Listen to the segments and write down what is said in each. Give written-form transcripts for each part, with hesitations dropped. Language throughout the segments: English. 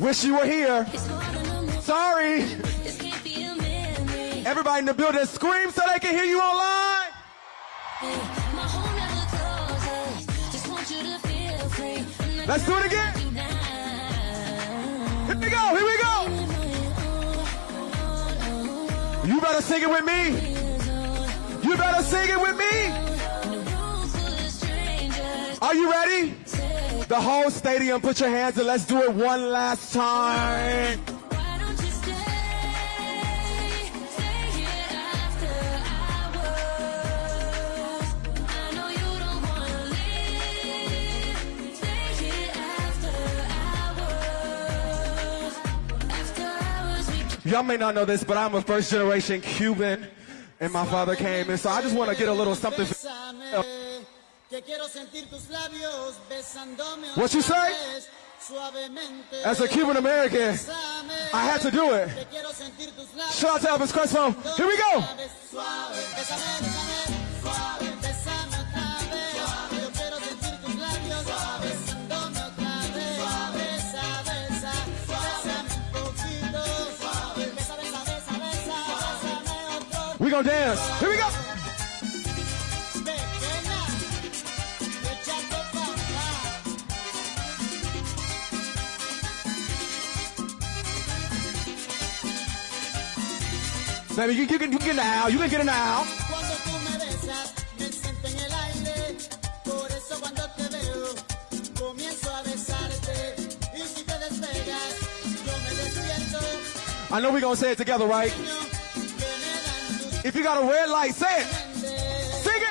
Wish you were here. Sorry. Everybody in the building scream so they can hear you online. Let's do it again. Here we go, here we go. You better sing it with me. You better sing it with me. Are you ready? The whole stadium, put your hands and let's do it one last time. Y'all may not know this, but I'm a first generation Cuban, and my father came, and so I just want to get a little something. What you say? As a Cuban American, I had to do it. Shout out to Elvis Crespo. Here we go. We gonna dance. Here we go. Baby, you can get now. You can get it now. I know we're gonna say it together, right? If you got a red light, say it. Sing it.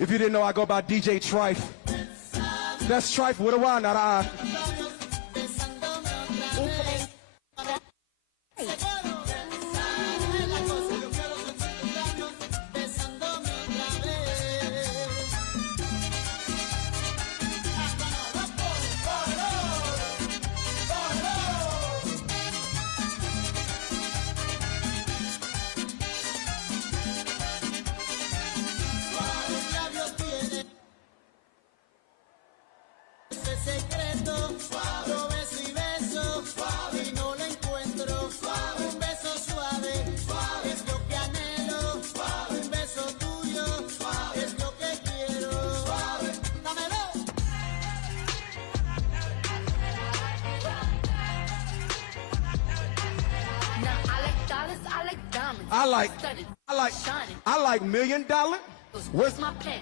If you didn't know, I go by DJ Trife. That's Trife with a Y, not an I. I like $1 million. Where's my pen?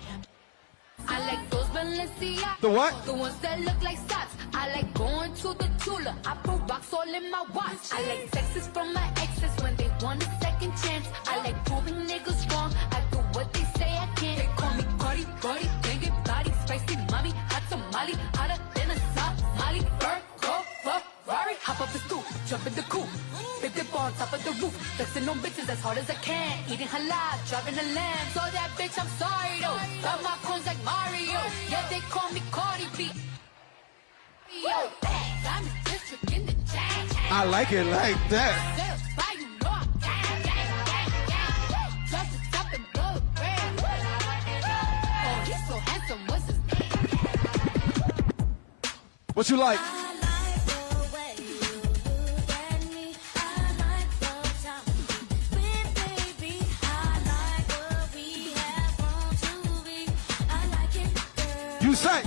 I like those Balenciaga. The what? The ones that look like socks. I like going to the Tula. I put rocks all in my watch. I like texts from my exes when they want a second chance. I like proving niggas wrong. I do what they say I can't. They call me Cardi, Cardi, banging body, spicy mommy, hot tamale, hotter than a Somali. Go, Ferrari, hop up the stoop, jump in the coupe. Big dip on top of the roof, flexing on bitches as hard as I can. Eating halal, driving a lamb. So that bitch, I'm sorry though. Got my coins like Mario. Yeah, they call me Cardi B. I'm a district in the chain. I like it like that. Just a top and blow a brand. Oh, he's so handsome, what's his name? What you like? You say.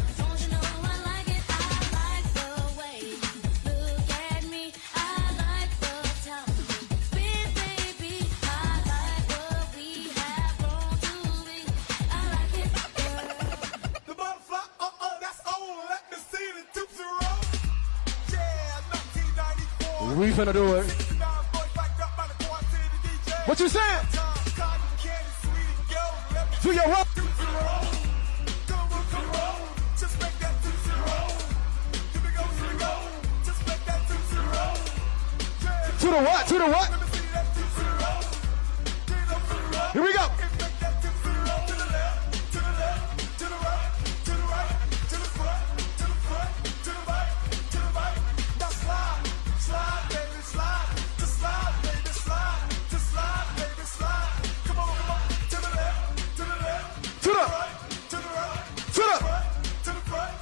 We finna do it. What you saying? To your what? To the what? To the what? Here we go.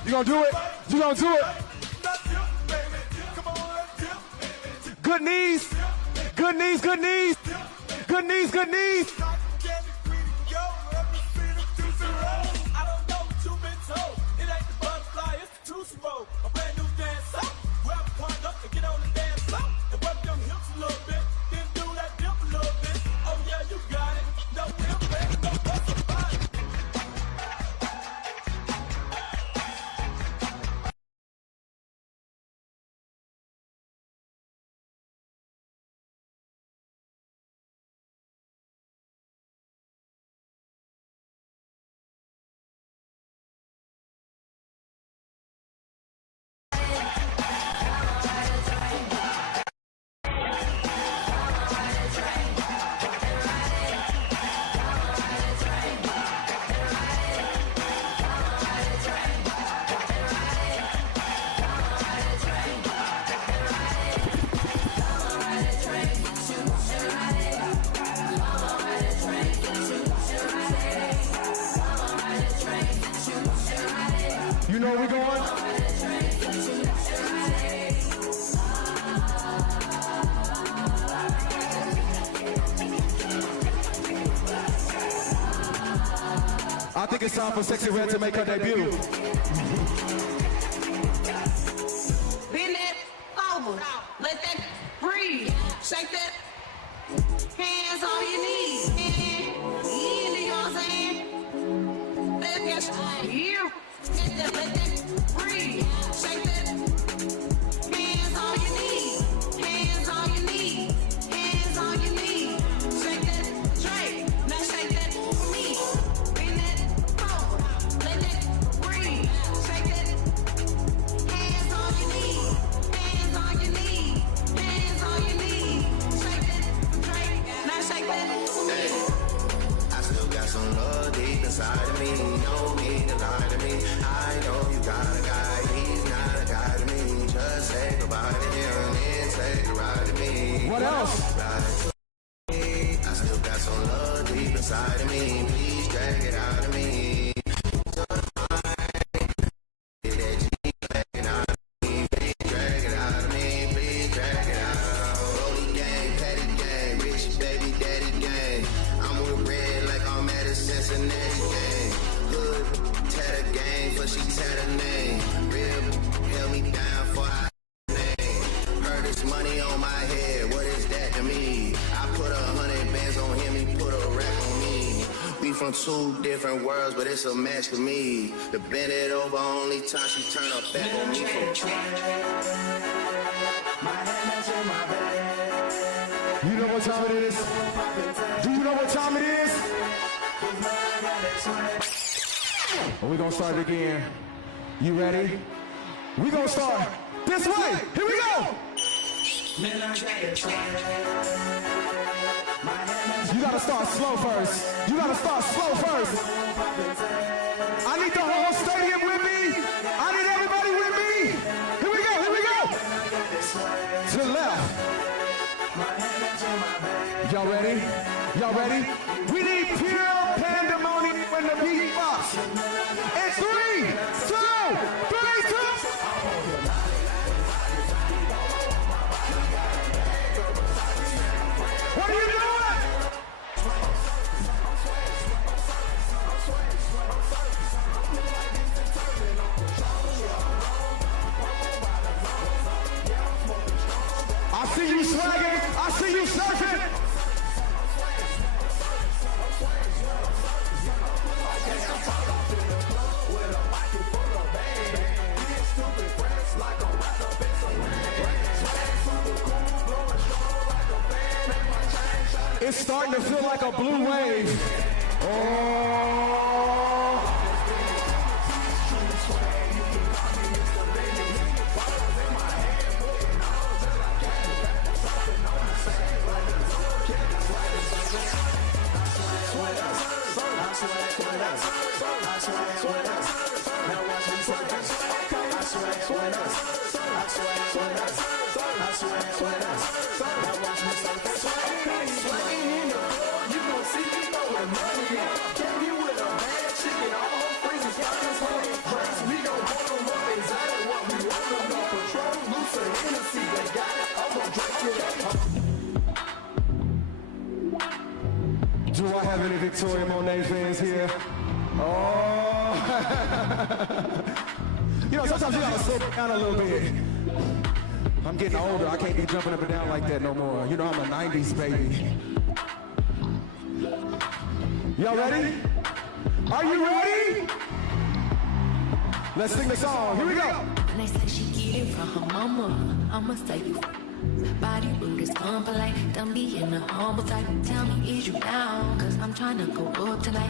You gonna do it? You gonna do it? Good knees. Good knees, good knees. Good knees, good knees. You know where we're going? I think it's time for Sexy Red to make her debut. Bend that over. Let that breathe. Shake that. Hands on your knees. You know what I'm saying? Let that you. Let that breathe. Shake that. Hands on your knees. Hands on your knees. Hands on your knees. Shake that drink. Now shake that knee. Bend that over. Let that breathe. Shake that. Hands on your knees. Hands on your knees. Hands on your knees. Shake that drink. Now shake that knee. I still got some love deep inside of me. No need to lie to me. I know you got a guy, he's not a guy to me. Just say goodbye to him and say goodbye to me. What else? I still got some love deep inside of me. Please drag it out of me. She said her name, real held me down for her name. Heard this money on my head, what is that to me? I put 100 bands on him, he put a rack on me. We from two different worlds, but it's a match for me. To bend it over, only time she turn her back on me. You know what time it is? Do you know what time it is? We're gonna start it again. You ready? We're gonna start this way. Here we go. You gotta start slow first. You gotta start slow first. I need the whole stadium with me. I need everybody with me. Here we go, here we go. To the left. Y'all ready? Y'all ready? We need pure pandemonium when the beat drops. In 3, 2, 3, 2. What are you doing? I see you swagging. I see you surfing. It's starting to feel like a blue wave. Oh. Do I have any Victoria Monet fans here? Oh. You know, sometimes you gotta slow down a little bit. I'm getting older. I can't be jumping up and down like that no more. You know, I'm a 90s baby. Y'all ready? Are you ready? Let's sing the song. Here we go. And they say she get it from her mama. I'ma say you body rude is unpolite. Don't be in the humble type. Tell me, is you down? Cause I'm trying to go up tonight.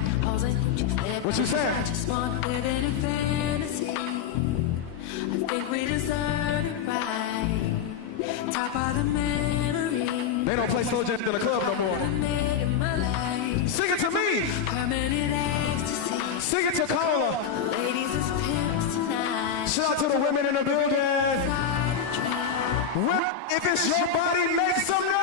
What you saying? I just want live in a fantasy. I think we deserve it right. Top of the memory. They don't play slow jams in the club no more. Sing it to me. Sing it to Colin. Ladies is pimps tonight. Shout out to the women in the building. Women, if it's your body, make some noise.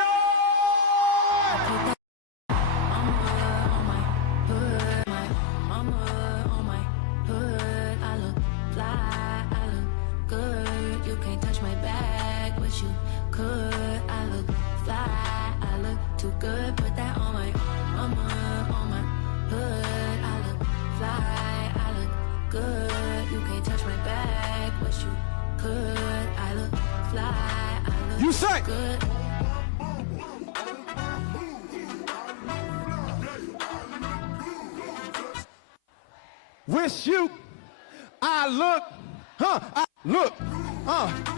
Good, put that on my mama, on my hood. I look fly, I look good. You can't touch my bag, but you could. I look fly, I look you say good. Wish you, I look, I look,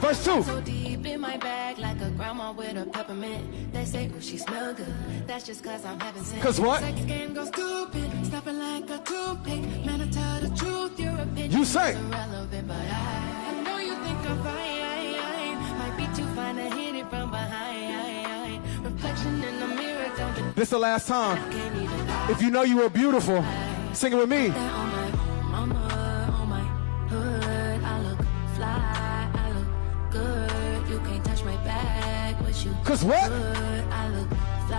verse 2. So deep in my bag like a grandma with a peppermint. They say, oh, she smell good. That's just cause I'm having sex. Cause what? Sex game goes stupid, snapping like a toothpick. Man, I tell the truth, your opinion you say is irrelevant, but I know you think I'm fine. Might be too fine to hit it from behind. Reflection in the mirror, don't you? This the last time. If you know you were beautiful, sing it with me. On my mama, on my hood, I look fly, I look good. You can't touch my bag, but you Cause what? good. I look fly,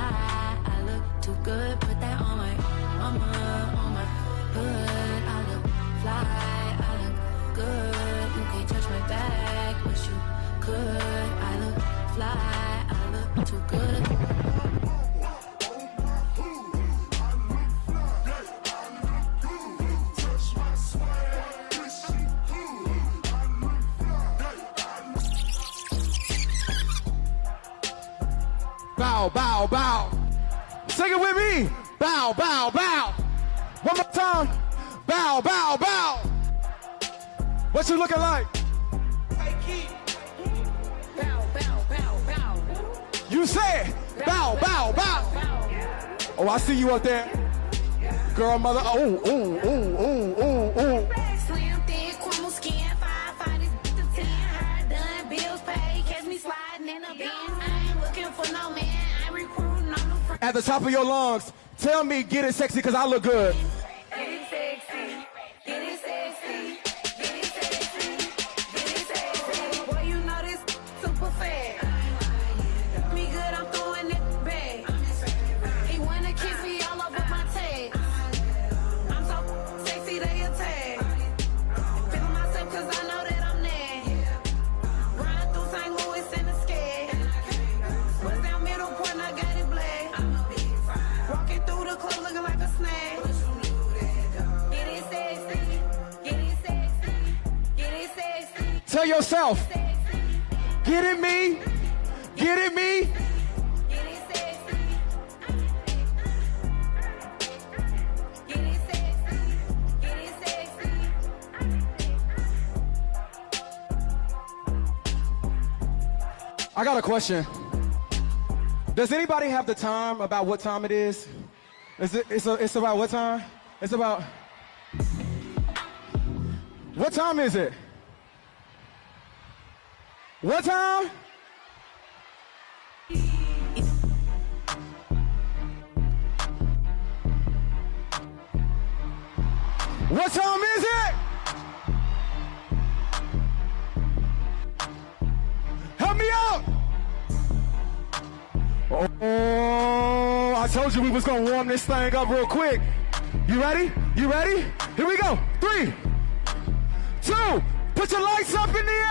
I look too good. Put that on my mama, on my hood. I look fly, I look good. You can't touch my bag, but you could. I look fly, I look too good. Bow, bow, bow. Sing it with me. Bow, bow, bow. One more time. Bow, bow, bow. What you looking like? Bow, bow, bow, bow. You said bow, bow, bow. Oh, I see you up there. Girl, mother. Oh, ooh, ooh, ooh, ooh, ooh. Slim, thick, crumble skin, 5'5" is to 10. Hard done, bills paid, catch me sliding in a Benz. I ain't looking for no man, I'm recruiting on the front. At the top of your lungs, tell me get it sexy because I look good. Get it sexy, get it sexy, get it sexy, get it sexy. Boy, you know this super fat. Me good, I'm throwing it back. He wanna kiss me all over my tag. I'm so sexy, they attack. Feeling myself cause I know that I'm there. Riding through St. Louis in the sky. What's down middle point, I got it black. Walking through the club looking like a snack. Get it sexy, get it sexy, get it sexy. Tell yourself, get it me, get it me. Get it sexy. Get it sexy. Get it sexy. I got a question. Does anybody have the time about what time it is? It's about what time? It's about... What time is it? What time? What time is it? Help me out. Oh, I told you we was gonna warm this thing up real quick. You ready? You ready? Here we go. 3, 2, put your lights up in the air.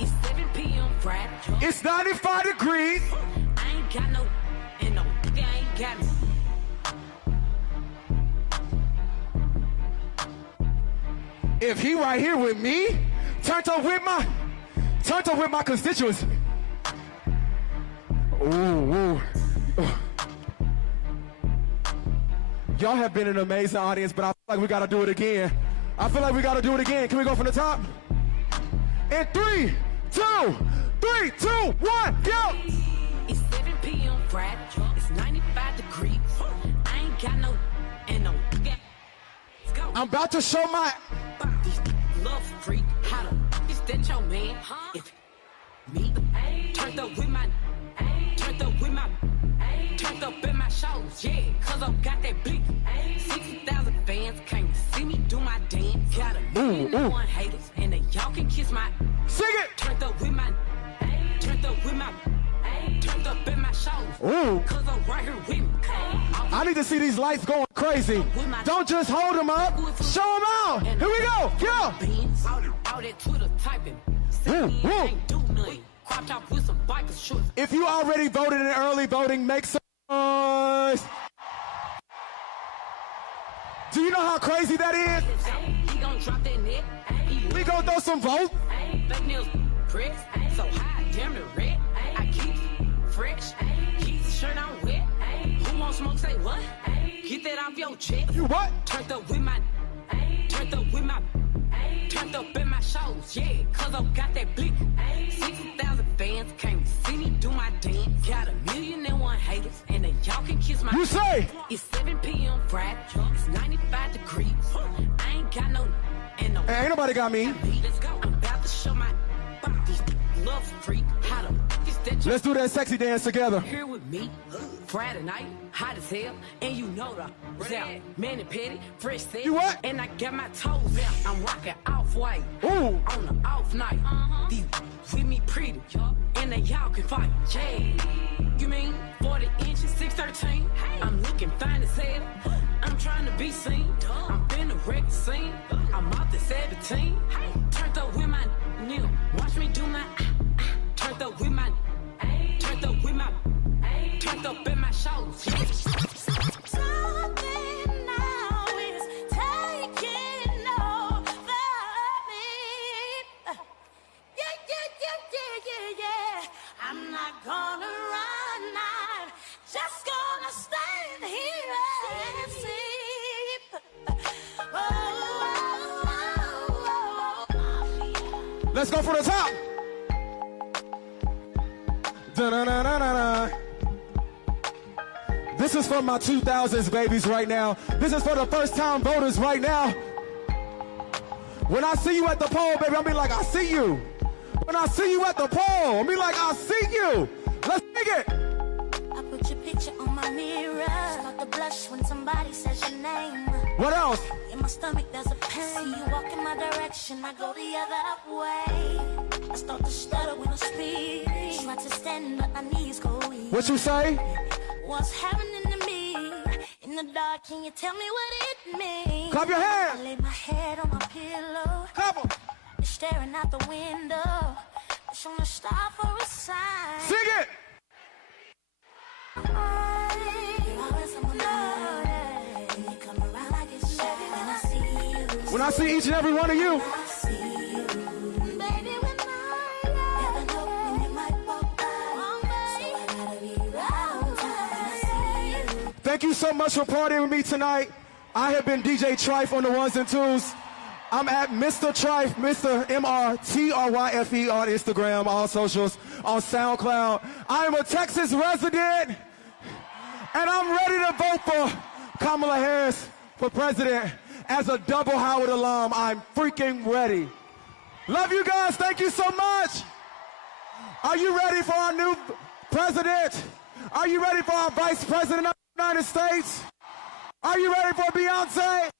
It's 7 p.m. Friday. It's 95 degrees. I ain't got no, and no, I ain't got me. If he right here with me, turned up with my constituents. Ooh. Y'all have been an amazing audience, but I feel like we gotta do it again. Can we go from the top? In 3, 2, 3, 2, 1, go! It's 7 p.m. Friday. It's 95 degrees. I ain't got no, and no, let's go. I'm about to show my... These love freak, how the is that your man? If me turned up with my in my shows, yeah, cause I got that blick. 60,000 fans came to see me do my dance. Got a million one haters, and y'all can kiss my. Sing it! Turned up in my shows. Ooh. Cause I'm right here with me. I need to see these lights going crazy. Don't just hold them up, show them out. Here we go, go! All that Twitter typing. Ain't do nothing. Crop top with some bikers shorts. If you already voted in early voting, make some noise. Do you know how crazy that is? He gon' drop that net. We gon' throw some votes. Fake news, press. So high, damn the red. I keep fresh. Keep the shirt on wet. Who wants smoke? Say what? Get that off your chest. You what? Turned up in my shows, yeah, cause I got that blick. 60,000 fans came to see me do my dance. Got a million and one haters, and y'all can kiss my. You say? It's 7 p.m. Friday, it's 95 degrees. I ain't got no, and no. Hey, ain't nobody got me. Let's go. I'm about to show my these love freak how to. Let's do that sexy dance together. Here with me, Friday night, hot as hell, and you know the out. Man and petty, fresh set. You what? And I got my toes out. I'm rocking off-white. Ooh. On the off night. These with me pretty, and then y'all can fight. Yeah. You mean 40 inches, 613? I'm looking fine as hell. I'm trying to be seen. I'm finna wreck the scene. I'm out the 17. Turned up with my new. Watch me do my. Turned up with my. Turned up in my shows. Something now is taking over me. Yeah. I'm not gonna run, I'm just gonna stand here and sleep. Let's go for the top. Da-na-na-na-na-na. This is for my 2000s babies right now. This is for the first time voters right now. When I see you at the poll, baby, I'll be like, I see you. When I see you at the poll, I'll be like, I see you. Let's make it. I put your picture on my mirror. Start to blush when somebody says your name. What else? In my stomach there's a pain. You walk in my direction, I go the other way. I start to stutter when I speak. Try to stand, but my knees go weak. What you say? What's happening to me? In the dark, can you tell me what it means? Clap your hands. I lay my head on my pillow. Clap 'em. Staring out the window. Wish on a stop for a sign. Sing it. When I see each and every one of you. Thank you so much for partying with me tonight. I have been DJ Trife on the ones and twos. I'm at Mr. Trife, Mr. MRTRYFE on Instagram, all socials, on SoundCloud. I am a Texas resident, and I'm ready to vote for Kamala Harris for president. As a double Howard alum, I'm freaking ready. Love you guys. Thank you so much. Are you ready for our new president? Are you ready for our vice president of the United States? Are you ready for Beyoncé?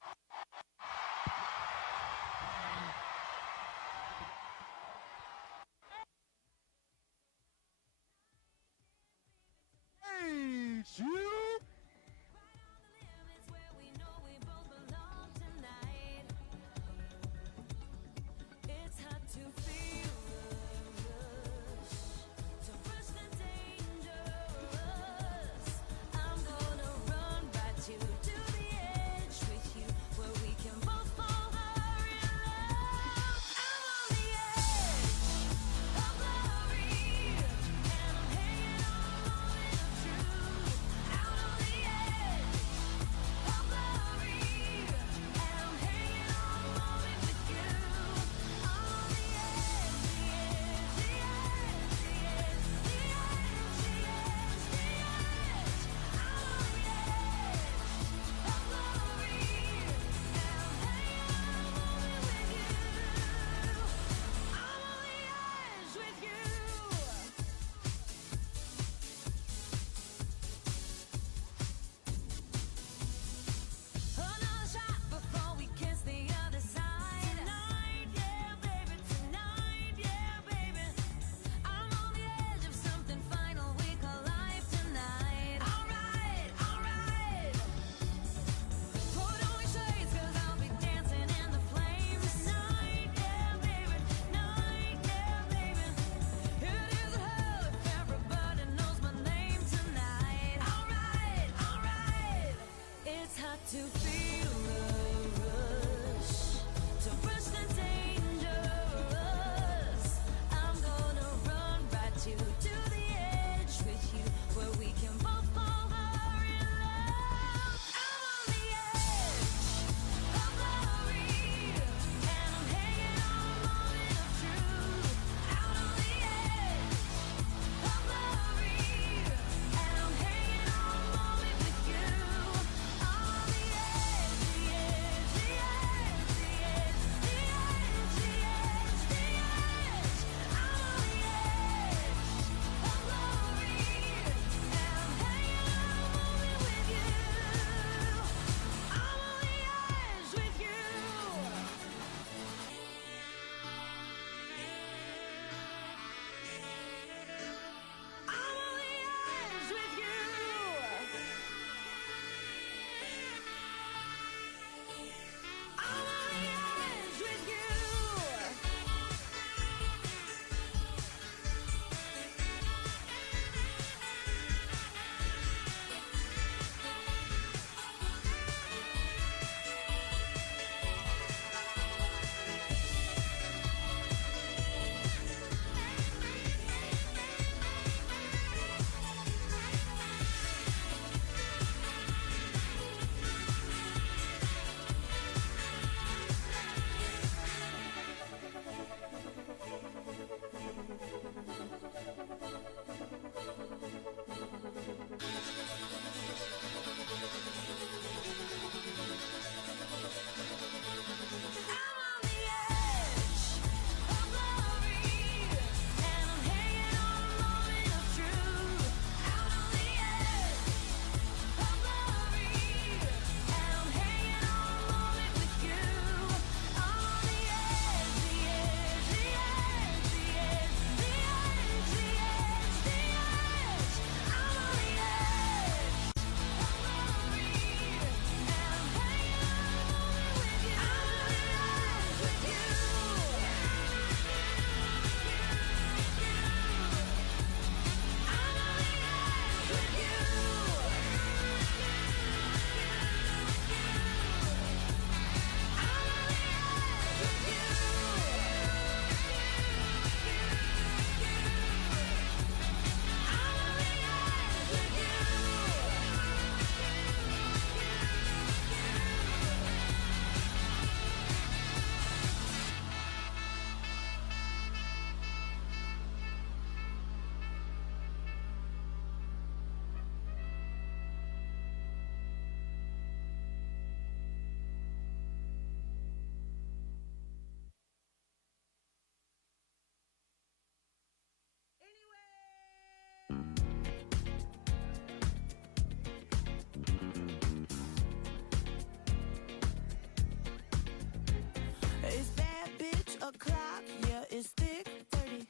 is thick, dirty.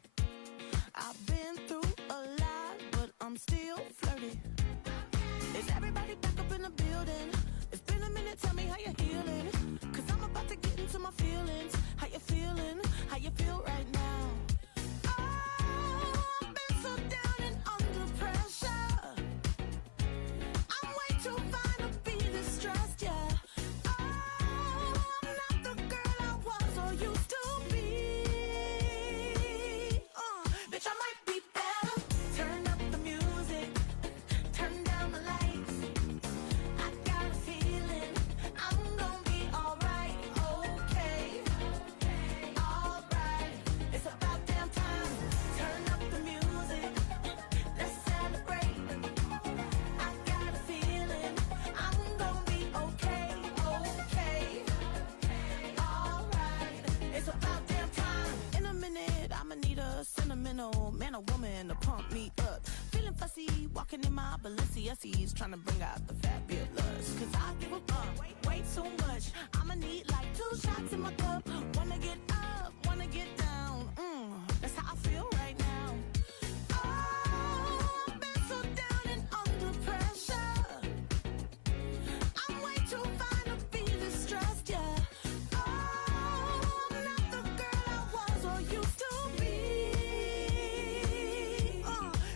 I've been through a lot, but I'm still flirty. Is everybody back up in the building? It's been a minute, tell me how you're healing. Cause I'm about to get into my feelings. How you feeling? How you feel right now? Oh, I've been so down and under pressure. I'm way too fine to be distressed, yeah. Oh, I'm not the girl I was or used to be. Bitch, I might be better. Turn up the music, turn down the lights. I got a feeling I'm gonna be alright, okay, alright. It's about damn time. Turn up the music, let's celebrate. I got a feeling I'm gonna be okay, alright. It's about damn time. In a minute, I'ma need a sentimental man or woman to pump me up. Feeling fussy, walking in my Balenciennes, trying to bring out the fabulous. Cause I give a fuck way too much. I'ma need like 2 shots in my cup. Wanna get up, wanna get down. That's how I feel right now. Oh, I've been so down and under pressure. I'm way too fine to be distressed, yeah. Oh, I'm not the girl I was or used to be.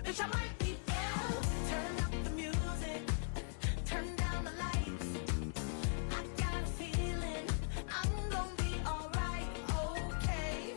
Bitch, I might be better. Turn up the music, turn down the lights. I got a feeling I'm gonna be alright, okay,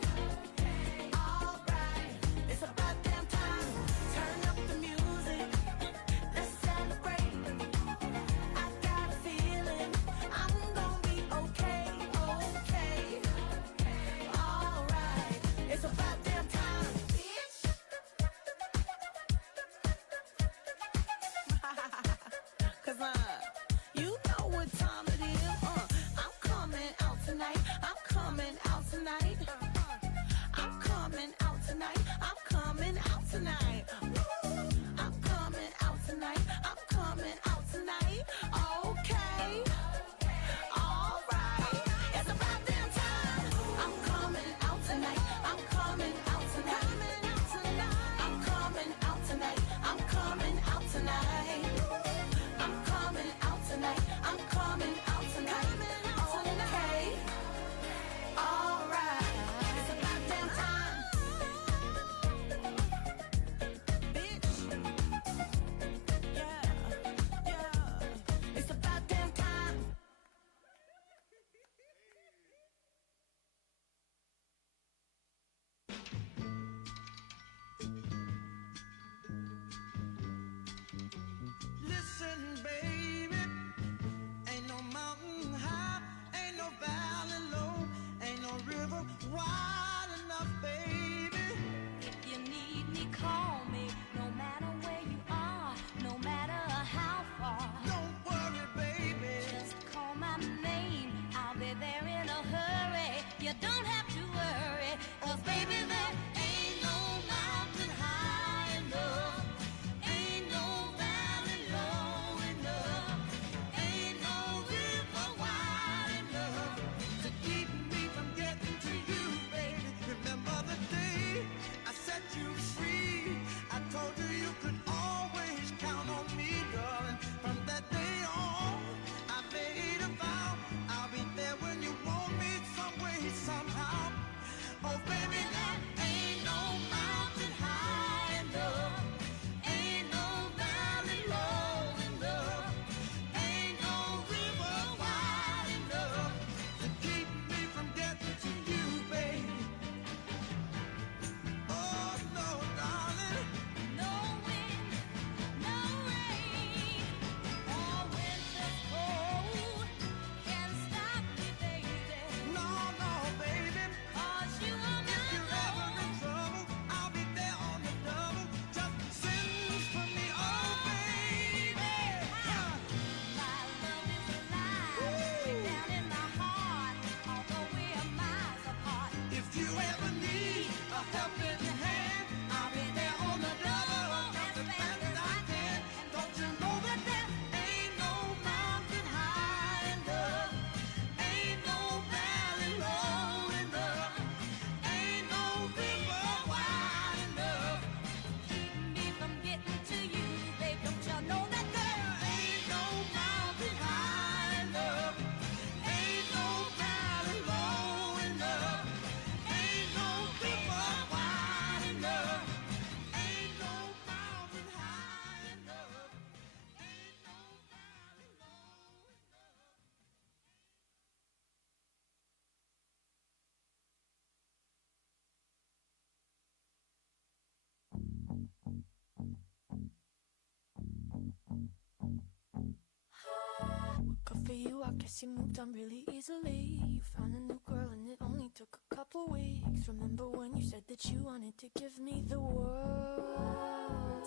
I guess you moved on really easily. You found a new girl and it only took a couple weeks. Remember when you said that you wanted to give me the world?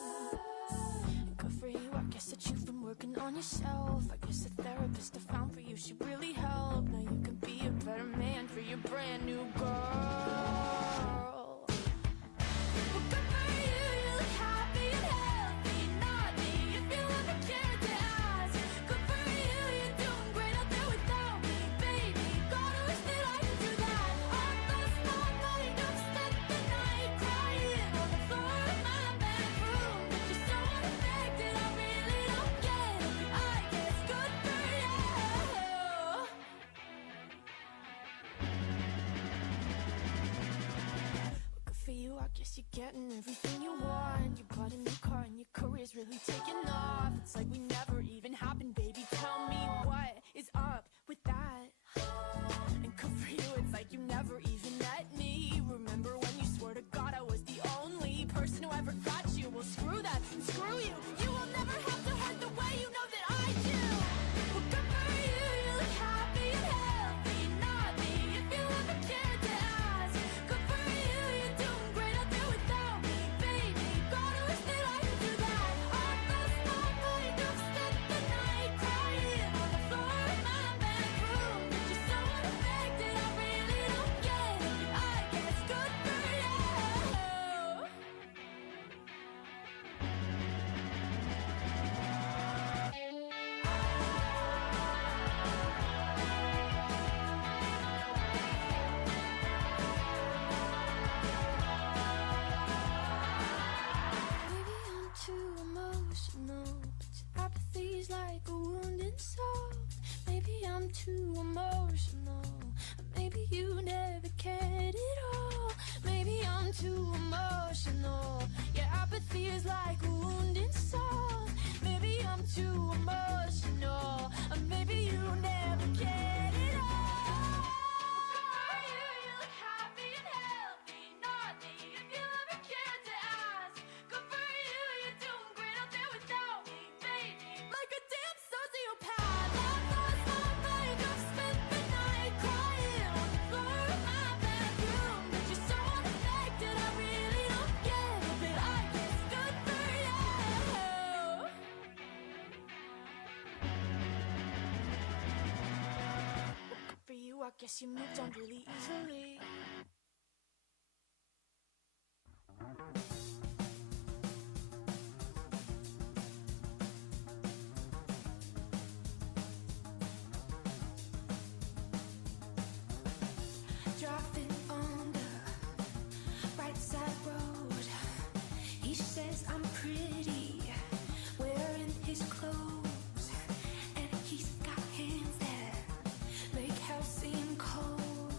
Good for you, I guess that you've been working on yourself. I guess the therapist I found for you should really help. Now you can be a better man for your brand new girl. Well, good for you, you look happy and healthy. Not me, if you ever cared to ask. Good for you, you're doing great out there without me, baby. God, I wish that I could do that. I lost my mind, I've spent the night crying on the floor of my bedroom. But you're so unaffected, I really don't get it. I guess good for you. Good for you, I guess you're getting everything you want. You bought a new car and your career's really taking off. It's like we never even happened, baby. Tell me what is up with that. And good for you, it's like you never even met me. Remember when you swore to God I was the only person who ever got you? Well, screw that and screw you. You will never have to hurt the way you know that I do. Well, good for you, you look happy and healthy. Not me, if you ever cared to ask. Good for you, you're doing great out there without me, baby. God, I wish that I could do that. I lost my mind, I've spent the night crying on the floor of my bedroom. But you're so unaffected, I really don't get it. I guess good for you. Maybe I'm too emotional, but your apathy's like a wounded soul. Maybe I'm too emotional, maybe you never cared at all. Maybe I'm too emotional, your apathy is like a wounded soul. Maybe I'm too emotional, maybe you never cared at all. You look happy and healthy, not me, if you ever cared to ask. Good for you, you're doing great out there without me, baby. Like a damn sociopath, I lost my mind, I've spent the night crying on the floor of my bedroom. But you're so unaffected, I really don't get it. But I guess good for you. Good for you, I guess you moved on really easily. Driving on the right side road, he says I'm pretty, wearing his clothes, and he's got hands that make hell seem cold.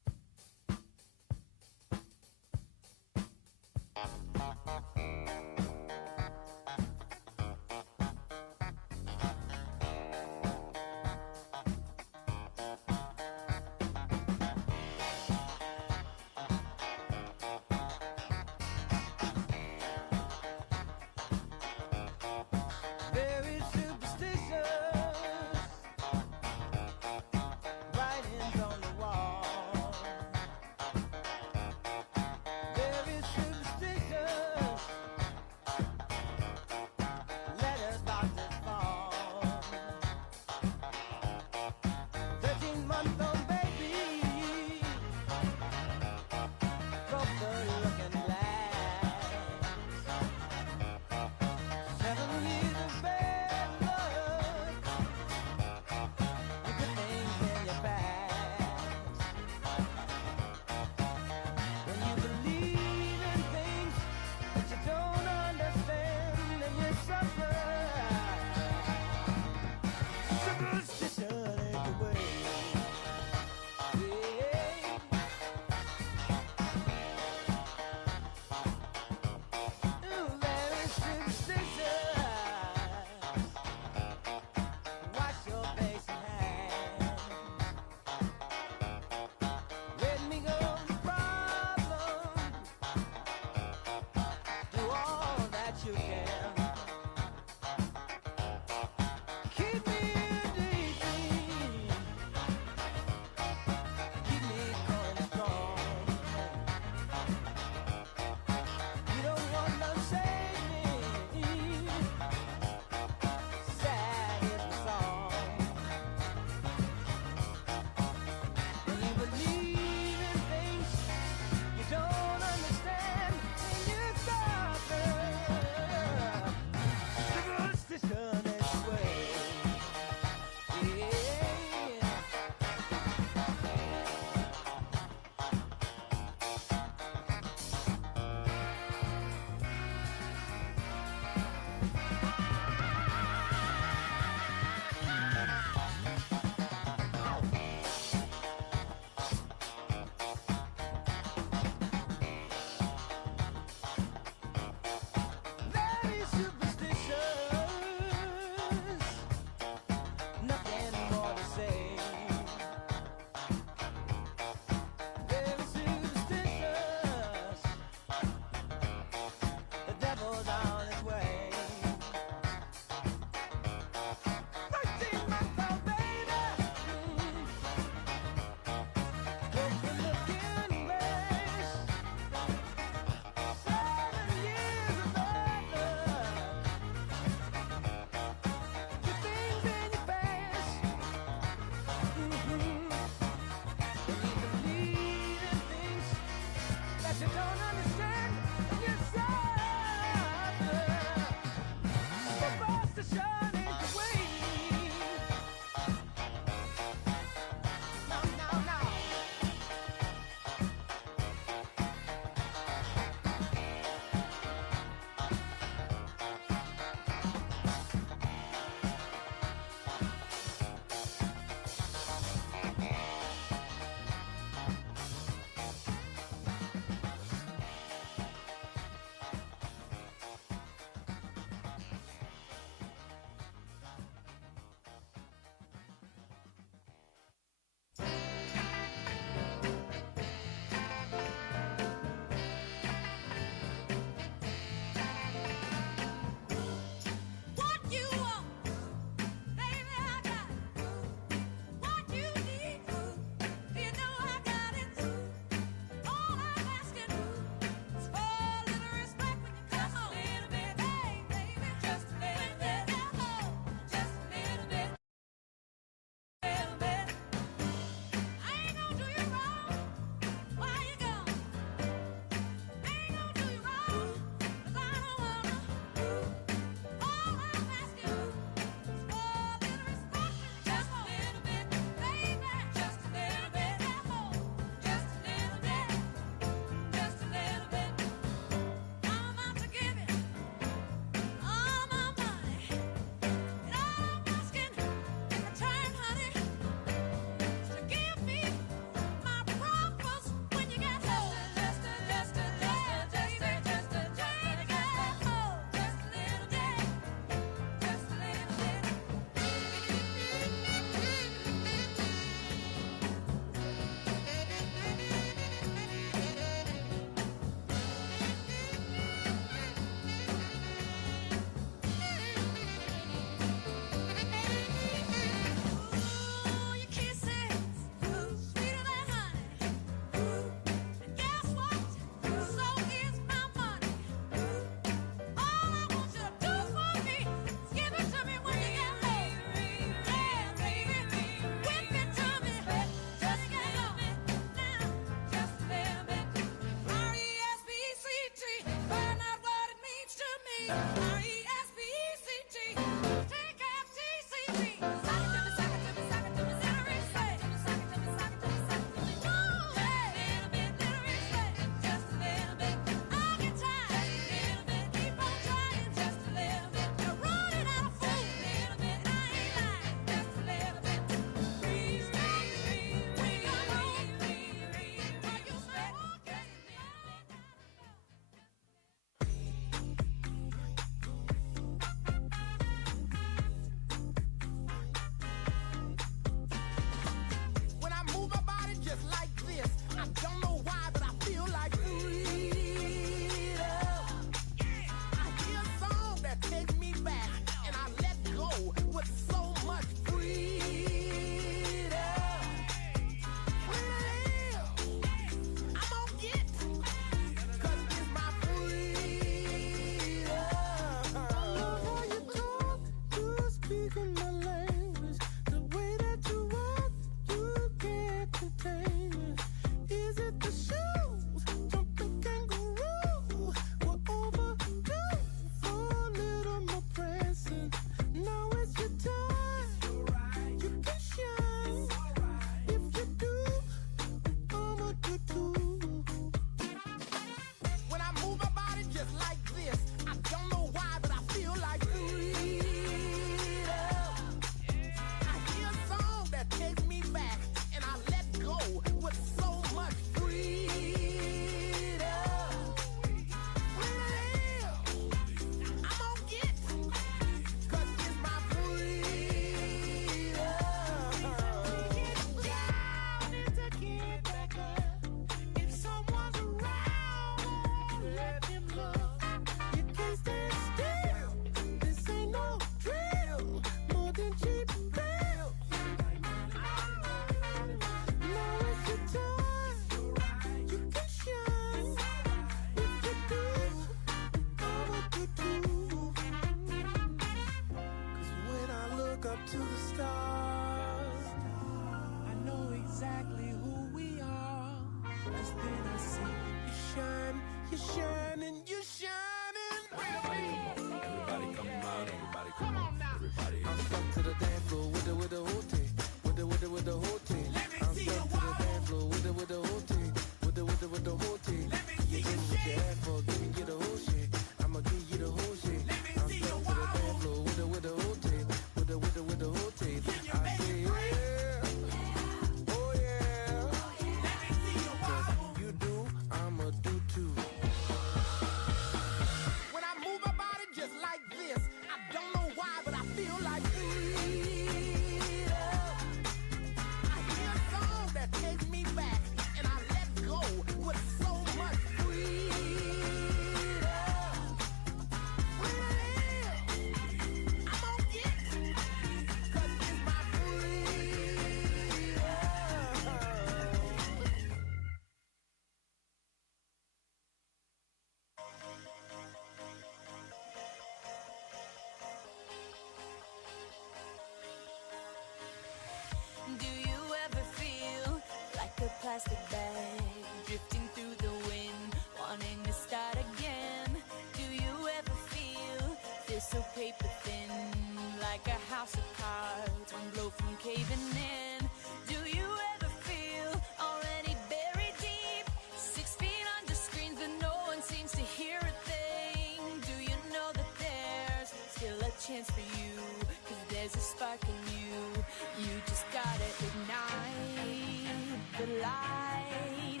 dance for you, 'cause there's a spark in you. You just gotta ignite the light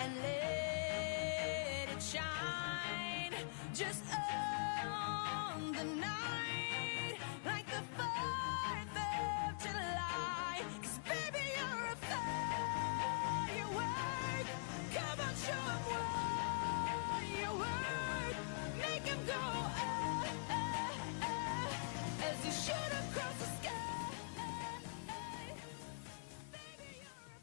and let it shine. Just on the night, like the 4th of July. 'Cause baby, you're a firework. Come on, show 'em what you work. Make 'em go, as you shoot across the sky. Baby, you're a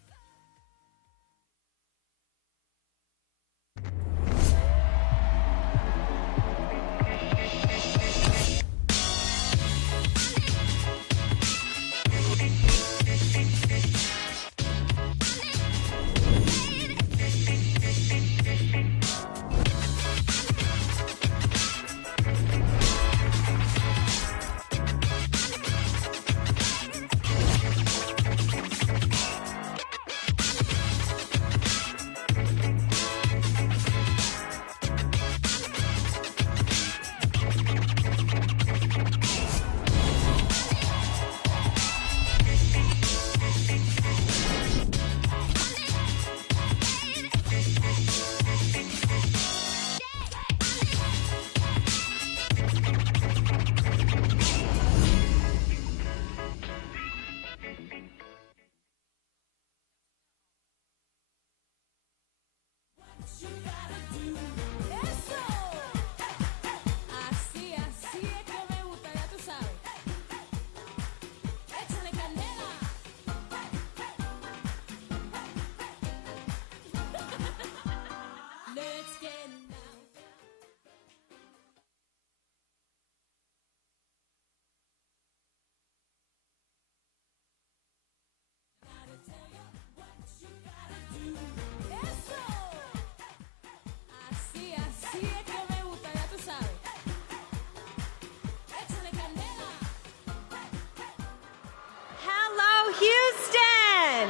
Houston!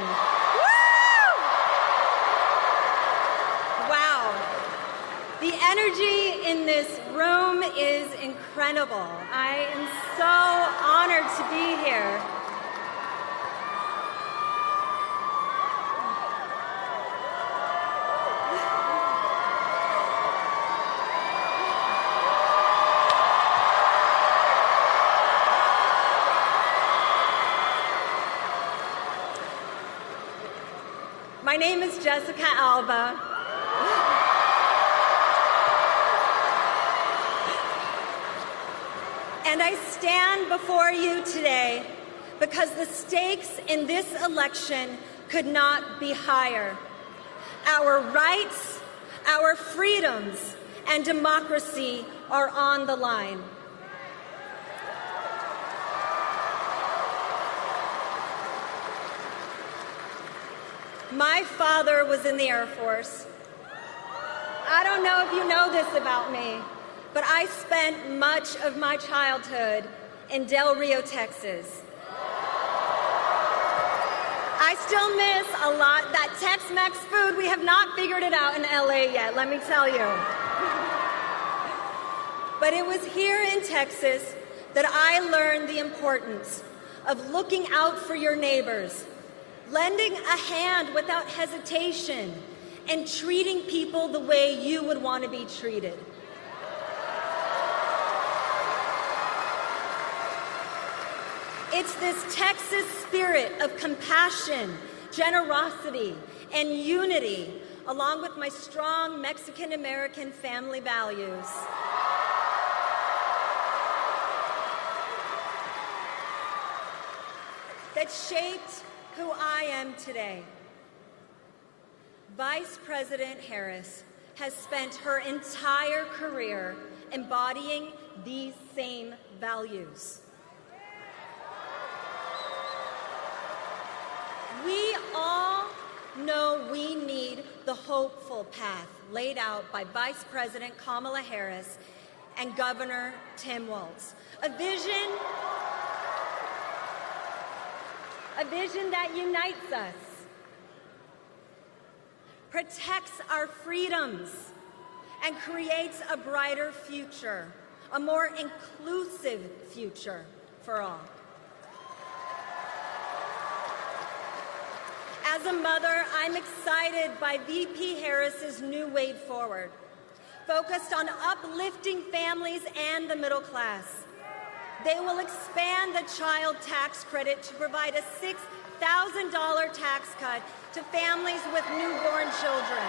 Woo! Wow. The energy in this room is incredible. I am so honored to be here. My name is Jessica Alba. And I stand before you today because the stakes in this election could not be higher. Our rights, our freedoms, and democracy are on the line. My father was in the Air Force. I don't know if you know this about me, but I spent much of my childhood in Del Rio, Texas. I still miss a lot that Tex-Mex food. We have not figured it out in LA yet, let me tell you. But it was here in Texas that I learned the importance of looking out for your neighbors, lending a hand without hesitation, and treating people the way you would want to be treated. It's this Texas spirit of compassion, generosity, and unity, along with my strong Mexican-American family values, that shaped who I am today. Vice President Harris has spent her entire career embodying these same values. We all know we need the hopeful path laid out by Vice President Kamala Harris and Governor Tim Walz. A vision that unites us, protects our freedoms, and creates a brighter future. a more inclusive future for all. As a mother, I'm excited by VP Harris's new way forward, focused on uplifting families and the middle class. They will expand the child tax credit to provide a $6,000 tax cut to families with newborn children.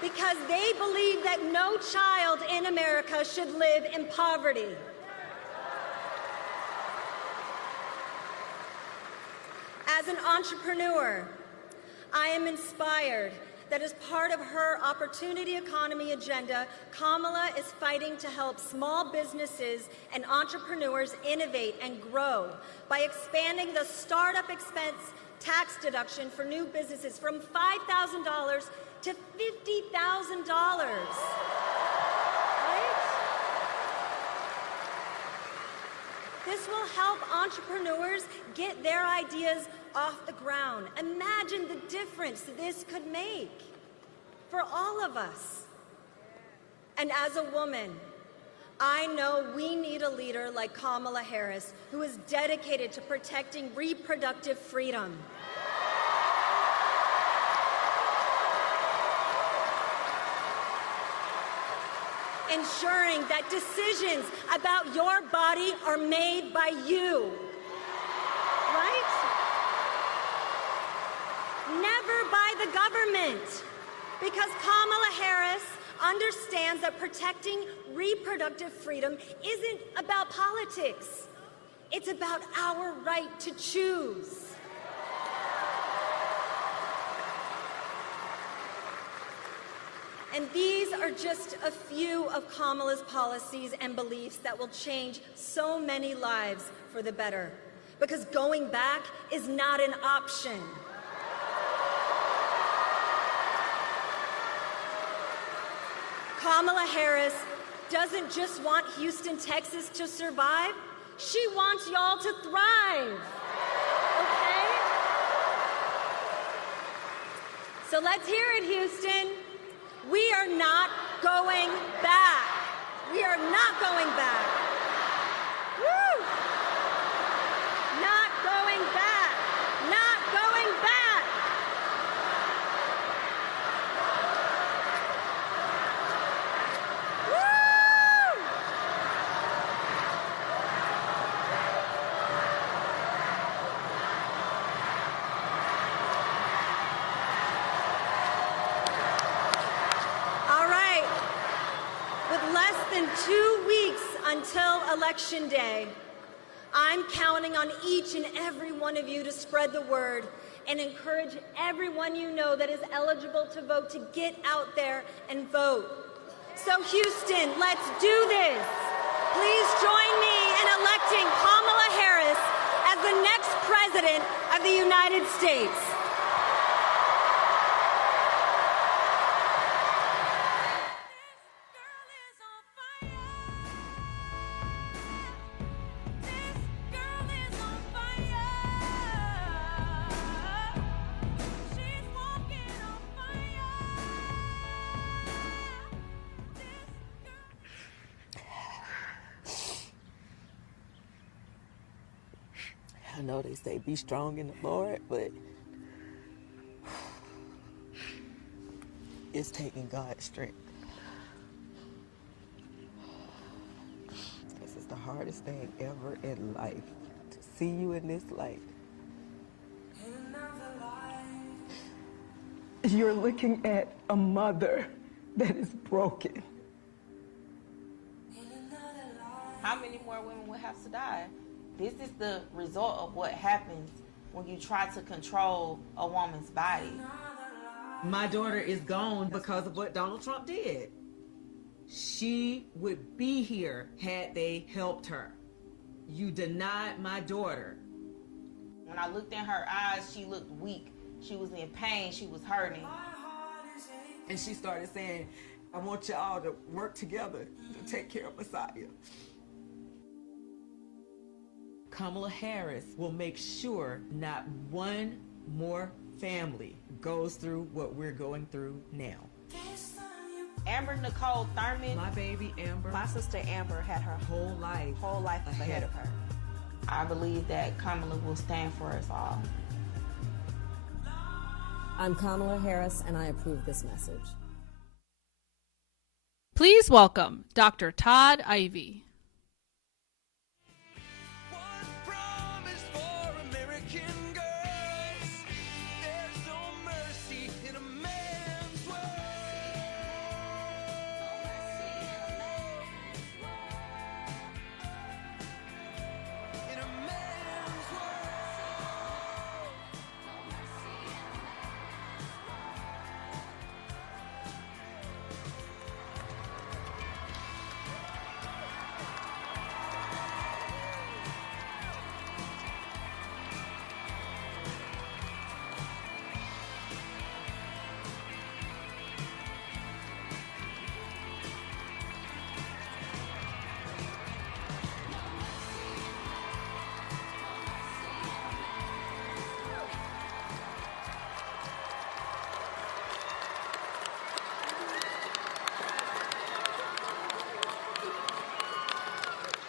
Because they believe that no child in America should live in poverty. As an entrepreneur, I am inspired that as part of her opportunity economy agenda, Kamala is fighting to help small businesses and entrepreneurs innovate and grow by expanding the startup expense tax deduction for new businesses from $5,000 to $50,000. This will help entrepreneurs get their ideas off the ground. Imagine the difference this could make for all of us. And as a woman, I know we need a leader like Kamala Harris, who is dedicated to protecting reproductive freedom. Ensuring that decisions about your body are made by you, right? Never by the government, because Kamala Harris understands that protecting reproductive freedom isn't about politics. It's about our right to choose. And these are just a few of Kamala's policies and beliefs that will change so many lives for the better. Because going back is not an option. Kamala Harris doesn't just want Houston, Texas to survive. She wants y'all to thrive. Okay? So let's hear it, Houston. We are not going back. We are not going back. Woo! Not going back. Not going back. Woo! Less than 2 weeks until Election Day, I'm counting on each and every one of you to spread the word and encourage everyone you know that is eligible to vote to get out there and vote. So Houston, let's do this. Please join me in electing Kamala Harris as the next President of the United States. I know they say be strong in the Lord, but it's taking God's strength. This is the hardest thing ever in life, to see you in this light. You're looking at a mother that is broken. How many more women would have to die? This is the result of what happens when you try to control a woman's body. My daughter is gone because of what Donald Trump did. She would be here had they helped her. You denied my daughter. When I looked in her eyes, she looked weak. She was in pain. She was hurting. And she started saying, I want y'all to work together to take care of Messiah. Kamala Harris will make sure not one more family goes through what we're going through now. This time you Amber Nicole Thurman. My baby Amber. My sister Amber had her whole life ahead of her. I believe that Kamala will stand for us all. I'm Kamala Harris, and I approve this message. Please welcome Dr. Todd Ivy.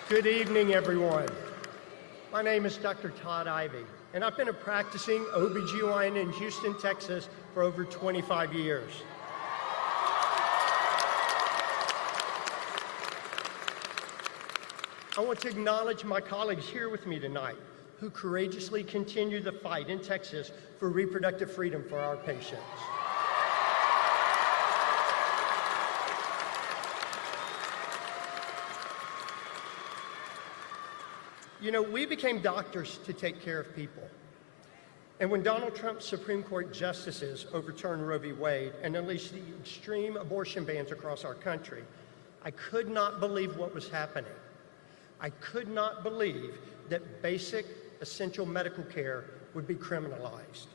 Good evening, everyone. My name is Dr. Todd Ivy, and I've been a practicing OBGYN in Houston, Texas for over 25 years. I want to acknowledge my colleagues here with me tonight who courageously continue the fight in Texas for reproductive freedom for our patients. You know, we became doctors to take care of people. And when Donald Trump's Supreme Court justices overturned Roe v. Wade and unleashed the extreme abortion bans across our country, I could not believe what was happening. I could not believe that basic, essential medical care would be criminalized.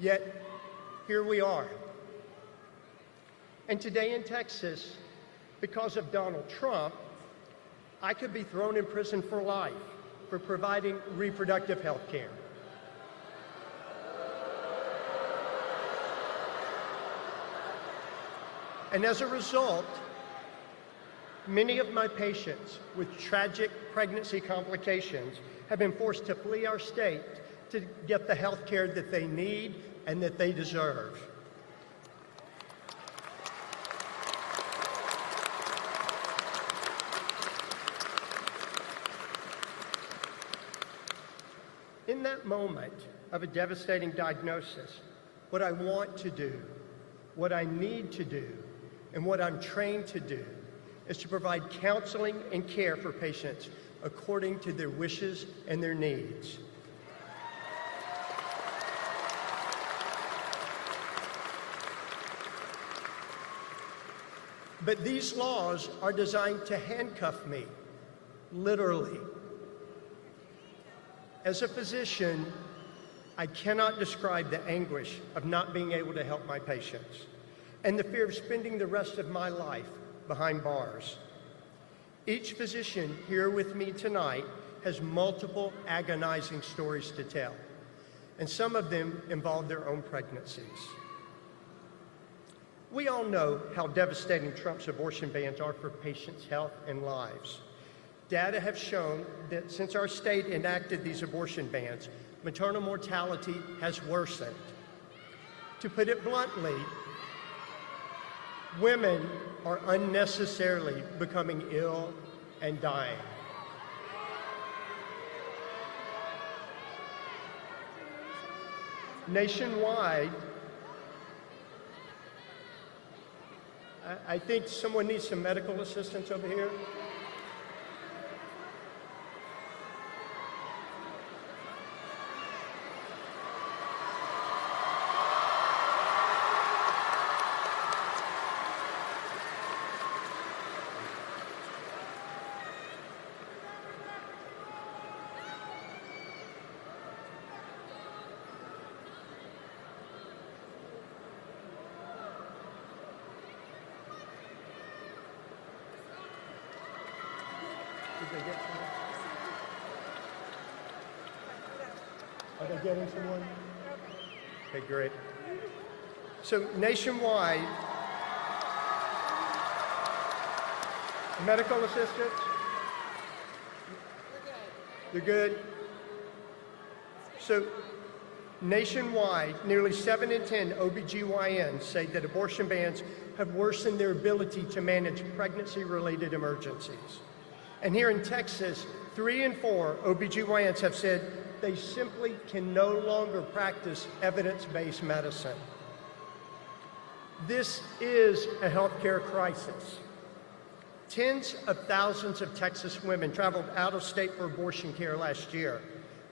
Yet, here we are. And today in Texas, because of Donald Trump, I could be thrown in prison for life for providing reproductive health care. And as a result, many of my patients with tragic pregnancy complications have been forced to flee our state to get the health care that they need and that they deserve. In that moment of a devastating diagnosis, what I want to do, what I need to do, and what I'm trained to do is to provide counseling and care for patients according to their wishes and their needs. But these laws are designed to handcuff me, literally. As a physician, I cannot describe the anguish of not being able to help my patients and the fear of spending the rest of my life behind bars. Each physician here with me tonight has multiple agonizing stories to tell, and some of them involve their own pregnancies. We all know how devastating Trump's abortion bans are for patients' health and lives. Data have shown that since our state enacted these abortion bans, maternal mortality has worsened. To put it bluntly, women are unnecessarily becoming ill and dying. Nationwide, I think someone needs some medical assistance over here. Are they getting someone? Okay, great. So nationwide, Medical assistants? You're good? So, nationwide, nearly 7 in 10 OBGYNs say that abortion bans have worsened their ability to manage pregnancy-related emergencies. And here in Texas, 3 in 4 OBGYNs have said they simply can no longer practice evidence-based medicine. This is a healthcare crisis. Tens of thousands of Texas women traveled out of state for abortion care last year,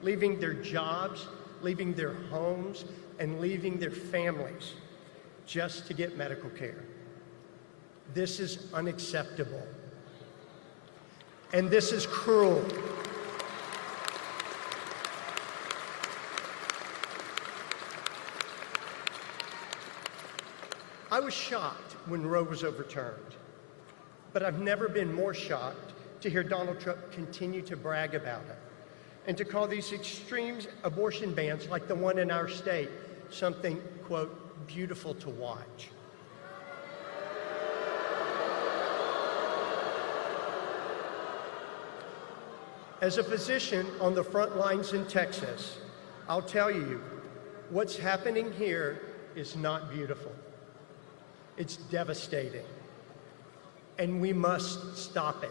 leaving their jobs, leaving their homes, and leaving their families just to get medical care. This is unacceptable. And this is cruel. I was shocked when Roe was overturned, but I've never been more shocked to hear Donald Trump continue to brag about it and to call these extreme abortion bans, like the one in our state, something, quote, beautiful to watch. As a physician on the front lines in Texas, I'll tell you, what's happening here is not beautiful. It's devastating, and we must stop it.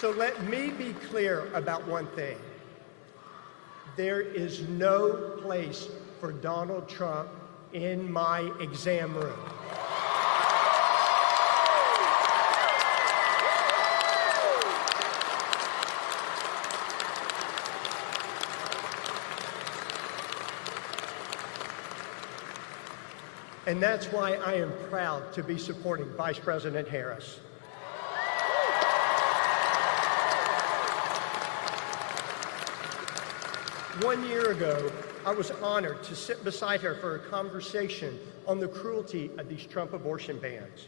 So let me be clear about one thing. There is no place for Donald Trump in my exam room. And that's why I am proud to be supporting Vice President Harris. One year ago, I was honored to sit beside her for a conversation on the cruelty of these Trump abortion bans.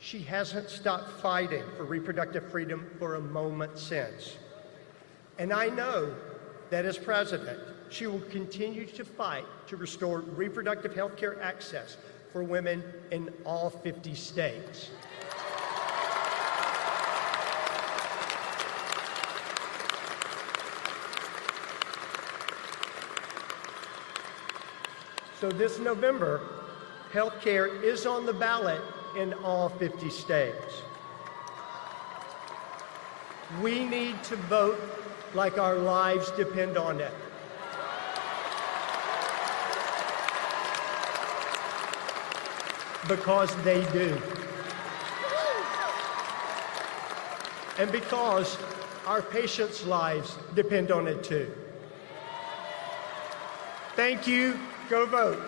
She hasn't stopped fighting for reproductive freedom for a moment since. And I know that as president, she will continue to fight to restore reproductive health care access for women in all 50 states. So this November, health care is on the ballot in all 50 states. We need to vote like our lives depend on it. Because they do. And because our patients' lives depend on it too. Thank you. Go vote.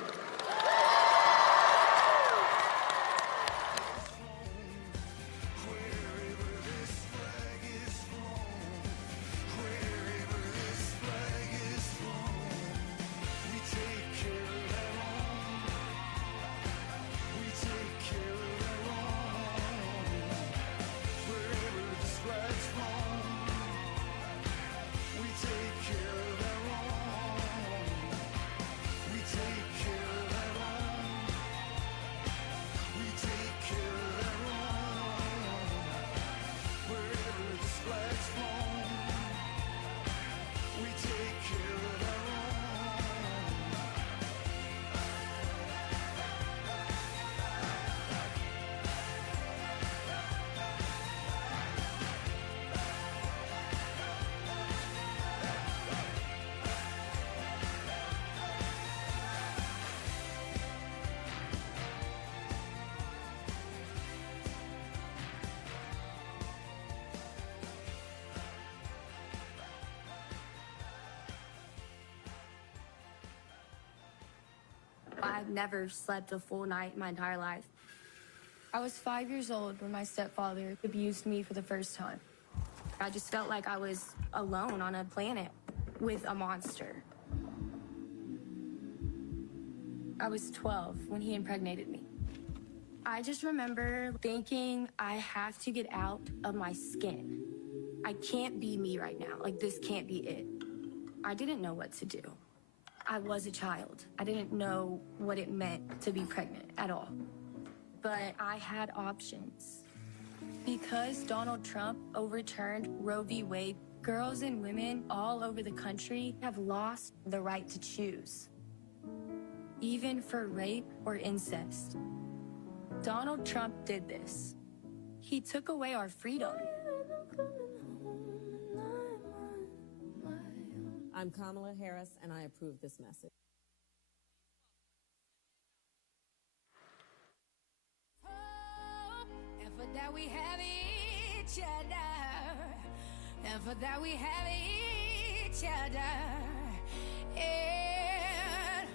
I've never slept a full night in my entire life. I was 5 years old when my stepfather abused me for the first time. I just felt like I was alone on a planet with a monster. I was 12 when he impregnated me. I just remember thinking, I have to get out of my skin. I can't be me right now. Like, this can't be it. I didn't know what to do. I was a child. I didn't know what it meant to be pregnant at all. But I had options. Because Donald Trump overturned Roe v. Wade, girls and women all over the country have lost the right to choose, even for rape or incest. Donald Trump did this. He took away our freedom. I'm Kamala Harris, and I approve this message. And for that we have each other. And for that we have each other. And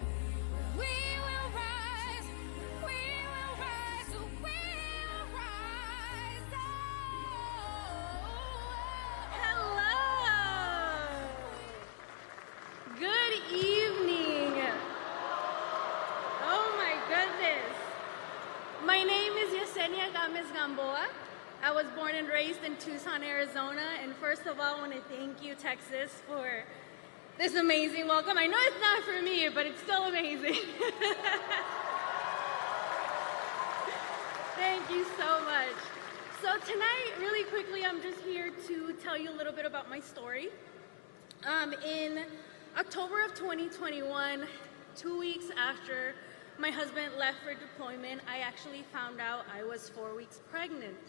we will rise. We will rise. We will rise. Hello. Good evening. Oh my goodness. My name is Yesenia Gamboa. I was born and raised in Tucson, Arizona, and first of all, I want to thank you, Texas, for this amazing welcome. I know it's not for me, but it's still amazing. Thank you so much. So tonight, really quickly, I'm just here to tell you a little bit about my story. In October of 2021, 2 weeks after my husband left for deployment, I actually found out I was 4 weeks pregnant.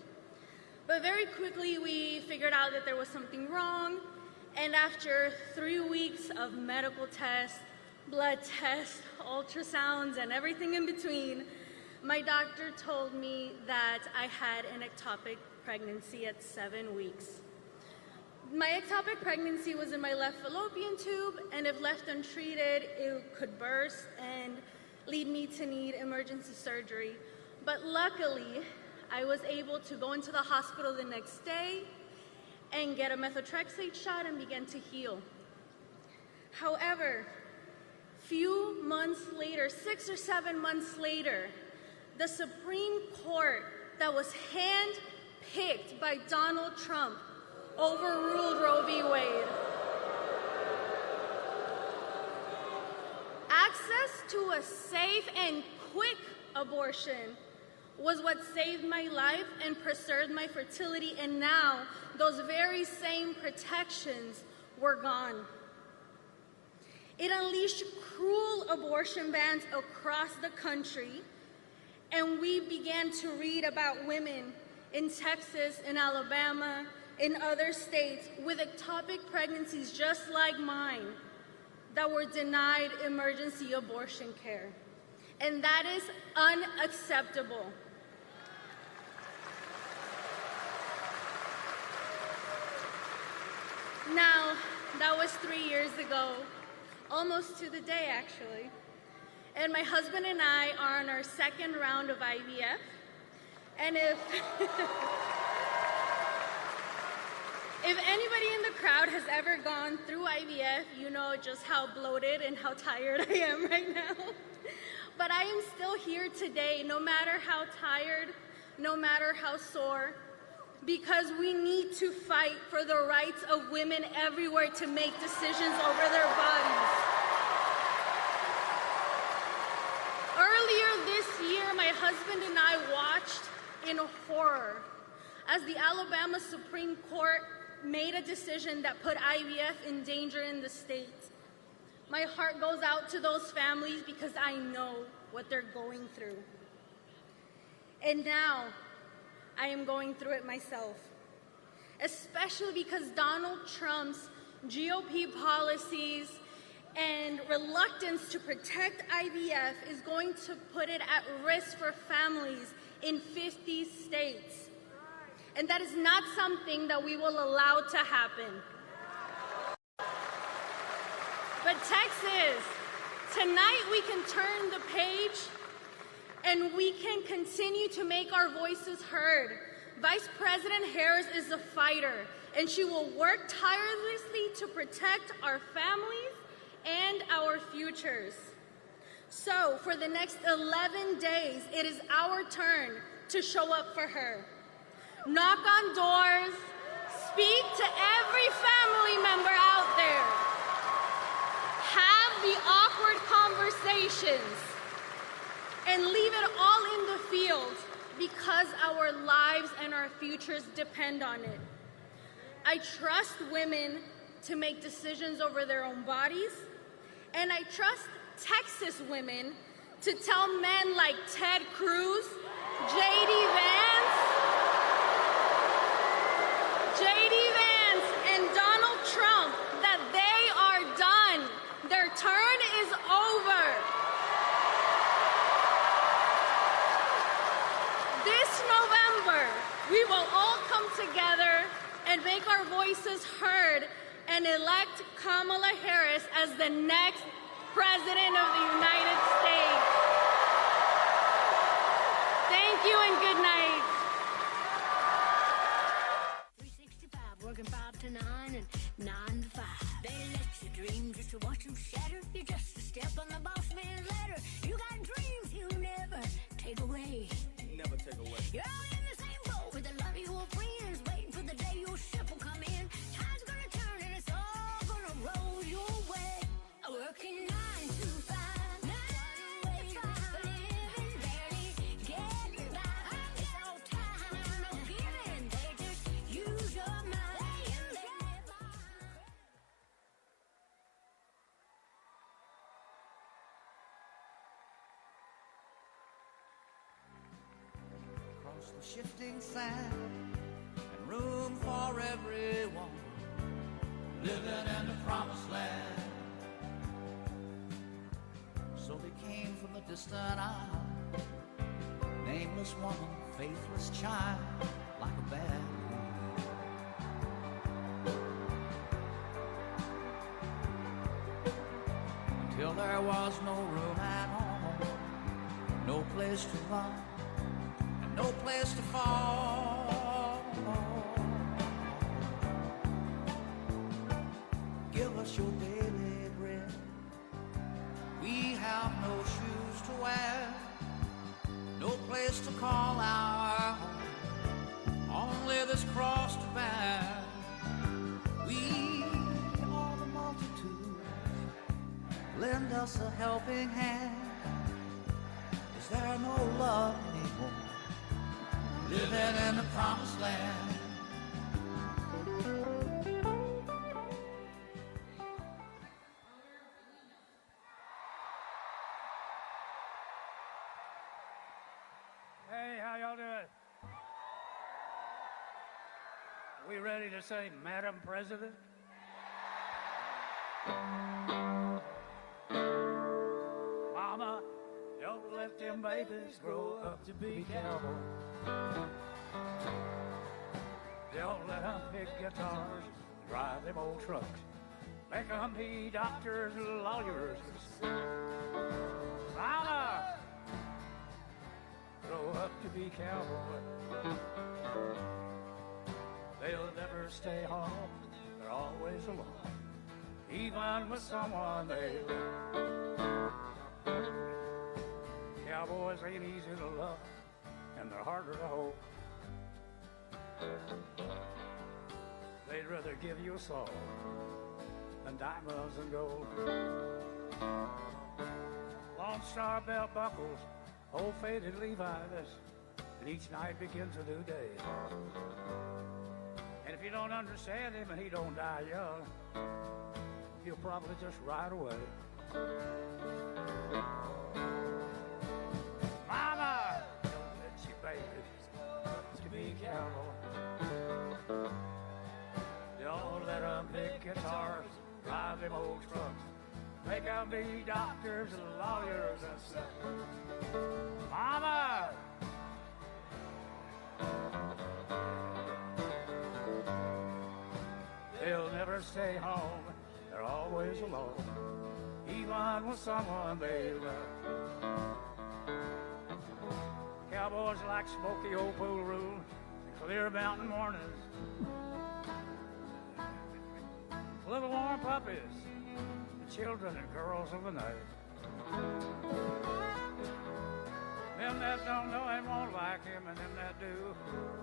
But very quickly, we figured out that there was something wrong, and after 3 weeks of medical tests, blood tests, ultrasounds, and everything in between, my doctor told me that I had an ectopic pregnancy at 7 weeks. My ectopic pregnancy was in my left fallopian tube, and if left untreated, it could burst and lead me to need emergency surgery. But luckily, I was able to go into the hospital the next day and get a methotrexate shot and begin to heal. However, few months later, 6 or 7 months later, the Supreme Court that was hand-picked by Donald Trump overruled Roe v. Wade. Access to a safe and quick abortion was what saved my life and preserved my fertility, and now those very same protections were gone. It unleashed cruel abortion bans across the country, and we began to read about women in Texas, in Alabama, in other states with ectopic pregnancies just like mine that were denied emergency abortion care. And that is unacceptable. Now, that was 3 years ago, almost to the day actually. And my husband and I are on our second round of IVF. And if anybody in the crowd has ever gone through IVF, you know just how bloated and how tired I am right now. But I am still here today, no matter how tired, no matter how sore, because we need to fight for the rights of women everywhere to make decisions over their bodies. Earlier this year, my husband and I watched in horror as the Alabama Supreme Court made a decision that put IVF in danger in the state. My heart goes out to those families because I know what they're going through. And now, I am going through it myself, especially because Donald Trump's GOP policies and reluctance to protect IVF is going to put it at risk for families in 50 states. And that is not something that we will allow to happen. But Texas, tonight we can turn the page and we can continue to make our voices heard. Vice President Harris is a fighter, and she will work tirelessly to protect our families and our futures. So for the next 11 days, it is our turn to show up for her. Knock on doors, speak to every family member out there. Have the awkward interests depend on it. I trust women to make decisions over their own bodies, and I trust Texas women to tell men like Ted Cruz, J.D. Vance, and Donald Trump that they are done. Their turn is over. This November, we will all come together and make our voices heard and elect Kamala Harris as the next President of the United States. Thank you and good night. 365, working 5 to 9 and 9 to 5. They let you dream just to watch them shatter. You're just a step on the boss man's ladder. You got dreams you'll never take away. Never take away. You're all in the same boat with a lot of your friends, waiting for the day your ship will come in. Time's gonna turn and it's all gonna roll your way. Working 9 to 5. Shifting sand and room for everyone living in the promised land. So they came from the distant isle, nameless woman, faithless child, like a bad dream. Until there was no room at home, no place to run, no place to fall. Give us your daily bread. We have no shoes to wear, no place to call our home, only this cross to bear. We are the multitude, lend us a helping hand. Is there no love anymore? Living in the promised land. Hey, how y'all doing? We ready to say Madam President? Mama, don't let them babies grow up to be cowboys. Don't let them pick guitars, drive them old trucks. Make them be doctors, lawyers. Mama, grow up to be cowboys. They'll never stay home, they're always alone. Even with someone they love. Cowboys ain't easy to love, and they're harder to hold. They'd rather give you a soul than diamonds and gold. Lone Star belt buckles, old faded Levi's, and each night begins a new day. And if you don't understand him and he don't die young, he'll probably just ride away. Mama, don't let your babies to be cowboys. Don't let them pick guitars, drive them old trucks. Make them be doctors and lawyers and stuff. Mama! They'll never stay home, they're always alone, even with someone they love. Cowboys like smoky old pool room, clear mountain mornings, little warm puppies, the children and girls of the night. Them that don't know him won't like him, and them that do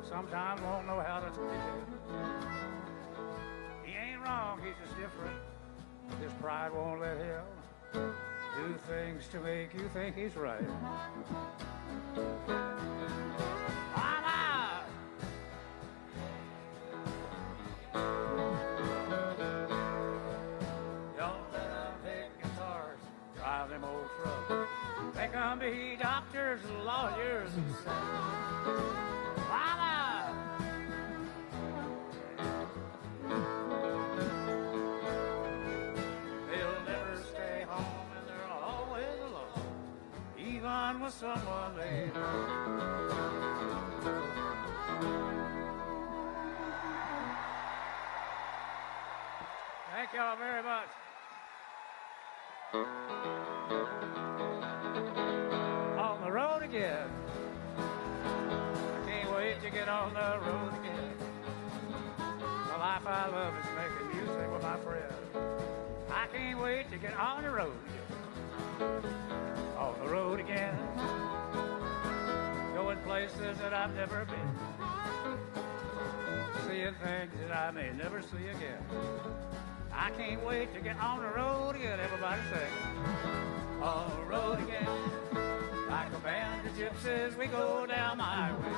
sometimes won't know how to treat him. He ain't wrong, he's just different. His pride won't let him do things to make you think he's right. Mama, years, a lot of years. Mama! They'll never stay home and they're always alone, even with someone they know. Thank y'all very much. On the road again. I can't wait to get on the road again. The life I love is making music with my friends. I can't wait to get on the road again. On the road again. Going places that I've never been. Seeing things that I may never see again. I can't wait to get on the road again. Everybody sing. On the road again. Like a band of gypsies, we go down the highway.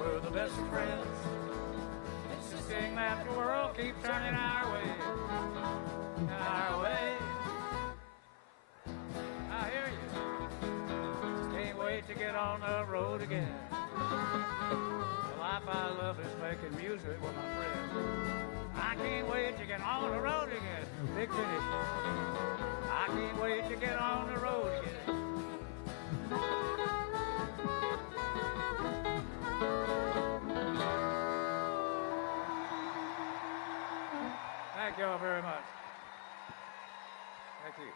We're the best of friends. Insisting that the world keeps turning our way. Our way. I hear you. Just can't wait to get on the road again. The life I love is making music with my friends. I can't wait to get on the road again. Big finish. I can't wait to get on the road again. Thank you all very much. Thank you.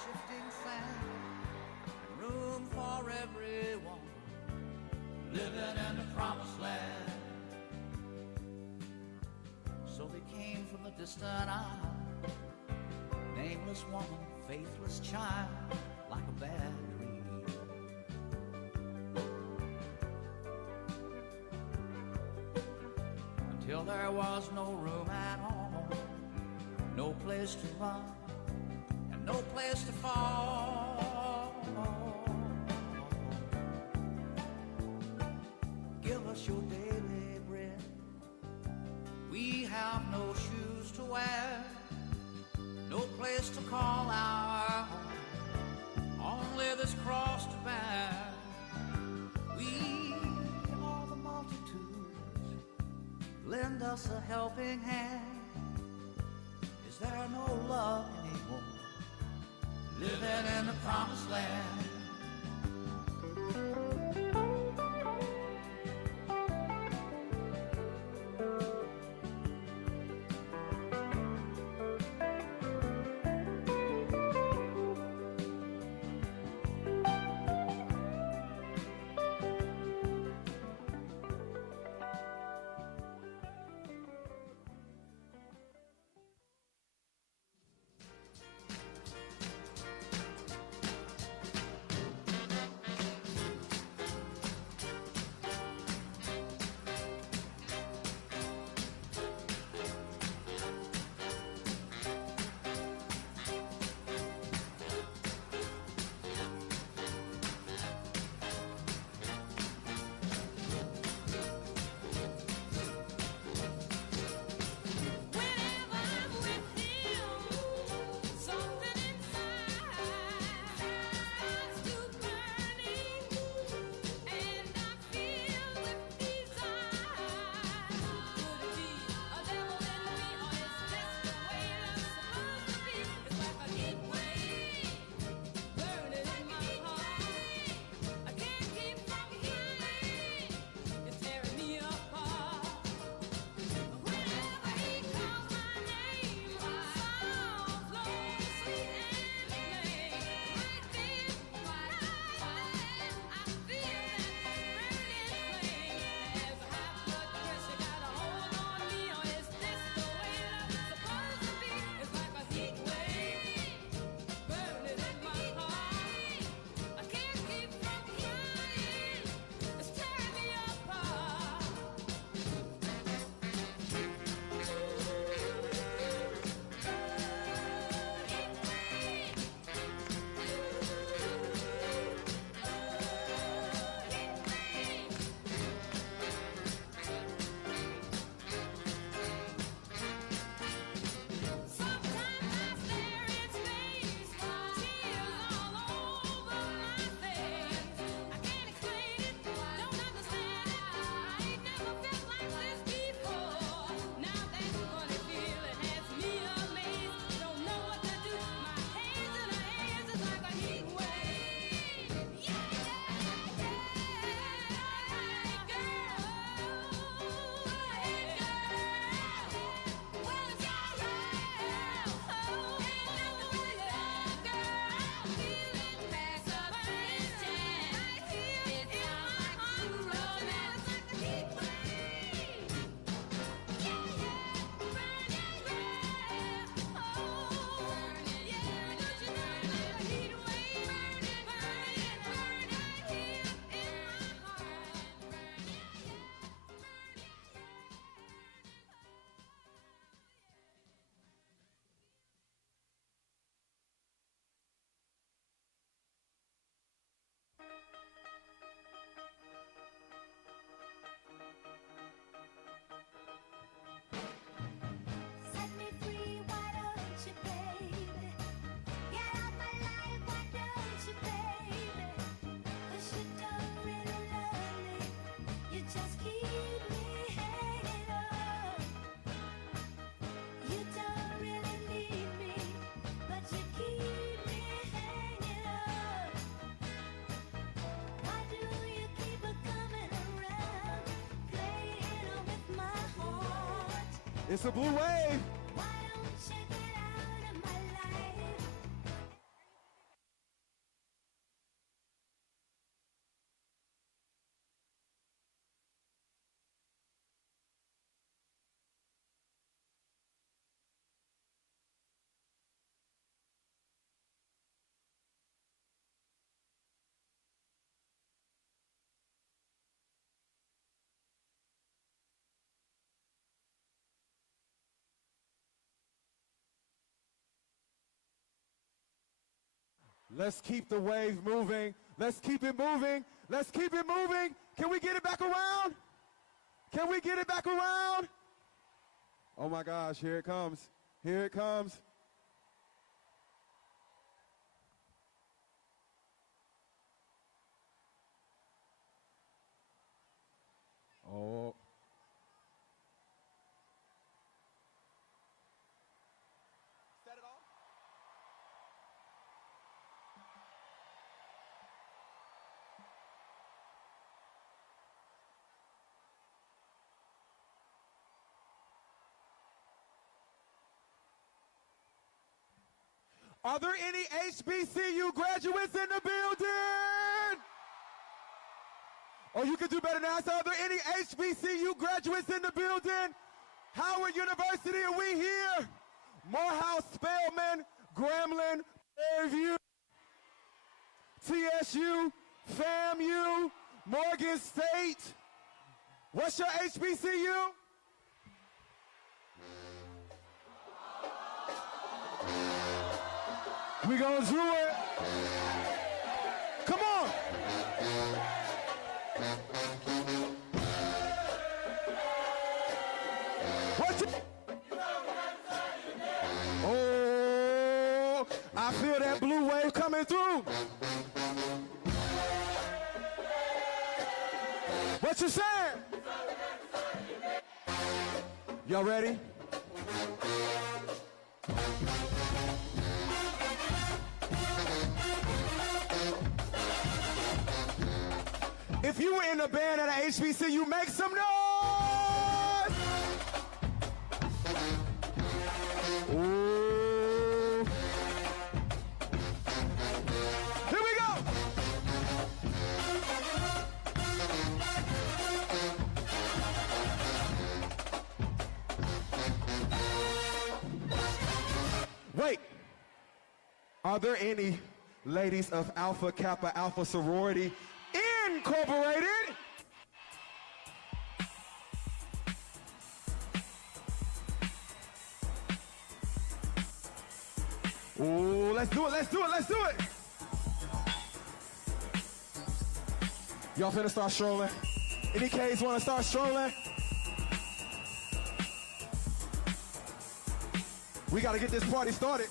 Shifting sand, room for everyone, living in the promised land. So they came from the distant isle, nameless woman, faithless child, like a bad dream. Until there was no room at all, no place to run, no place to fall. Give us your daily bread. We have no shoes to wear, no place to call our home, only this cross to bear. We are the multitudes, lend us a helping hand. Is there no love anymore? Living in the promised land. It's a blue wave. Let's keep the wave moving. Let's keep it moving. Let's keep it moving. Can we get it back around? Can we get it back around? Oh my gosh, here it comes. Here it comes. Oh. Are there any HBCU graduates in the building? Oh, you can do better now. So are there any HBCU graduates in the building? Howard University, are we here? Morehouse, Spelman, Grambling, Fairview, TSU, FAMU, Morgan State. What's your HBCU? We gonna do it. Come on. What's it? Oh, I feel that blue wave coming through. What you saying? Y'all ready? If you were in a band at an HBCU, make some noise! Ooh. Here we go! Wait. Are there any ladies of Alpha Kappa Alpha Sorority Incorporated? Ooh, let's do it, let's do it, let's do it. Y'all finna start strolling? Any K's wanna start strolling? We gotta get this party started.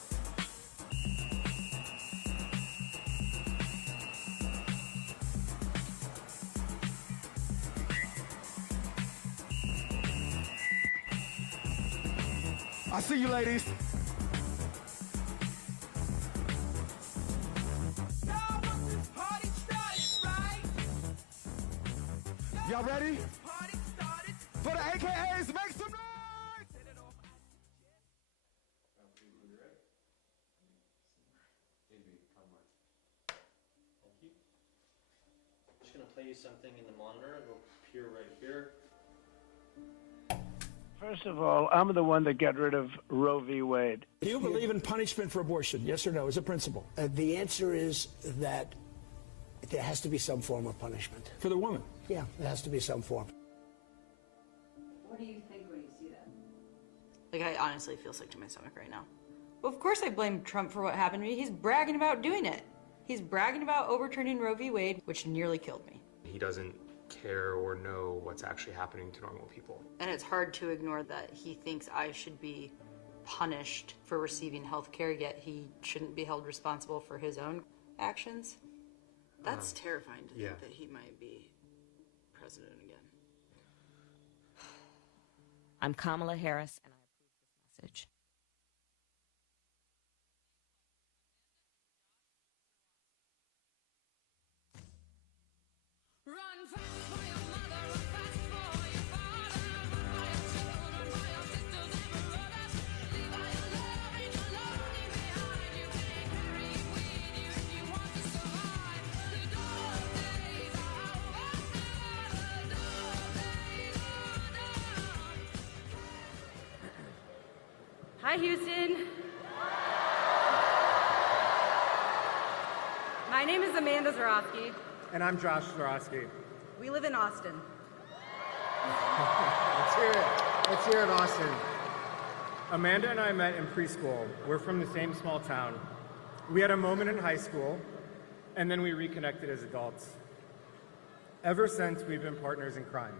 I see you, ladies. Y'all ready? For the AKAs, make some noise! I'm just going to play you something in the monitor. It'll appear right here. First of all, I'm the one that got rid of Roe v. Wade. Do you believe in punishment for abortion? Yes or no, as a principle? The answer is that there has to be some form of punishment. For the woman? Yeah, there has to be some form. What do you think when you see that? Like, I honestly feel sick to my stomach right now. Well, of course I blame Trump for what happened to me. He's bragging about doing it. He's bragging about overturning Roe v. Wade, which nearly killed me. He doesn't care or know what's actually happening to normal people. And it's hard to ignore that he thinks I should be punished for receiving health care, yet he shouldn't be held responsible for his own actions. That's terrifying to think that he might be president again. I'm Kamala Harris, and I approve this message. Run fast for your mother, run fast for your father, run for your children, for your sisters. Hi, Houston. My name is Amber Thurman. And I'm Josh Zurawski. We live in Austin. Let's hear it. Let's hear it, Austin. Amanda and I met in preschool. We're from the same small town. We had a moment in high school, and then we reconnected as adults. Ever since, we've been partners in crime.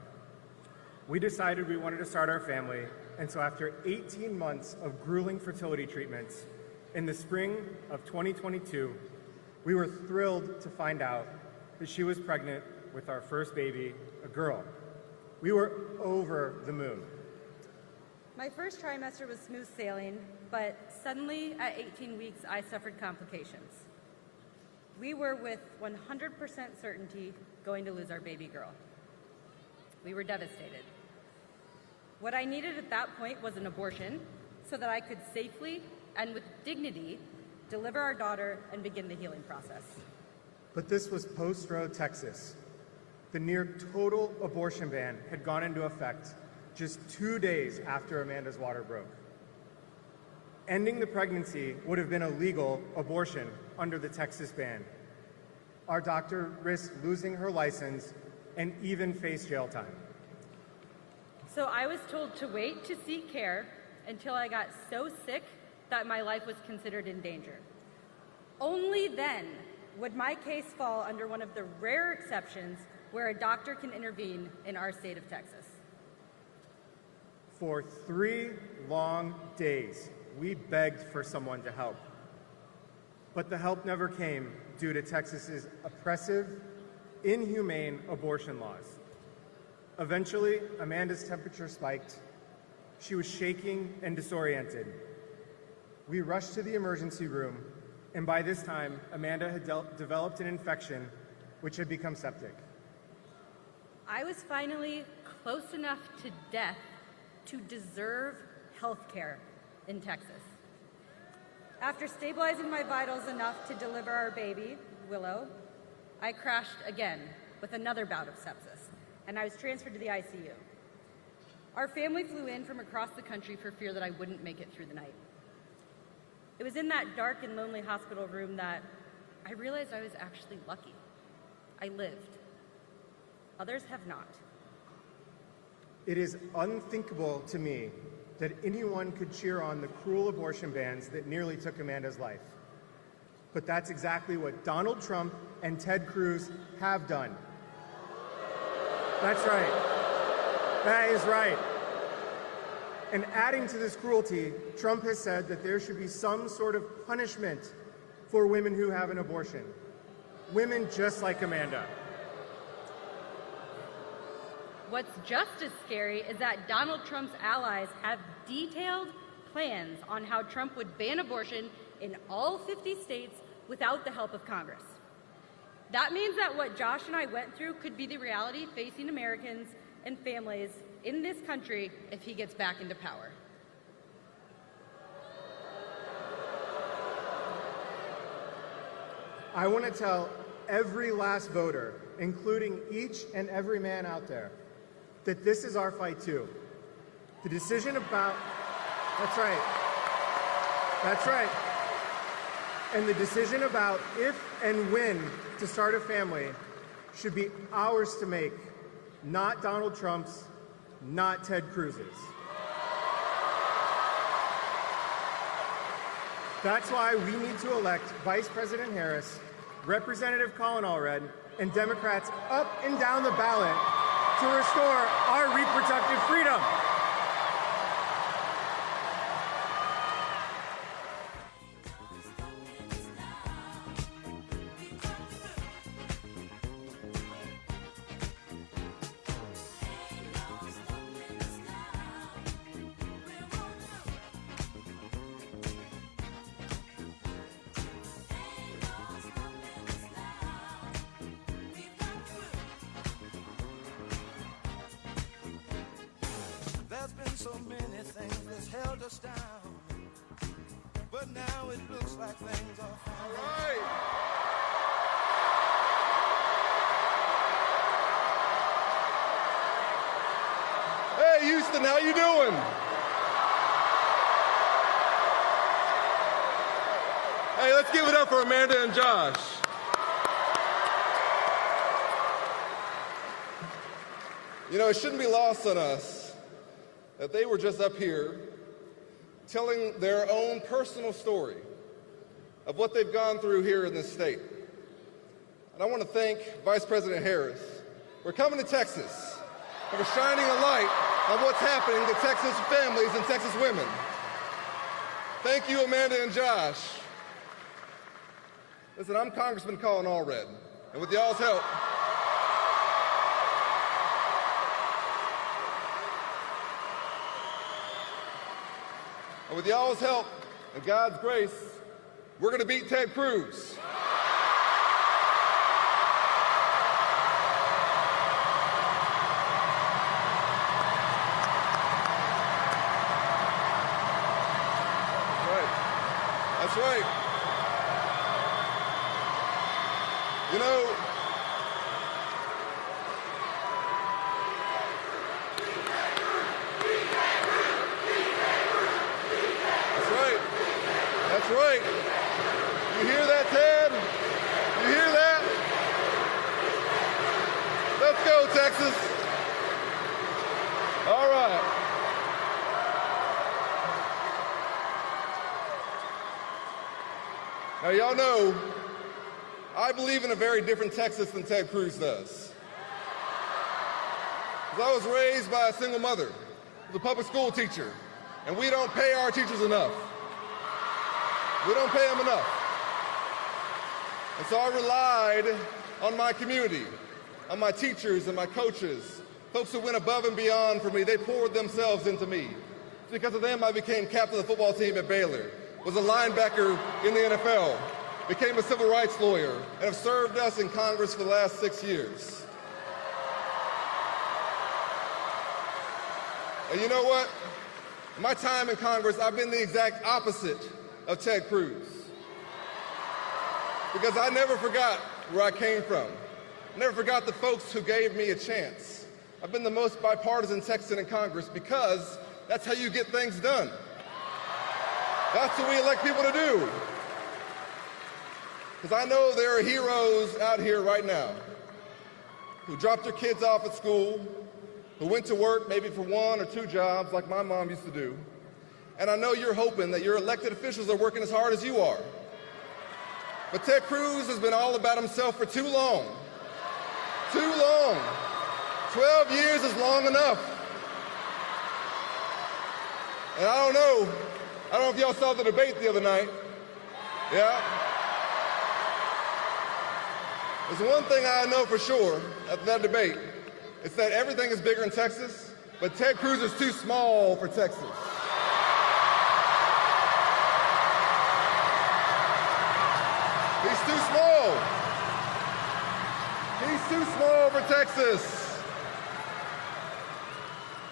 We decided we wanted to start our family, and so after 18 months of grueling fertility treatments, in the spring of 2022, we were thrilled to find out that she was pregnant with our first baby, a girl. We were over the moon. My first trimester was smooth sailing, but suddenly at 18 weeks, I suffered complications. We were with 100% certainty going to lose our baby girl. We were devastated. What I needed at that point was an abortion so that I could safely and with dignity deliver our daughter and begin the healing process. But this was post-Roe, Texas. The near total abortion ban had gone into effect just 2 days after Amanda's water broke. Ending the pregnancy would have been a legal abortion under the Texas ban. Our doctor risked losing her license and even face jail time. So I was told to wait to seek care until I got so sick that my life was considered in danger. Only then would my case fall under one of the rare exceptions where a doctor can intervene in our state of Texas. For 3 long days, we begged for someone to help. But the help never came due to Texas's oppressive, inhumane abortion laws. Eventually, Amanda's temperature spiked. She was shaking and disoriented. We rushed to the emergency room, and by this time, Amanda had developed an infection which had become septic. I was finally close enough to death to deserve health care in Texas. After stabilizing my vitals enough to deliver our baby, Willow, I crashed again with another bout of sepsis, and I was transferred to the ICU. Our family flew in from across the country for fear that I wouldn't make it through the night. It was in that dark and lonely hospital room that I realized I was actually lucky. I lived. Others have not. It is unthinkable to me that anyone could cheer on the cruel abortion bans that nearly took Amanda's life. But that's exactly what Donald Trump and Ted Cruz have done. That's right. That is right. And adding to this cruelty, Trump has said that there should be some sort of punishment for women who have an abortion. Women just like Amanda. What's just as scary is that Donald Trump's allies have detailed plans on how Trump would ban abortion in all 50 states without the help of Congress. That means that what Josh and I went through could be the reality facing Americans and families in this country if he gets back into power. I want to tell every last voter, including each and every man out there, that this is our fight too. The decision about, that's right. And the decision about if and when to start a family should be ours to make, not Donald Trump's, not Ted Cruz's. That's why we need to elect Vice President Harris, Representative Colin Allred, and Democrats up and down the ballot to restore our reproductive freedom. There's been so many things that's held us down, but now it looks like things are all right. Hey, Houston, how you doing? let's give it up for Amanda and Josh. You know, it shouldn't be lost on us that they were just up here telling their own personal story of what they've gone through here in this state. And I want to thank Vice President Harris for coming to Texas and for shining a light on what's happening to Texas families and Texas women. Thank you, Amanda and Josh. Listen, I'm Congressman Colin Allred, and with y'all's help, and God's grace, we're going to beat Ted Cruz. That's right. You know, that's right. You hear that, Ted? You hear that? Let's go, Texas. All right. Now, y'all know, I believe in a very different Texas than Ted Cruz does. Because I was raised by a single mother, who's a public school teacher, and we don't pay our teachers enough. We don't pay them enough. And so I relied on my community, on my teachers and my coaches, folks who went above and beyond for me. They poured themselves into me. It's because of them I became captain of the football team at Baylor, was a linebacker in the NFL, became a civil rights lawyer, and have served us in Congress for the last 6 years. And you know what? In my time in Congress, I've been the exact opposite of Ted Cruz. Because I never forgot where I came from. I never forgot the folks who gave me a chance. I've been the most bipartisan Texan in Congress because that's how you get things done. That's what we elect people to do. Because I know there are heroes out here right now who dropped their kids off at school, who went to work maybe for 1 or 2 jobs like my mom used to do. And I know you're hoping that your elected officials are working as hard as you are. But Ted Cruz has been all about himself for too long. Too long. 12 years is long enough. And I don't know if y'all saw the debate the other night. Yeah? There's one thing I know for sure after that debate. It's that everything is bigger in Texas, but Ted Cruz is too small for Texas. He's too small. He's too small for Texas.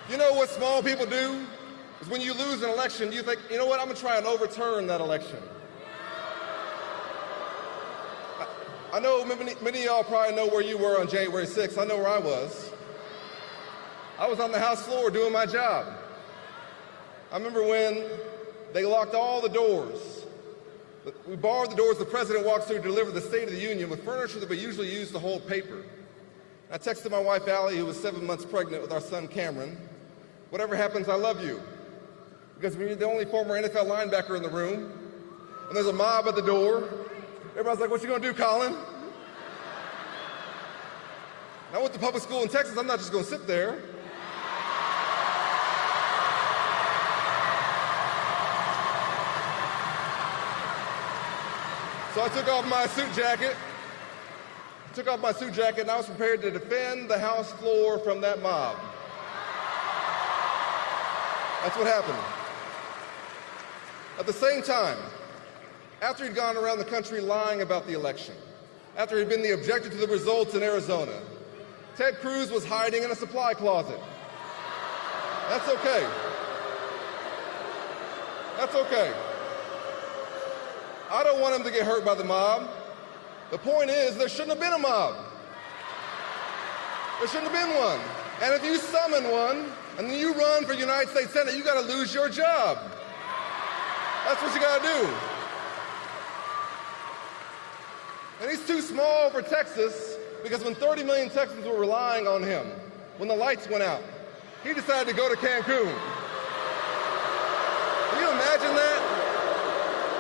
You know what small people do? Is when you lose an election, you think, you know what, I'm going to try and overturn that election. I know many of y'all probably know where you were on January 6th. I know where I was. I was on the House floor doing my job. I remember when they locked all the doors. We barred the doors the president walks through to deliver the State of the Union with furniture that we usually use to hold paper. I texted my wife, Allie, who was 7 months pregnant with our son, Cameron, whatever happens, I love you. Because we're the only former NFL linebacker in the room, and there's a mob at the door. Everybody's like, what you gonna do, Colin? And I went to public school in Texas. I'm not just gonna sit there. So I took off my suit jacket. And I was prepared to defend the House floor from that mob. That's what happened. At the same time, after he'd gone around the country lying about the election, after he'd been the objector to the results in Arizona, Ted Cruz was hiding in a supply closet. That's okay. That's okay. I don't want him to get hurt by the mob. The point is, there shouldn't have been a mob. There shouldn't have been one. And if you summon one, and then you run for United States Senate, you got to lose your job. That's what you got to do. He's too small for Texas because when 30 million Texans were relying on him, when the lights went out, he decided to go to Cancun. Can you imagine that?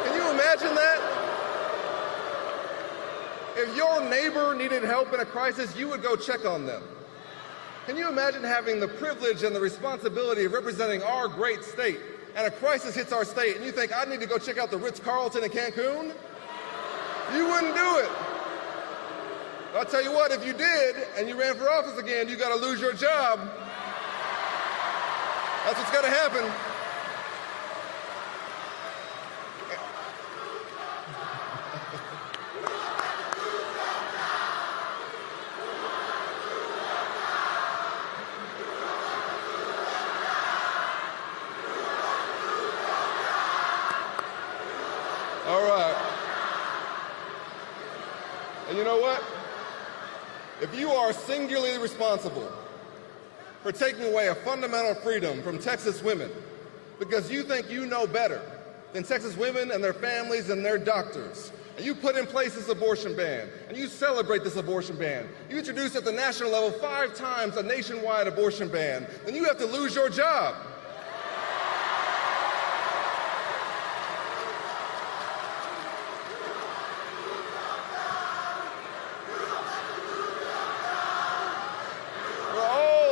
Can you imagine that? If your neighbor needed help in a crisis, you would go check on them. Can you imagine having the privilege and the responsibility of representing our great state, and a crisis hits our state, and you think, I need to go check out the Ritz-Carlton in Cancun? You wouldn't do it. I'll tell you what, if you did, and you ran for office again, you got to lose your job. That's what's got to happen. All right. And you know what? If you are singularly responsible for taking away a fundamental freedom from Texas women because you think you know better than Texas women and their families and their doctors, and you put in place this abortion ban, and you celebrate this abortion ban, you introduce at the national level 5 times a nationwide abortion ban, then you have to lose your job.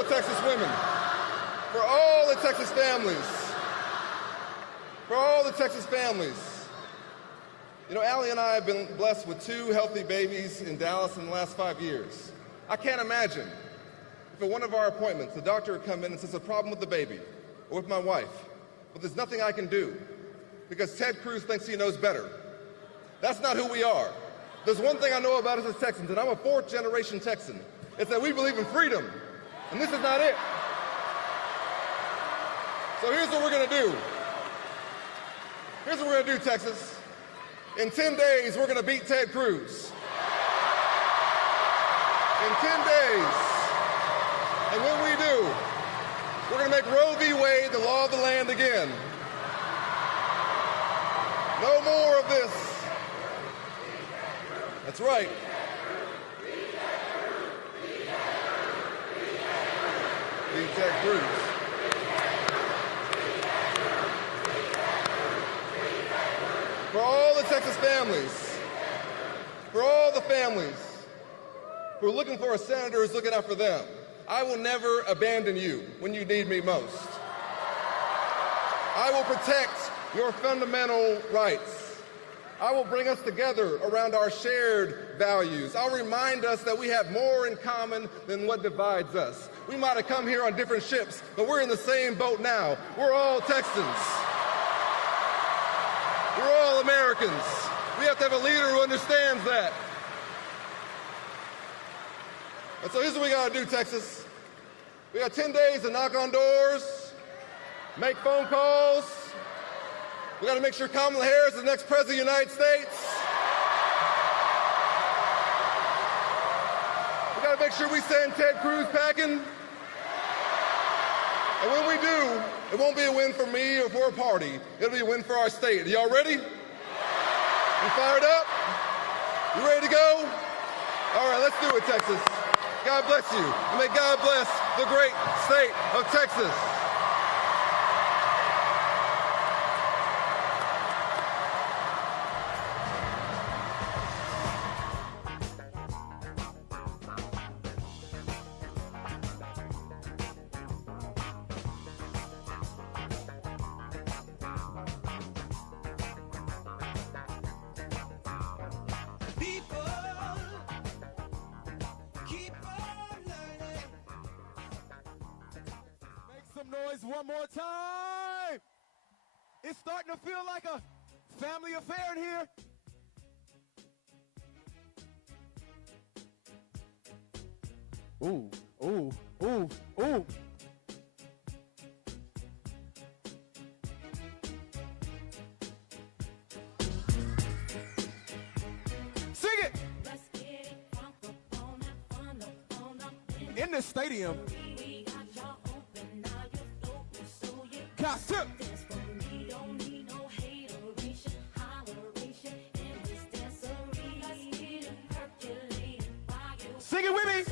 Texas women, for all the Texas families, for all the Texas families. You know, Allie and I have been blessed with 2 healthy babies in Dallas in the last 5 years. I can't imagine if at one of our appointments the doctor would come in and says a problem with the baby or with my wife, but there's nothing I can do because Ted Cruz thinks he knows better. That's not who we are. There's one thing I know about us as Texans, and I'm a 4th-generation Texan. It's that we believe in freedom. And this is not it. So here's what we're going to do. Here's what we're going to do, Texas. In 10 days, we're going to beat Ted Cruz. In 10 days. And when we do, we're going to make Roe v. Wade the law of the land again. No more of this. That's right. Ted Cruz. For all the Texas families, for all the families who are looking for a senator who's looking out for them, I will never abandon you when you need me most. I will protect your fundamental rights. I will bring us together around our shared values. I'll remind us that we have more in common than what divides us. We might have come here on different ships, but we're in the same boat now. We're all Texans. We're all Americans. We have to have a leader who understands that. And so here's what we got to do, Texas. We got 10 days to knock on doors, make phone calls. We got to make sure Kamala Harris is the next president of the United States. We got to make sure we send Ted Cruz packing. And when we do, it won't be a win for me or for a party. It'll be a win for our state. Are y'all ready? You fired up? You ready to go? All right, let's do it, Texas. God bless you. And may God bless the great state of Texas. One more time. It's starting to feel like a family affair in here. Ooh, ooh, ooh, ooh. Sing it. In this stadium. Gossip. Sing it with me.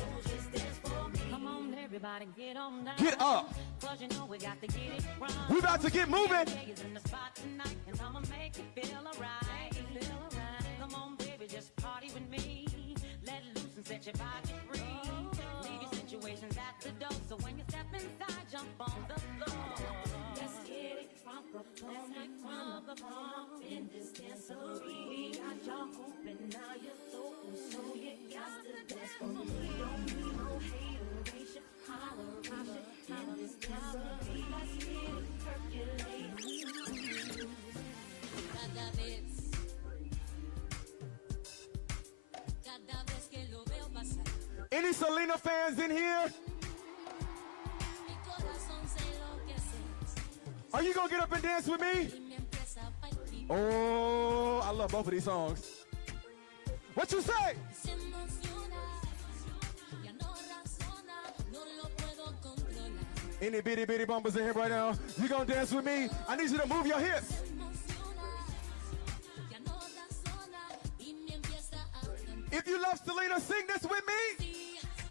Come on, everybody, get on down. Get up. 'Cause you know we got to get it wrong. We about to get moving. Is in the spot tonight, and I'ma make you feel alright. Come on, baby, just party with me. Let loose and set your body free. Leave your situations at the door, so when you step inside, jump on the floor. Let's get it from the prom in this dancery. Got y'all open, now you're so you got to dance for me. Don't need no hateration, holleration in this dancery. Let's get it percolating. Cada vez que lo veo pasar. Any Selena fans in here? Are you gonna get up and dance with me? Oh, I love both of these songs. What you say? Any bitty bitty bumpers in here right now? You gonna dance with me? I need you to move your hips. If you love Selena, sing this with me.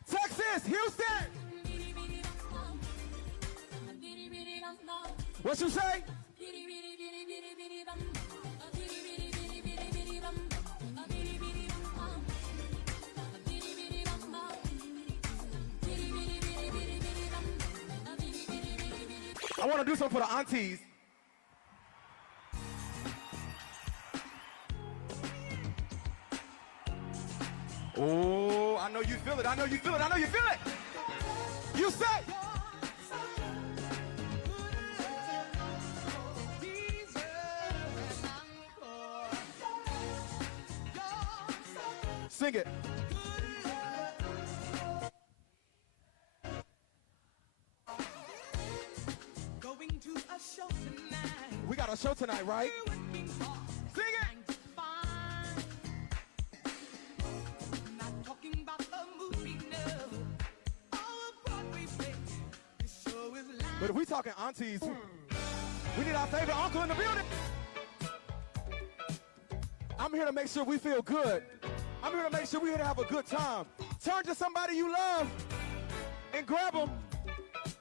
Texas, Houston. What you say? I want to do something for the aunties. Oh, I know you feel it. I know you feel it. I know you feel it. You say. Sing it. Going to a show tonight. We got a show tonight, right? Sing it. Not talking about a movie, no. Oh, Broadway play. This show is live. But if we talking aunties, we need our favorite uncle in the building. I'm here to make sure we feel good. I'm here to make sure we're here to have a good time. Turn to somebody you love and grab them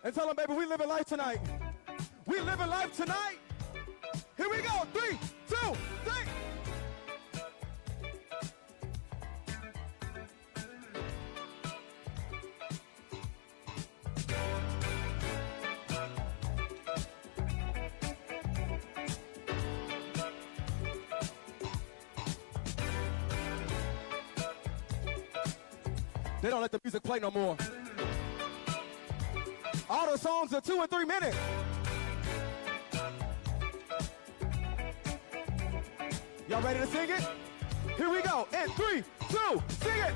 and tell them, baby, we living life tonight. We living life tonight. Here we go. 3, 2, 3. They don't let the music play no more. All the songs are 2 and 3 minutes. Y'all ready to sing it? Here we go. In 3, 2, sing it.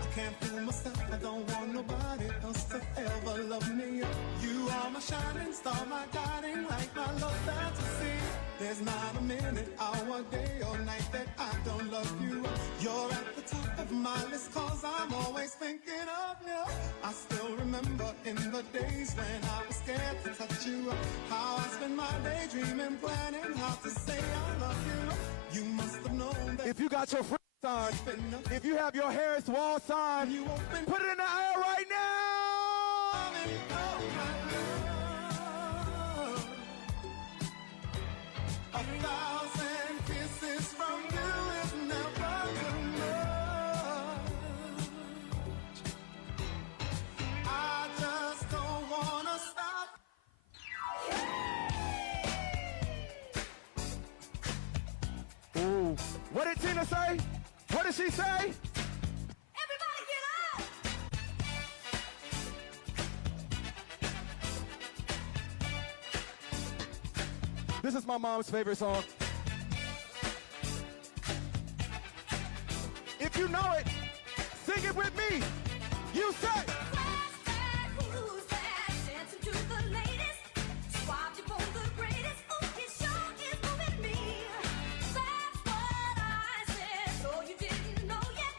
I can't fool myself. I don't want nobody else to ever love me. You are my shining star, my guiding light, my love fantasy. There's not a minute, hour, day, or night that I don't love you. You're at the top of my list, cause I'm always thinking of you. I still remember in the days when I was scared to touch you, how I spent my day dreaming, planning how to say I love you. You must have known that. If you got your friend sign, if you have your Harris Wall sign, put it in the air right now. A thousand kisses from you is never too much. I just don't wanna stop. Ooh, what did Tina say? What did she say? Everybody get up! This is my mom's favorite song. If you know it, sing it with me. You say. Who's that? Dancing to the latest. Swap you for the greatest. Ooh, he sure is moving me. That's what I said. So you didn't know yet.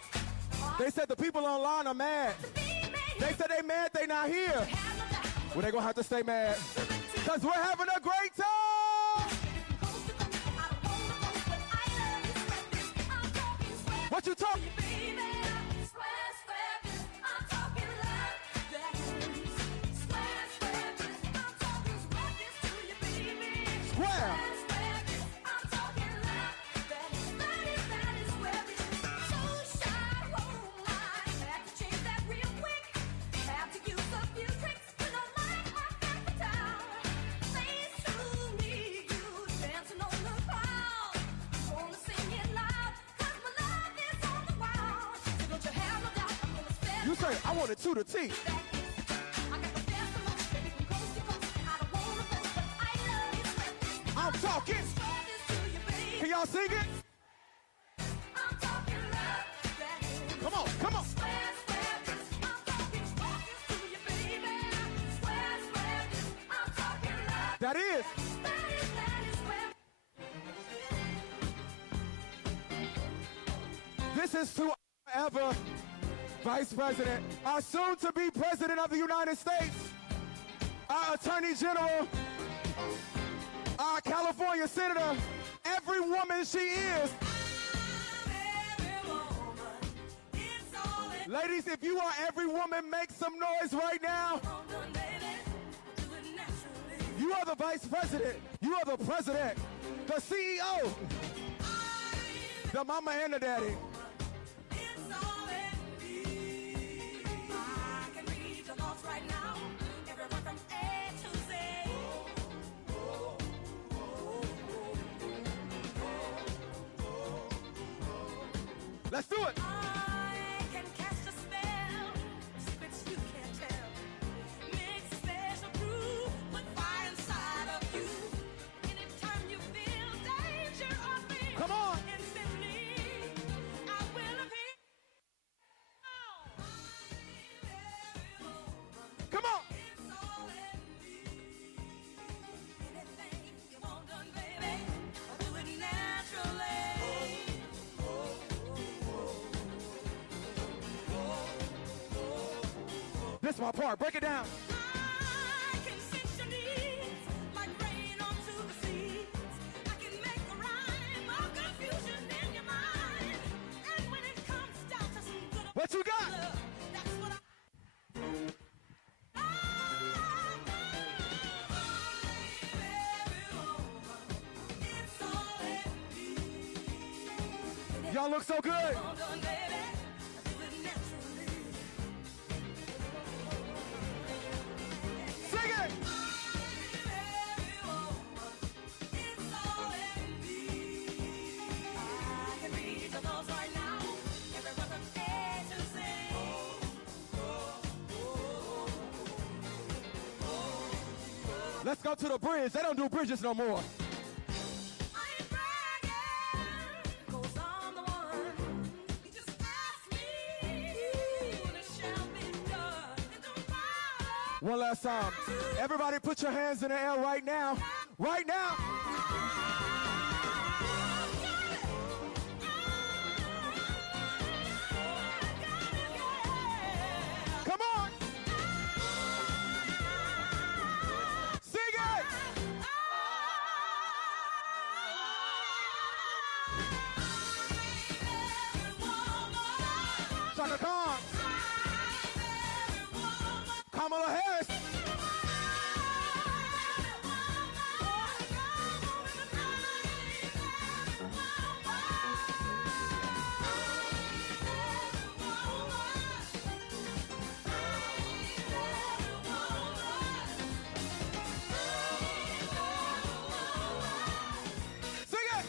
They said the people online are mad. They said they mad they not here. Well, they gonna have to stay mad. Cause we're having a great time. What you talking? it. I want it to the T. I'm talking. Can y'all sing it? Come on, come on. That is. This is to ever Vice President, our soon-to-be President of the United States, our Attorney General, our California Senator, every woman she is. Ladies, if you are every woman, make some noise right now. You are the Vice President. You are the President, the CEO, the mama and the daddy. Let's do it. I can cast a spell, secrets you can't tell. Mix a special brew, put fire inside of you. Anytime you feel danger or fear, come on. Instantly, I will appear. Come on. Anything you want done, baby, do it naturally. This is my part. Break it down. I can sense your needs like rain onto the seas. I can make a rhyme of confusion in your mind. And when it comes down to some good what you got? love, that's what I. Y'all look so good. Sing it. Let's go to the bridge. They don't do bridges no more. One last time. Everybody put your hands in the air right now. Right now. Come on. Sing it. Shaka Khan. Kamala Harris. Sing it.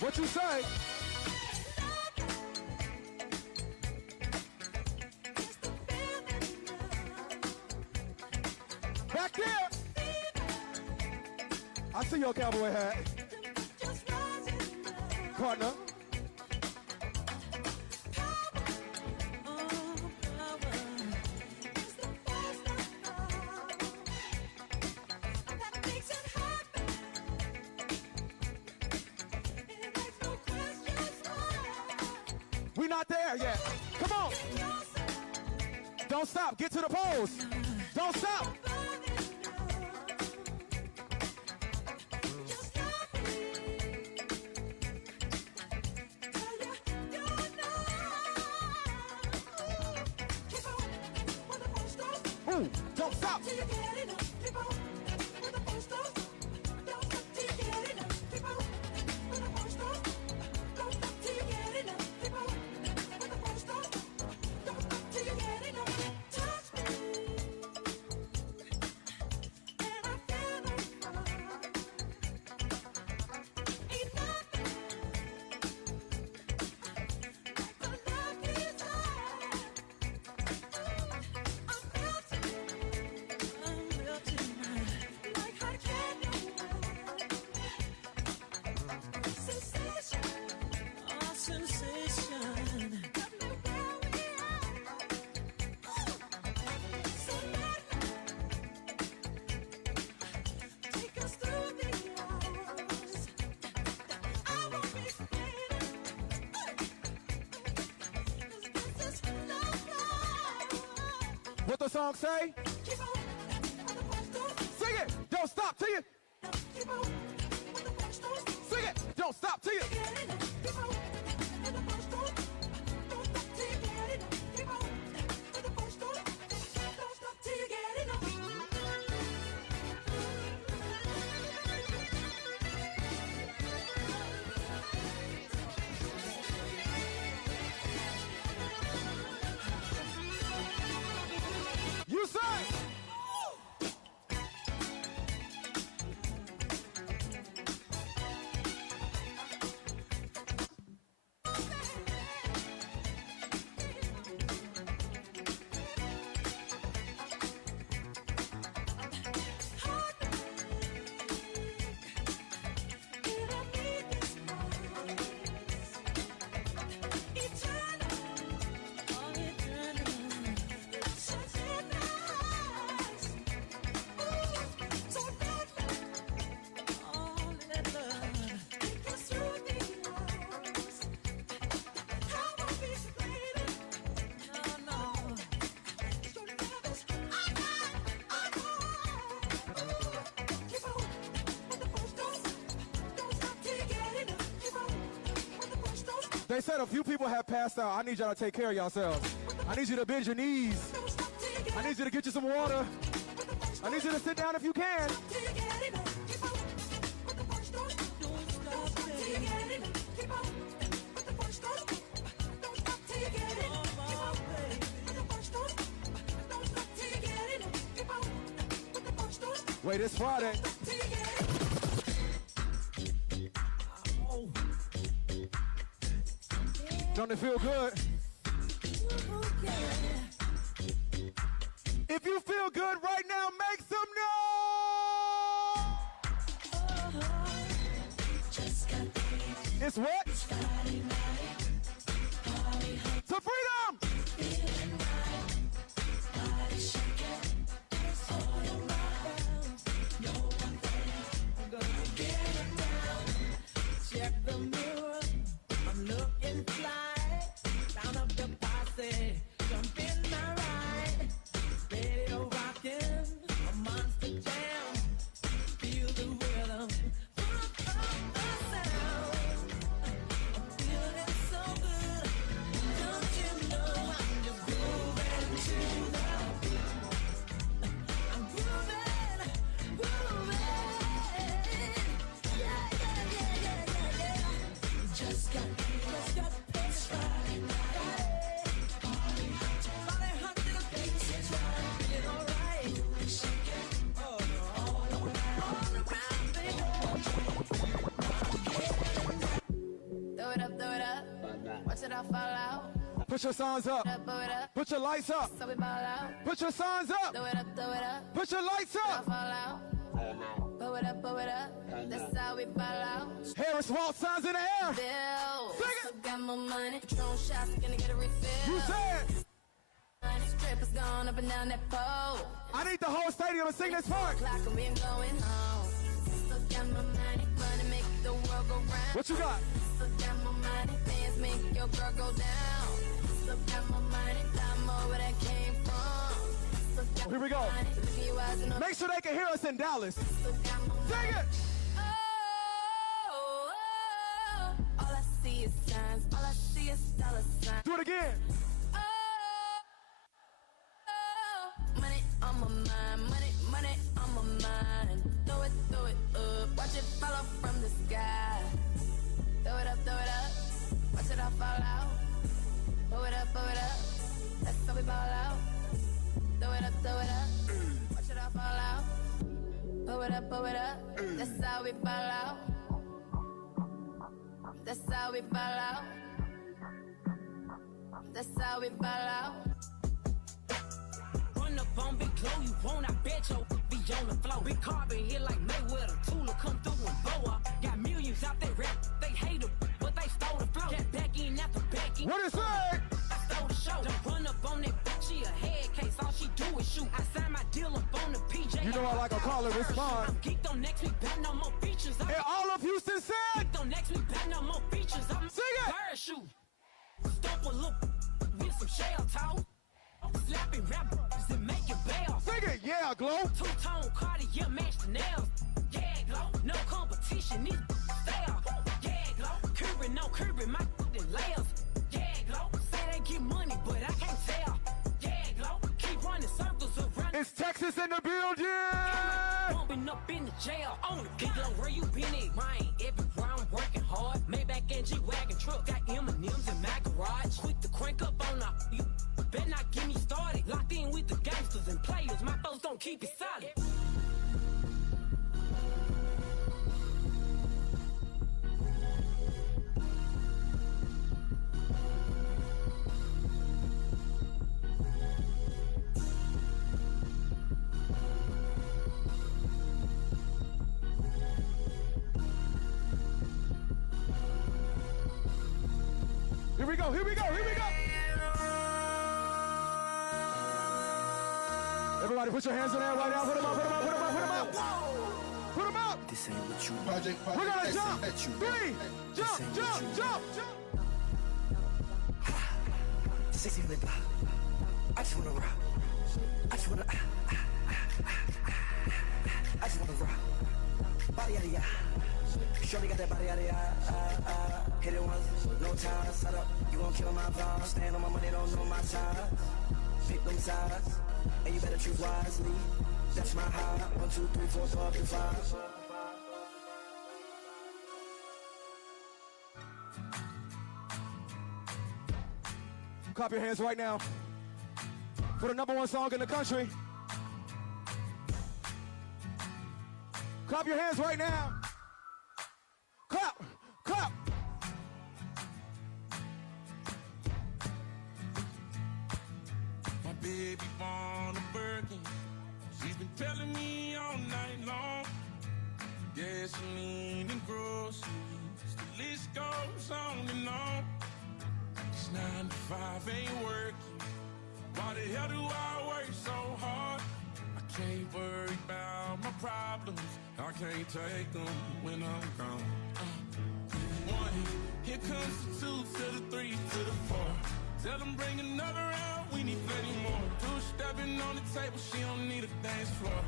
What you say? Back there. I see your cowboy hat. Partner. We're not there yet. Come on. Don't stop. Get to the pose. Don't stop. Ooh, don't stop. What the song say? Sing it, don't stop till you. Sing it, don't stop till you. You say. They said a few people have passed out. I need y'all to take care of yourselves. I need you to bend your knees. I need you to get you some water. I need you to sit down if you can. Wait, it's Friday. Don't it feel good? If you feel good right now, make some noise! It's what? To freedom! Check the mirror, I'm looking fly. Down up the posse, jump in my ride. Radio rockin', a monster jam. Feel the rhythm, pump up the sound. I'm feeling so good, don't you know I'm just grooving to the beat. I'm grooving, yeah. Just got pissed Friday night. Party hot to the place, it's feeling alright. Shake it, all around, baby. Throw it up, watch it all fall out. Put your songs up. Put your lights up. So we ball out. Put your songs up. Throw it up. Put your lights up. Fall out. Blow it up. That's how we ball out. Harris Walt signs in the air. Bill. Sing it. So got more money. Patron shots, gonna get a refill. You said. Strippers gone up and down that pole. I need the whole stadium to sing this part. Clock and we ain't going home. So got my money make the world go round. What you got? So got my money, dance make your girl go down. So got my money, time more where that came from. So got Here we go. money, look in your eyes and Make sure they can hear us in Dallas. so got my Sing it. all I see is signs, all I see is dollar signs. Do it again. Money on Pull it up, that's how we ball out. That's how we ball out. That's how we ball out. Run up on Big Glow, you won't, I bet you be on the floor. Big carbon here like Mayweather, Tula come through and blow up. Got millions out there rap, they hate them, but they stole the flow. Get back in after back in. What is that? I stole the show. Don't run up on that bitch, she a head case, all she do is shoot. I signed my deal up on the PJ. You know I like a caller respond. I'm geeked on next week, back no more features. And all of Houston said. Geeked on next week, back no more features. I'm sing it. Parachute. Stomp a look with some shell talk. Slapping rappers and make it bail. Sing it, yeah, Glow. Two-tone Cartier match the nails. Yeah, Glow. No competition, it's style. Yeah, Glow. Curbing, no curbing, my layers. Yeah, Glow. Say they get money, but I can't tell. Yeah, Glow. Keep running circles around. It's Texas in the building. Bumping up in the jail. On the big Glow, where you been at? Mine. Everywhere I'm working hard. Maybach and G-Wagon truck. Got M&M's in my garage. Quick to crank up on you. Better not get me started. Locked in with the gangsters and players. My folks don't keep it solid. Here we go, here we go, here we go. Everybody put your hands in there right now. Put them up, put them up, put them up, put them up. Put them up. This ain't what you Project, We're gonna jump. Three. Jump, jump, jump. Sexy lip. I just wanna rock. I just wanna. I just wanna rock. Body out of ya. Shorty got that body out of ya. Hit it once, no time. Set up. You gon' kill my vibe. Stand on my money, don't know my size. Pick them sides. And you better choose wisely. That's my high. 1, 2, 3, 4, 5, 5. Clap your hands right now for the #1 song in the country. Clap your hands right now. Clap, clap. My baby born a Birkin. She's been telling me all night long. Gasoline and groceries. The list goes on and on. It's 9 to 5 ain't working. Why the hell do I work so hard? I can't worry about my problems. I can't take them when I'm gone. 1, here comes the 2 to the 3 to the 4. Tell them bring another round, we need plenty more. 2 stepping on the table, she don't need a dance floor.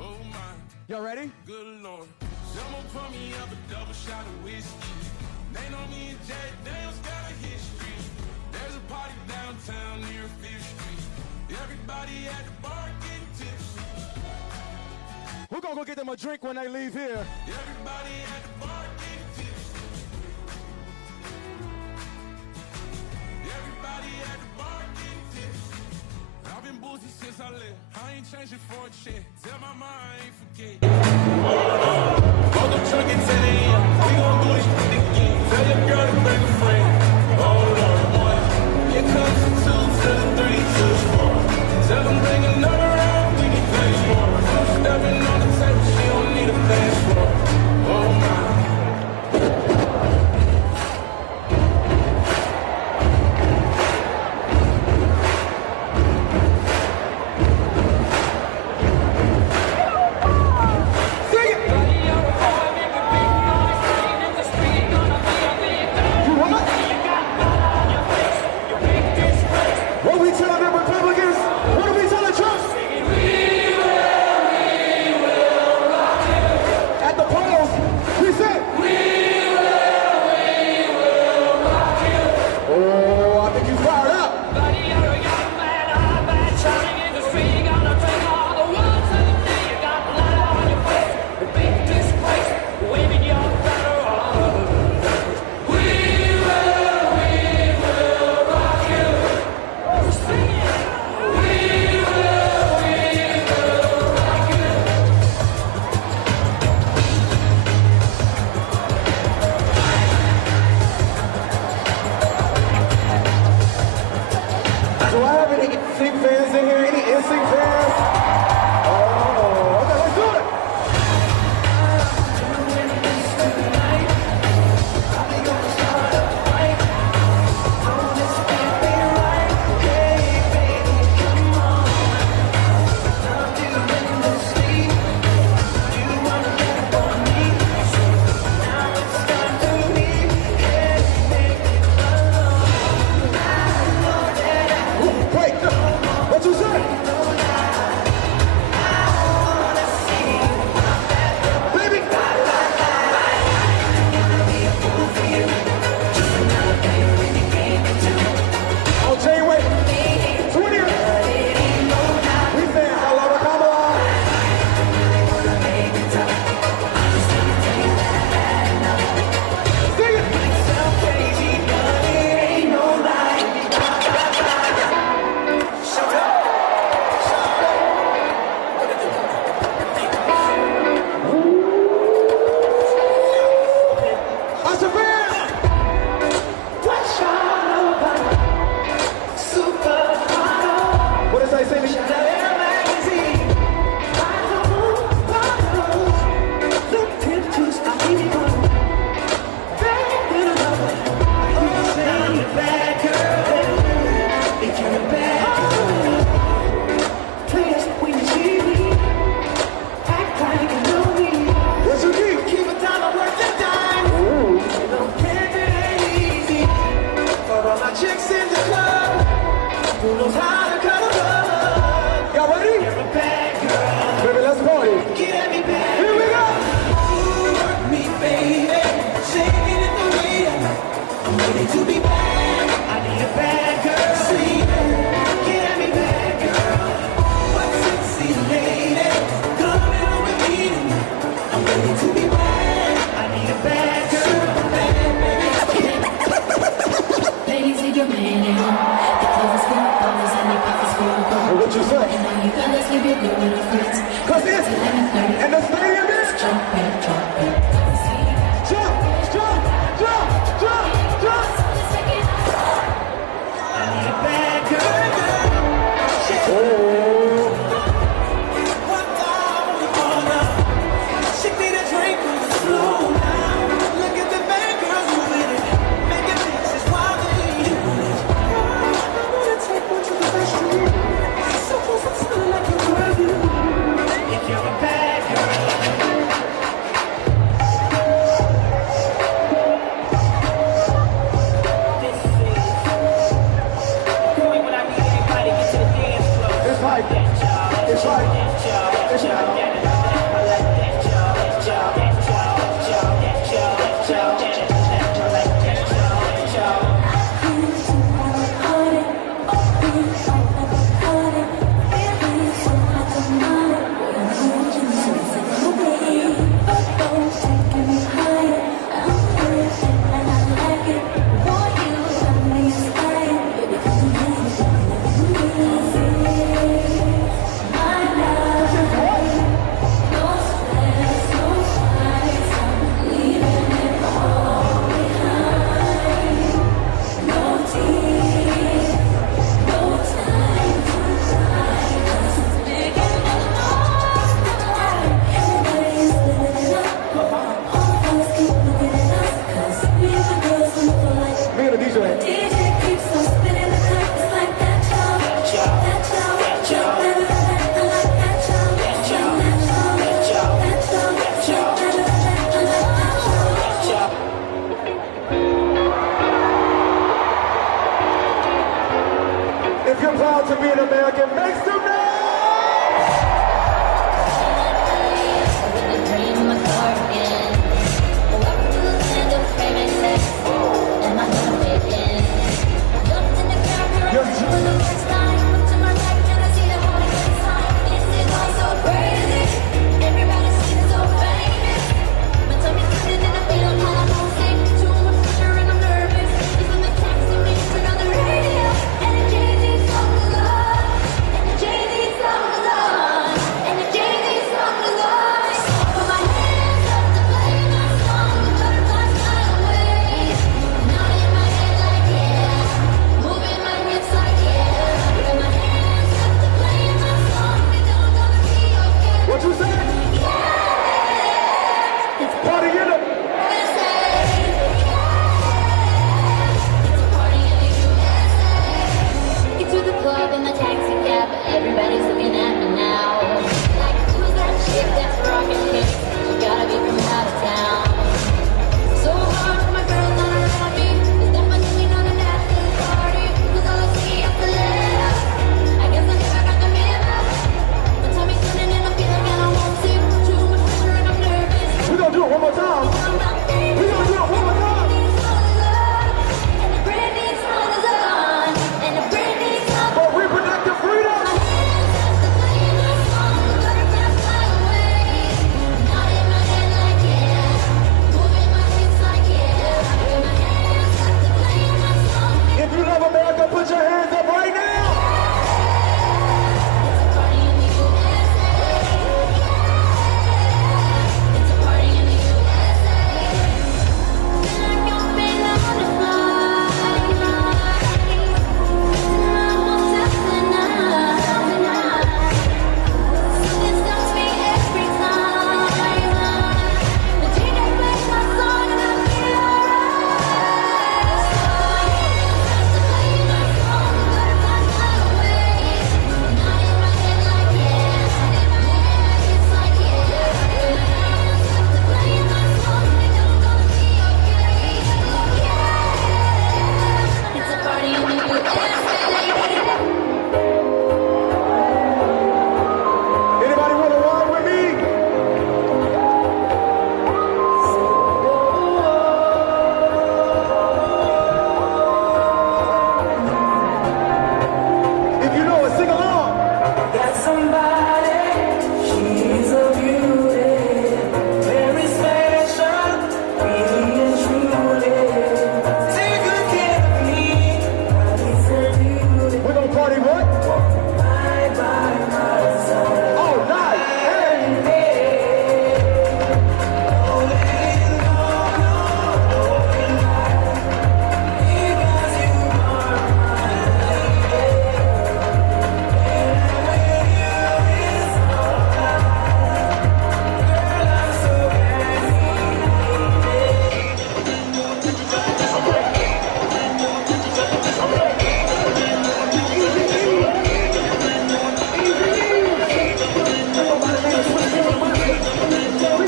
Oh my. Y'all ready? Good Lord. Someone pour me up a double shot of whiskey. They know me and Jack Daniels got a history. There's a party downtown near 5th Street. Everybody at the bar getting tipsy. We're gonna go get them a drink when they leave here. Everybody at the bar getting tipsy. Everybody at the bar getting tipsy. I've been boozy since I left. I ain't changing for a check. Tell my mom I ain't forget. Fuck them truck and 10 a.m. We gon' do this shit again. Tell your girl to bring a friend. Hold on, boy. Here comes the 2 to the 3 to the 4. Tell them bring another round. We need plenty more. 2 stepping on the table. She don't need a dance floor. Oh my. What we telling the Republicans? What are we telling Trump? At the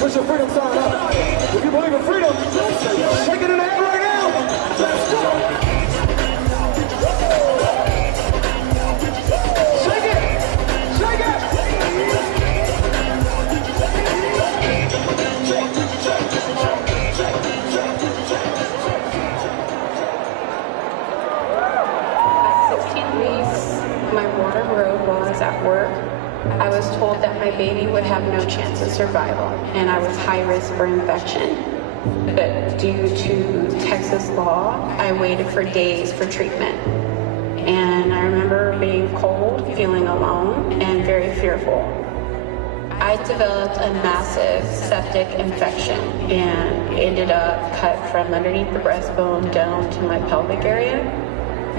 Where's your freedom sign up? If you believe in freedom, shake it in the air right now. Let's go. Shake it. Shake it. At 16 weeks, my water broke while I was at work. I was told that my baby would have no chance of survival, and I was high risk for infection. But due to Texas law, I waited for days for treatment. And I remember being cold, feeling alone, and very fearful. I developed a massive septic infection and ended up cut from underneath the breastbone down to my pelvic area.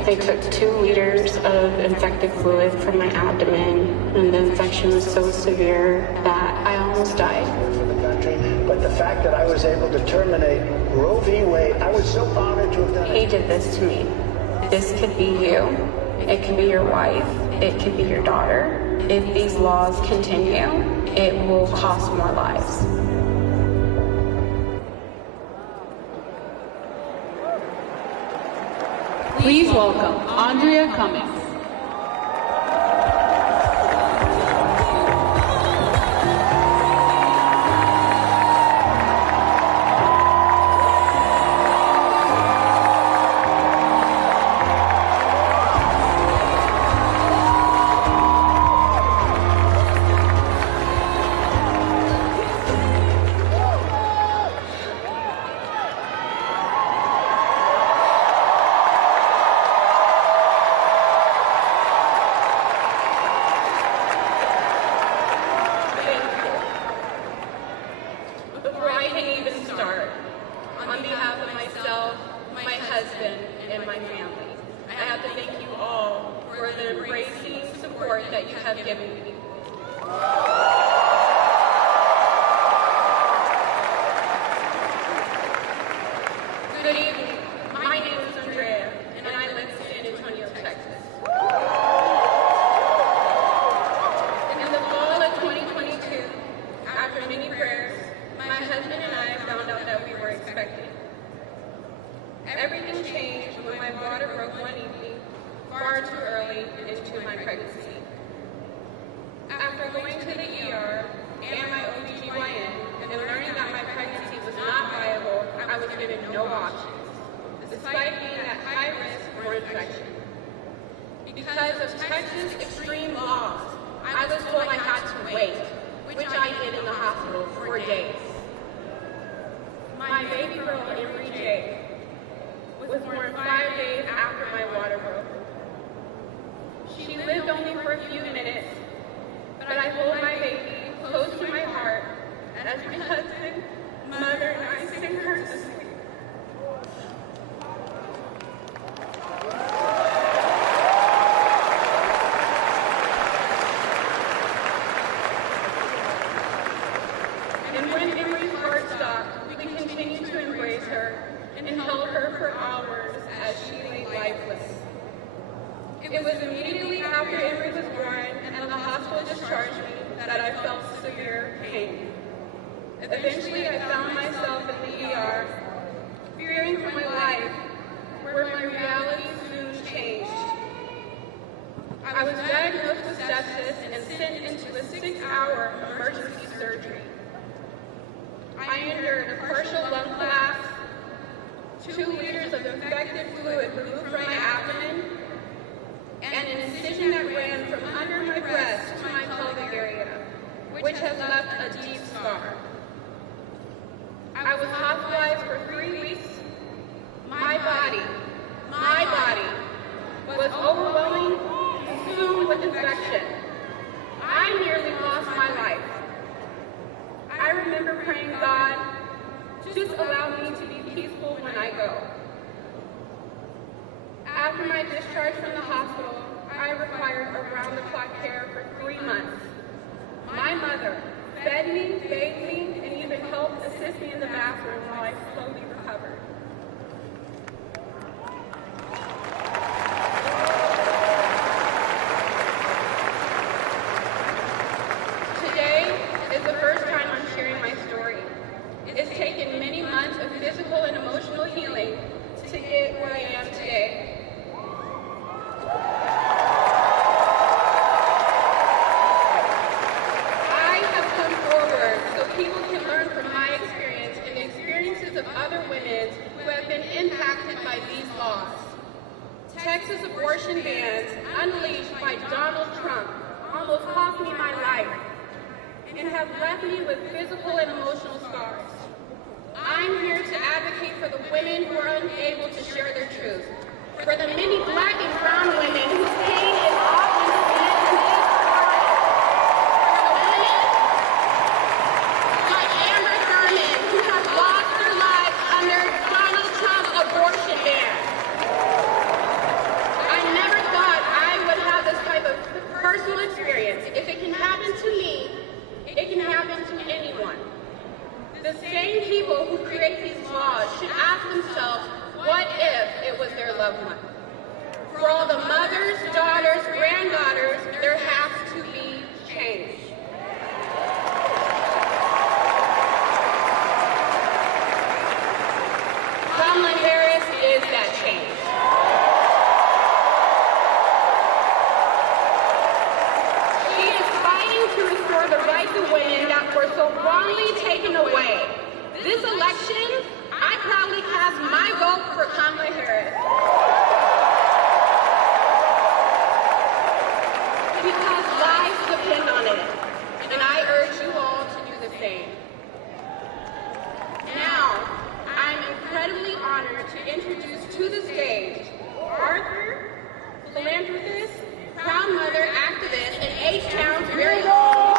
They took 2 liters of infected fluid from my abdomen, and the infection was so severe that I almost died. For the country, but the fact that I was able to terminate Roe v. Wade, I was so honored to have done it. He did this to me. This could be you. It could be your wife. It could be your daughter. If these laws continue, it will cost more lives. Please welcome Andrea Cummings. Good evening. My name is Andrea, and I live in San Antonio, Texas. In the fall of 2022, after many prayers, my husband and I found out that we were expecting. Everything changed when my water broke one evening, far too early into my pregnancy. After going to the ER and my OBGYN and learning that my pregnancy was not viable, I was given no options, despite being at high risk for infection. Because of Texas extreme laws, I was told I had to wait, which I did in the hospital for days. My baby girl, Amber was born 5 days after my water broke. She lived only for a few minutes, but I hold my baby close to my heart as my husband, mother, and I sing her to sleep. And when Emery's heart stopped, we continued to embrace her and held her for hours as she lay lifeless. It was immediately after Emery was born and the hospital discharged me that I felt severe pain. Eventually, I found myself in the ER, fearing for my life, where my reality soon changed. I was diagnosed with sepsis and sent into a 6-hour emergency surgery. I endured a partial lung collapse, 2 liters of infected fluid removed from my abdomen, and an incision that ran from under my breast to my pelvic area, which has left a deep scar. I was hospitalized for 3 weeks. My body was overwhelmingly consumed with infection. I nearly lost my life. I remember praying, God, just allow me to be peaceful when I go. After my discharge from the hospital, I required around-the-clock care for 3 months. My mother fed me, bathed me, and even helped assist me in the bathroom while I slowly recovered. Today is the first time I'm sharing my story. other women who have been impacted by these laws. Texas abortion bans unleashed by Donald Trump almost cost me my life and have left me with physical and emotional scars. I'm here to advocate for the women who are unable to share their truth, for the many Black and brown women whose pain is often like Amber Thurman, who have lost their lives under Donald Trump's abortion ban. I never thought I would have this type of personal experience. If it can happen to me, it can happen to anyone. The same people who create these laws should ask themselves, what if it was their loved one? For all the mothers, daughters, granddaughters, there has to be change. Kamala Harris is that change. She is fighting to restore the rights of women that were so wrongly taken away. This election, I proudly cast my vote for Kamala Harris. Because lives depend on it, and I urge you all to do the same. Now, I'm incredibly honored to introduce to the stage Arthur, philanthropist, proud mother, activist, and H-Town's very own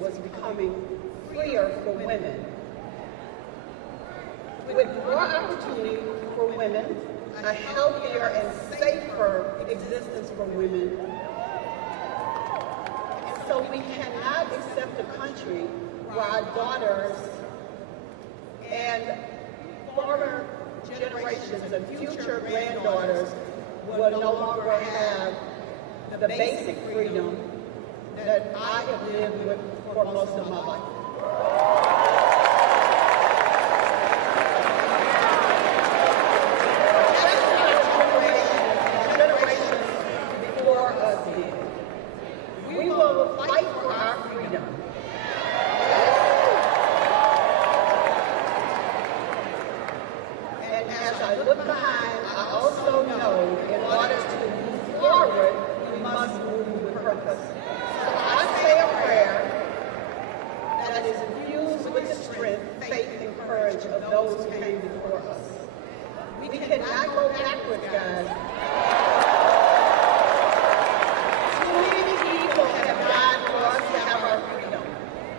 was becoming freer for women. With more opportunity for women, a healthier and safer existence for women. And so we cannot accept a country where our daughters and former generations and future granddaughters will no longer have the basic freedom that I have lived with for most of my life. Generations before us did. We will fight for our freedom. courage of those who came before us. We cannot go backwards, guys. Too many people have died for us to have our freedom.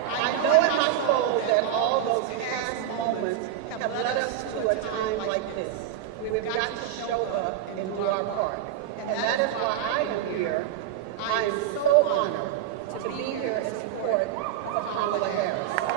I know in my soul that all those past moments have led us to a time like this. We've got to show up and do our part. And that is why I am here. I am so honored to be here in support of Kamala Harris.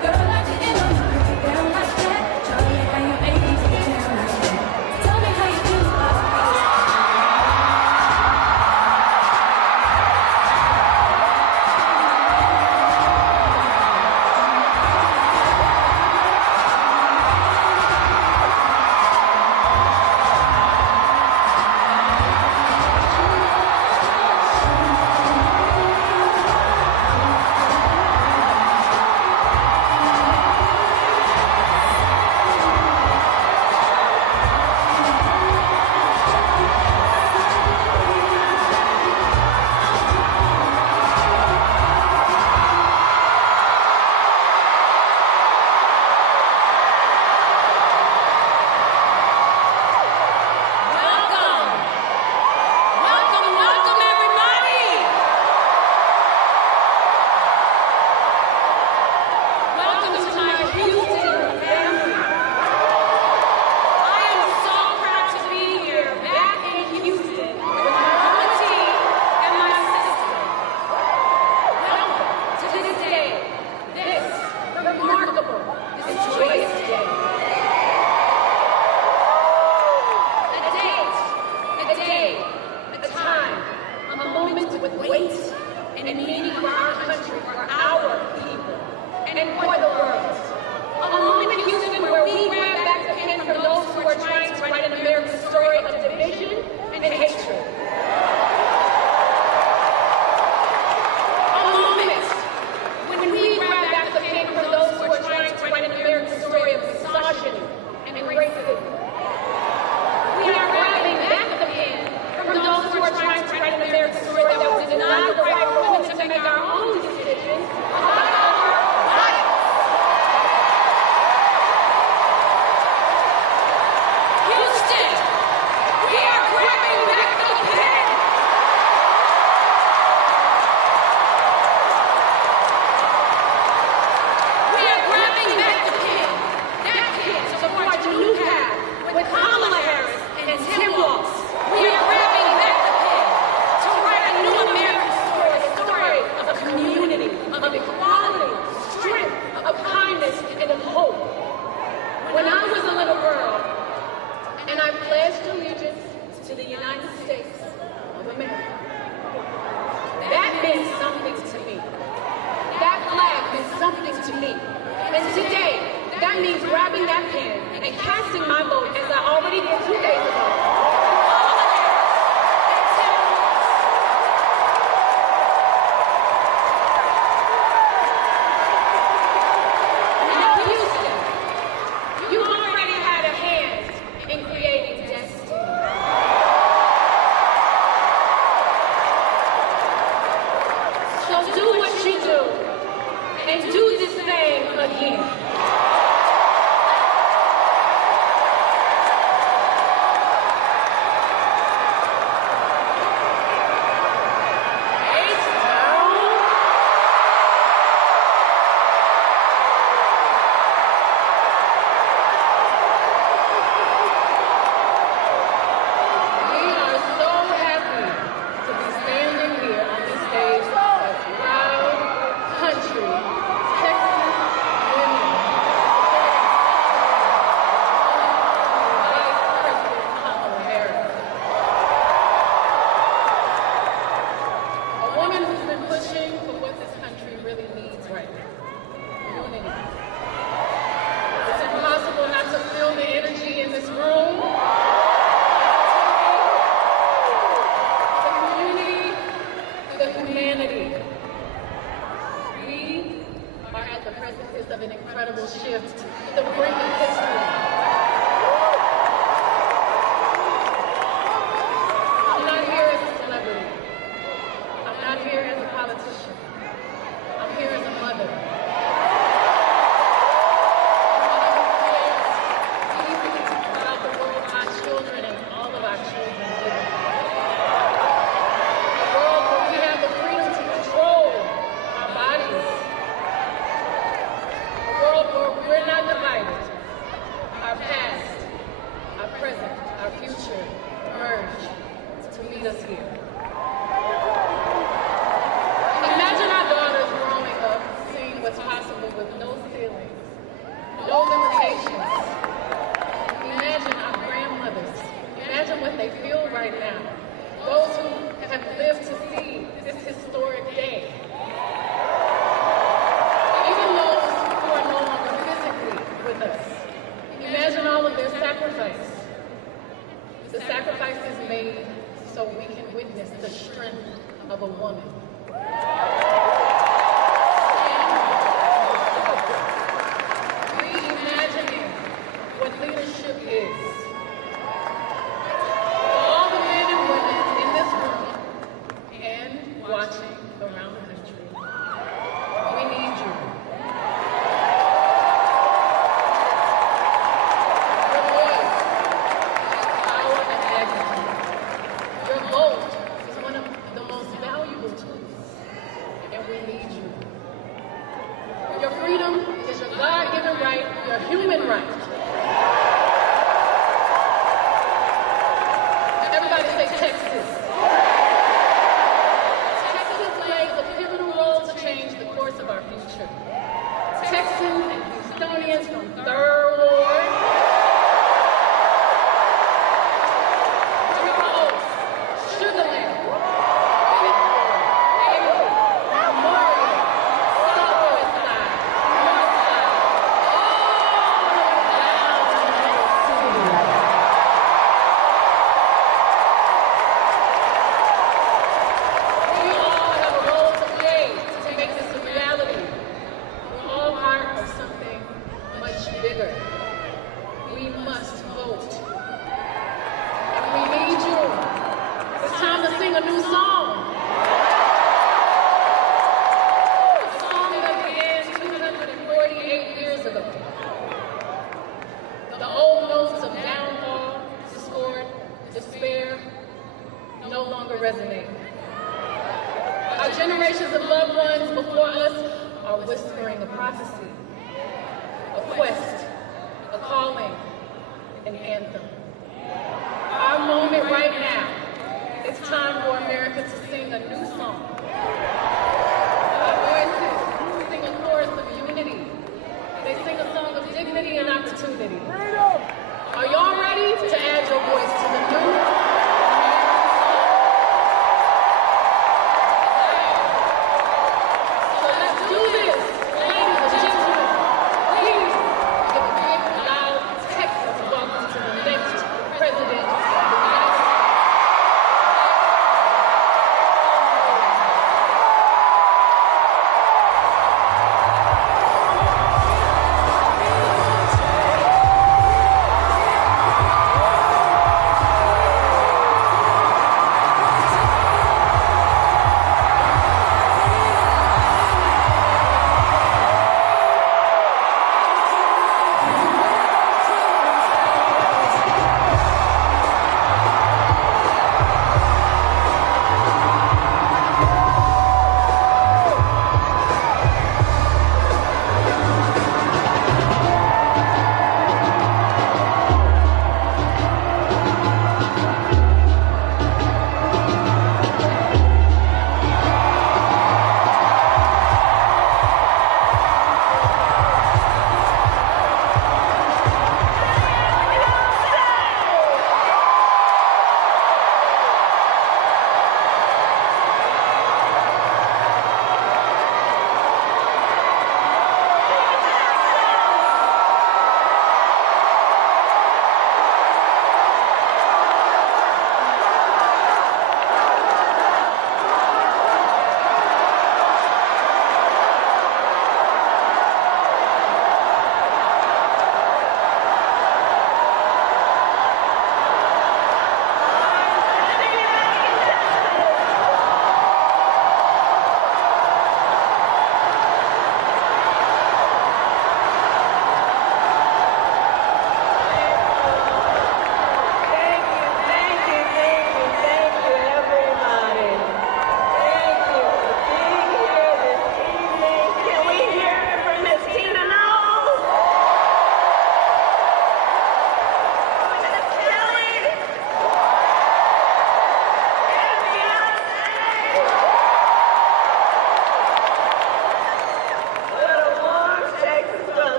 Girl, I didn't know you could get down like that. Charlie, how you 80s get down emerge to meet us here. Imagine our daughters growing up, seeing what's possible with no ceilings, no limitations. Imagine our grandmothers. Imagine what they feel right now. Those who have lived to see this historic day. Even those who are no longer physically with us. Imagine all of their sacrifice. The sacrifices made so we can witness the strength of a woman. Reimagining what leadership is. For all the men and women in this room and watching around the country, we need you. Your voice has power and magnitude. Your vote is one of the most valuable tools, and we need you. Your freedom is your God-given right, your human right. Everybody say Texas. Texas plays a pivotal role to change the course of our future. Texans and Houstonians from 3rd Ward, River Oaks, Sugar Land, Memorial, Southwest Side, North Side, we all have a role to play to make this a reality. We're all part of something much bigger. We must vote. And we need you. It's time to sing a new song. A song that began 248 years ago. The old notes of downfall, discord, despair no longer resonate. Our generations of loved ones before us are whispering a prophecy, a quest, a calling, an anthem. Our moment right now, it's time for America to sing a new song. Our voices sing a chorus of unity. They sing a song of dignity and opportunity. Are y'all ready to add your voice to the new? So let's do this, ladies and gentlemen. Please give a big, loud Texas welcome to the next president of the United States.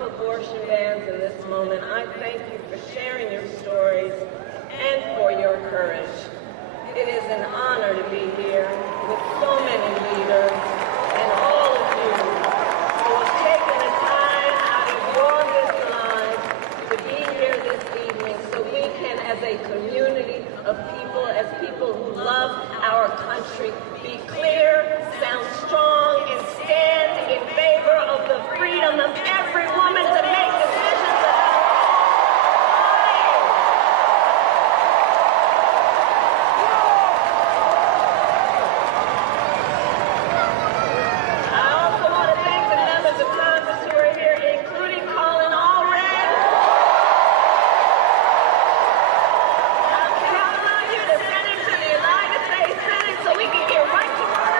of abortion bans in this moment, I thank you for sharing your stories and for your courage. It is an honor to be here with so many leaders and all of you who have taken the time out of your busy lives to be here this evening so we can, as a community of people, as people who love our country, be clear, sound strong, and stand in favor of the freedom of every woman to make decisions about her own body. I also want to thank the members of Congress who are here, including Colin, Allred. Can I allow you to send it to the United States Senate so we can get right to work?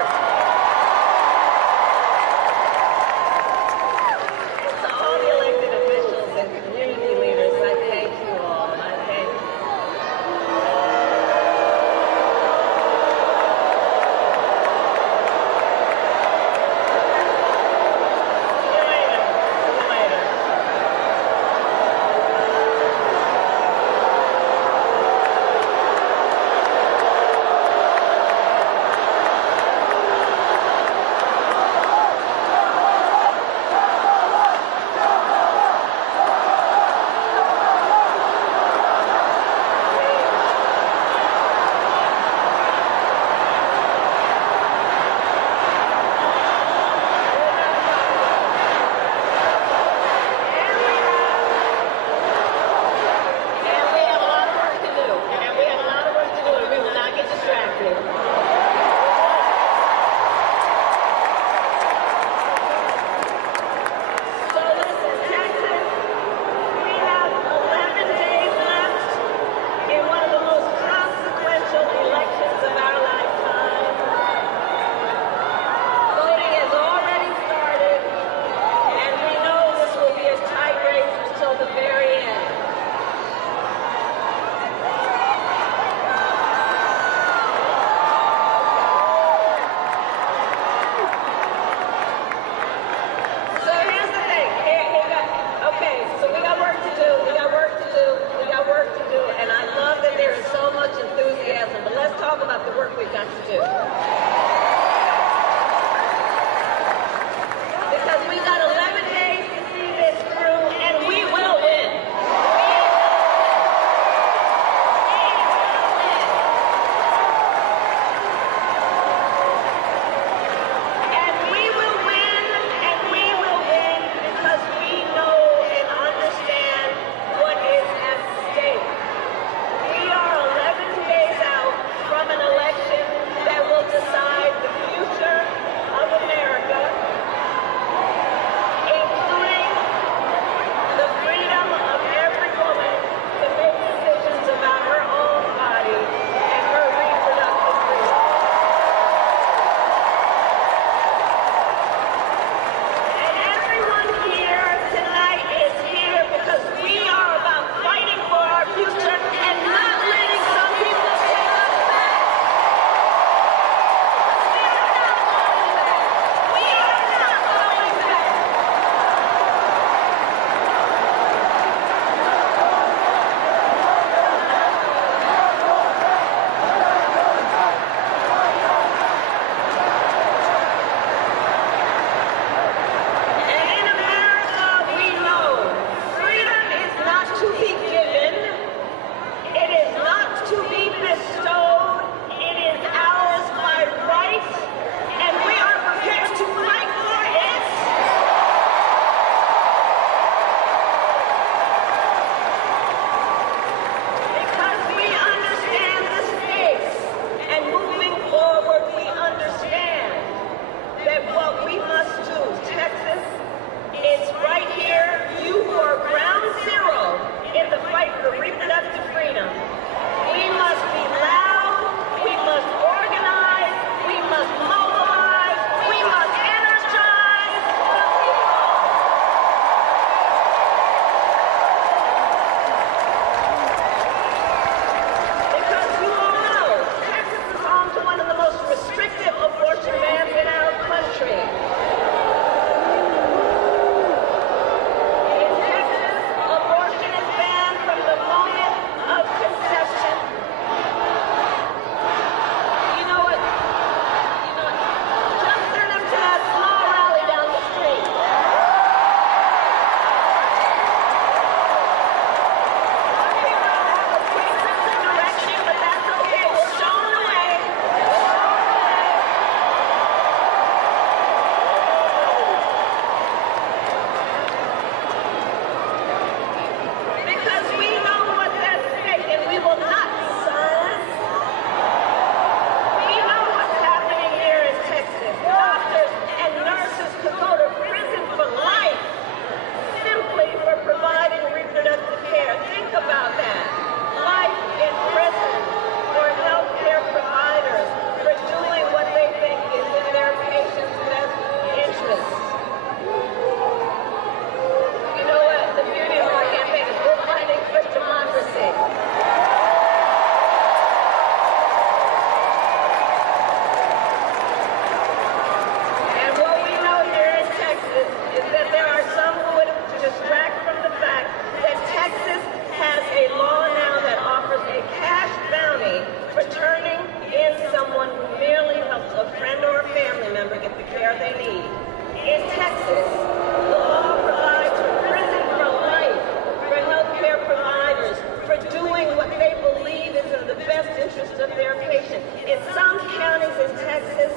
what they believe is in the best interest of their patient. In some counties in Texas,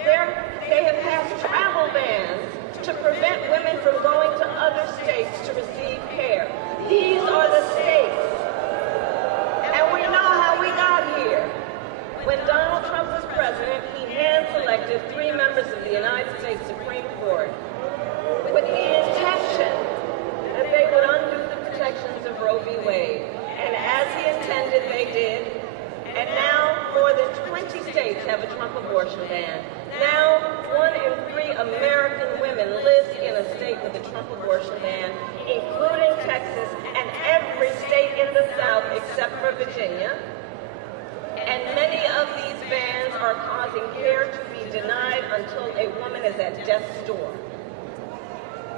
they have passed travel bans to prevent women from going to other states to receive care. These are the states. And we know how we got here. When Donald Trump was president, he hand-selected 3 members of the United States Supreme Court with the intention that they would undo the protections of Roe v. Wade. And as he intended, they did. And now more than 20 states have a Trump abortion ban. Now 1 in 3 American women live in a state with a Trump abortion ban, including Texas and every state in the South except for Virginia. And many of these bans are causing care to be denied until a woman is at death's door.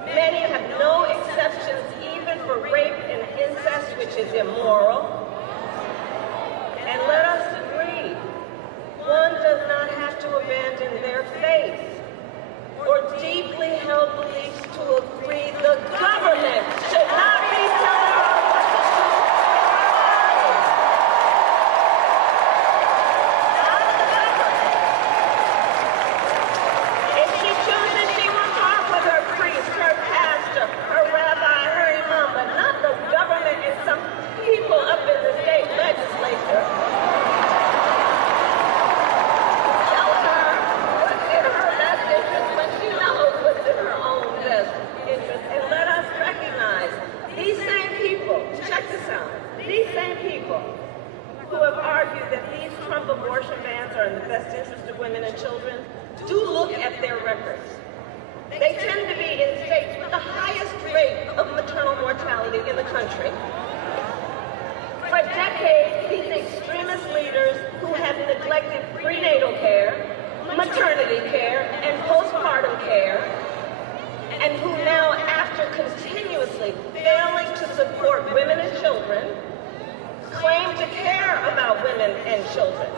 Many have no exceptions even for rape and incest, which is immoral. And let us agree, one does not have to abandon their faith or deeply held beliefs to agree the government should not be telling her what to do. Not the government. If she chooses, she will talk with her priest, her pastor, her rabbi, her imam, but not the government and some people up in the state legislature. Tell her what's in her best interest when she knows what's in her own best interest. And let us recognize these same people, check this out, these same people who have argued that these Trump abortion bans are in the best interest of women and children, do look at their records. They tend to be in states with the highest rate of maternal mortality in the country. For decades, these extremist leaders who have neglected prenatal care, maternity care, and postpartum care, and who now, after continuously failing to support women and children, claim to care about women and children.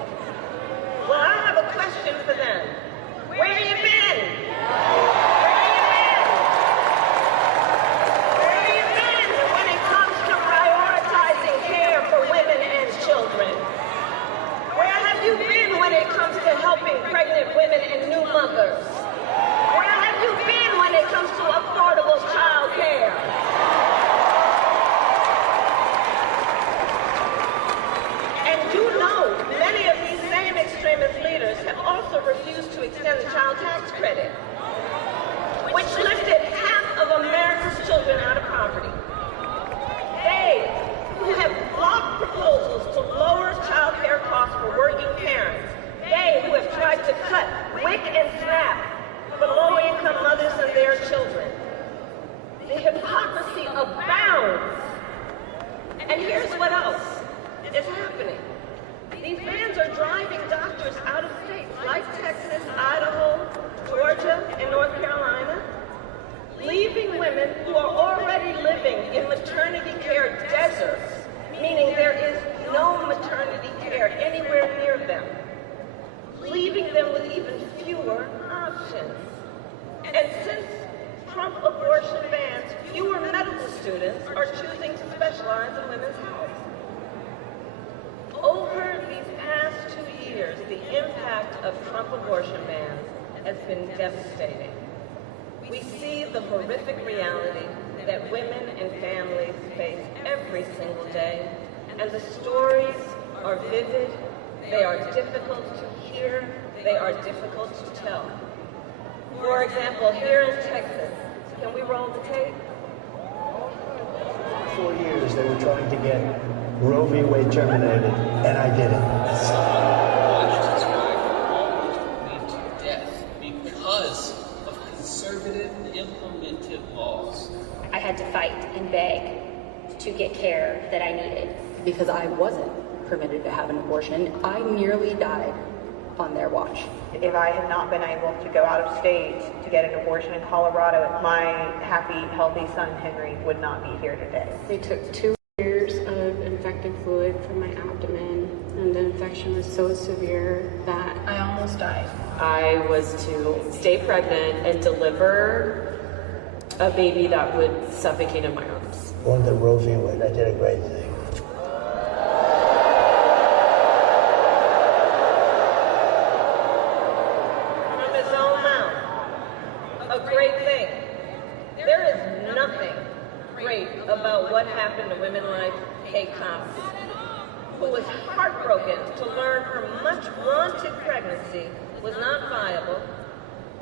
Well, I have a question for them. Where have you been? Where have you been when it comes to prioritizing care for women and children? Where have you been when it comes to helping pregnant women and new mothers? Where have you been when it comes to affordable child care? And you know, many of these same extremist leaders have also refused to extend the child tax credit, which lifted half of America's children out of poverty. They who have blocked proposals to lower child care costs for working parents. They who have tried to cut WIC and SNAP for low-income mothers and their children. The hypocrisy abounds. And here's what else is happening. These bans are driving doctors out of states like Texas, Idaho, Georgia, and North Carolina, leaving women who are already living in maternity care deserts, meaning there is no maternity care anywhere near them, leaving them with even fewer options. And since Trump abortion bans, fewer medical students are choosing to specialize in women's health. Over these past 2 years, the impact of Trump abortion bans has been devastating. We see the horrific reality that women and families face every single day, and the stories are vivid, they are difficult to hear, they are difficult to tell. For example, here in Texas, can we roll the tape? 4 years they were trying to get Roe v. Wade terminated, and I did it. Watched his wife lead to death because of conservative implemented laws. I had to fight and beg to get care that I needed. Because I wasn't permitted to have an abortion, I nearly died on their watch. If I had not been able to go out of state to get an abortion in Colorado, my happy, healthy son, Henry, would not be here today. They took 2 years of infected fluid from my abdomen, and the infection was so severe that I almost died. I was to stay pregnant and deliver a baby that would suffocate in my arms. On the Roe v. Wade, I did a great thing. who was heartbroken to learn her much-wanted pregnancy was not viable,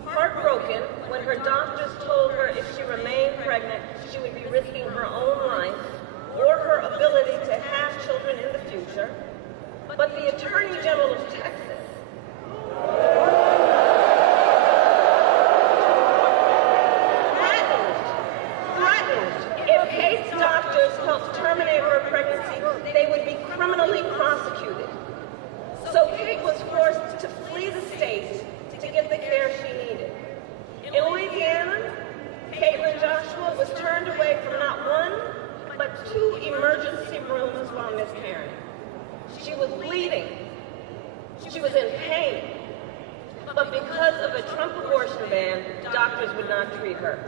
heartbroken when her doctors told her if she remained pregnant, she would be risking her own life or her ability to have children in the future. But the Attorney General of Texas threatened if Kate's doctors helped terminate her pregnancy, they would be criminally prosecuted. So Kate was forced to flee the state to get the care she needed. In Louisiana, Caitlin Joshua was turned away from not one, but 2 emergency rooms while miscarrying. She was bleeding. She was in pain. But because of a Trump abortion ban, doctors would not treat her.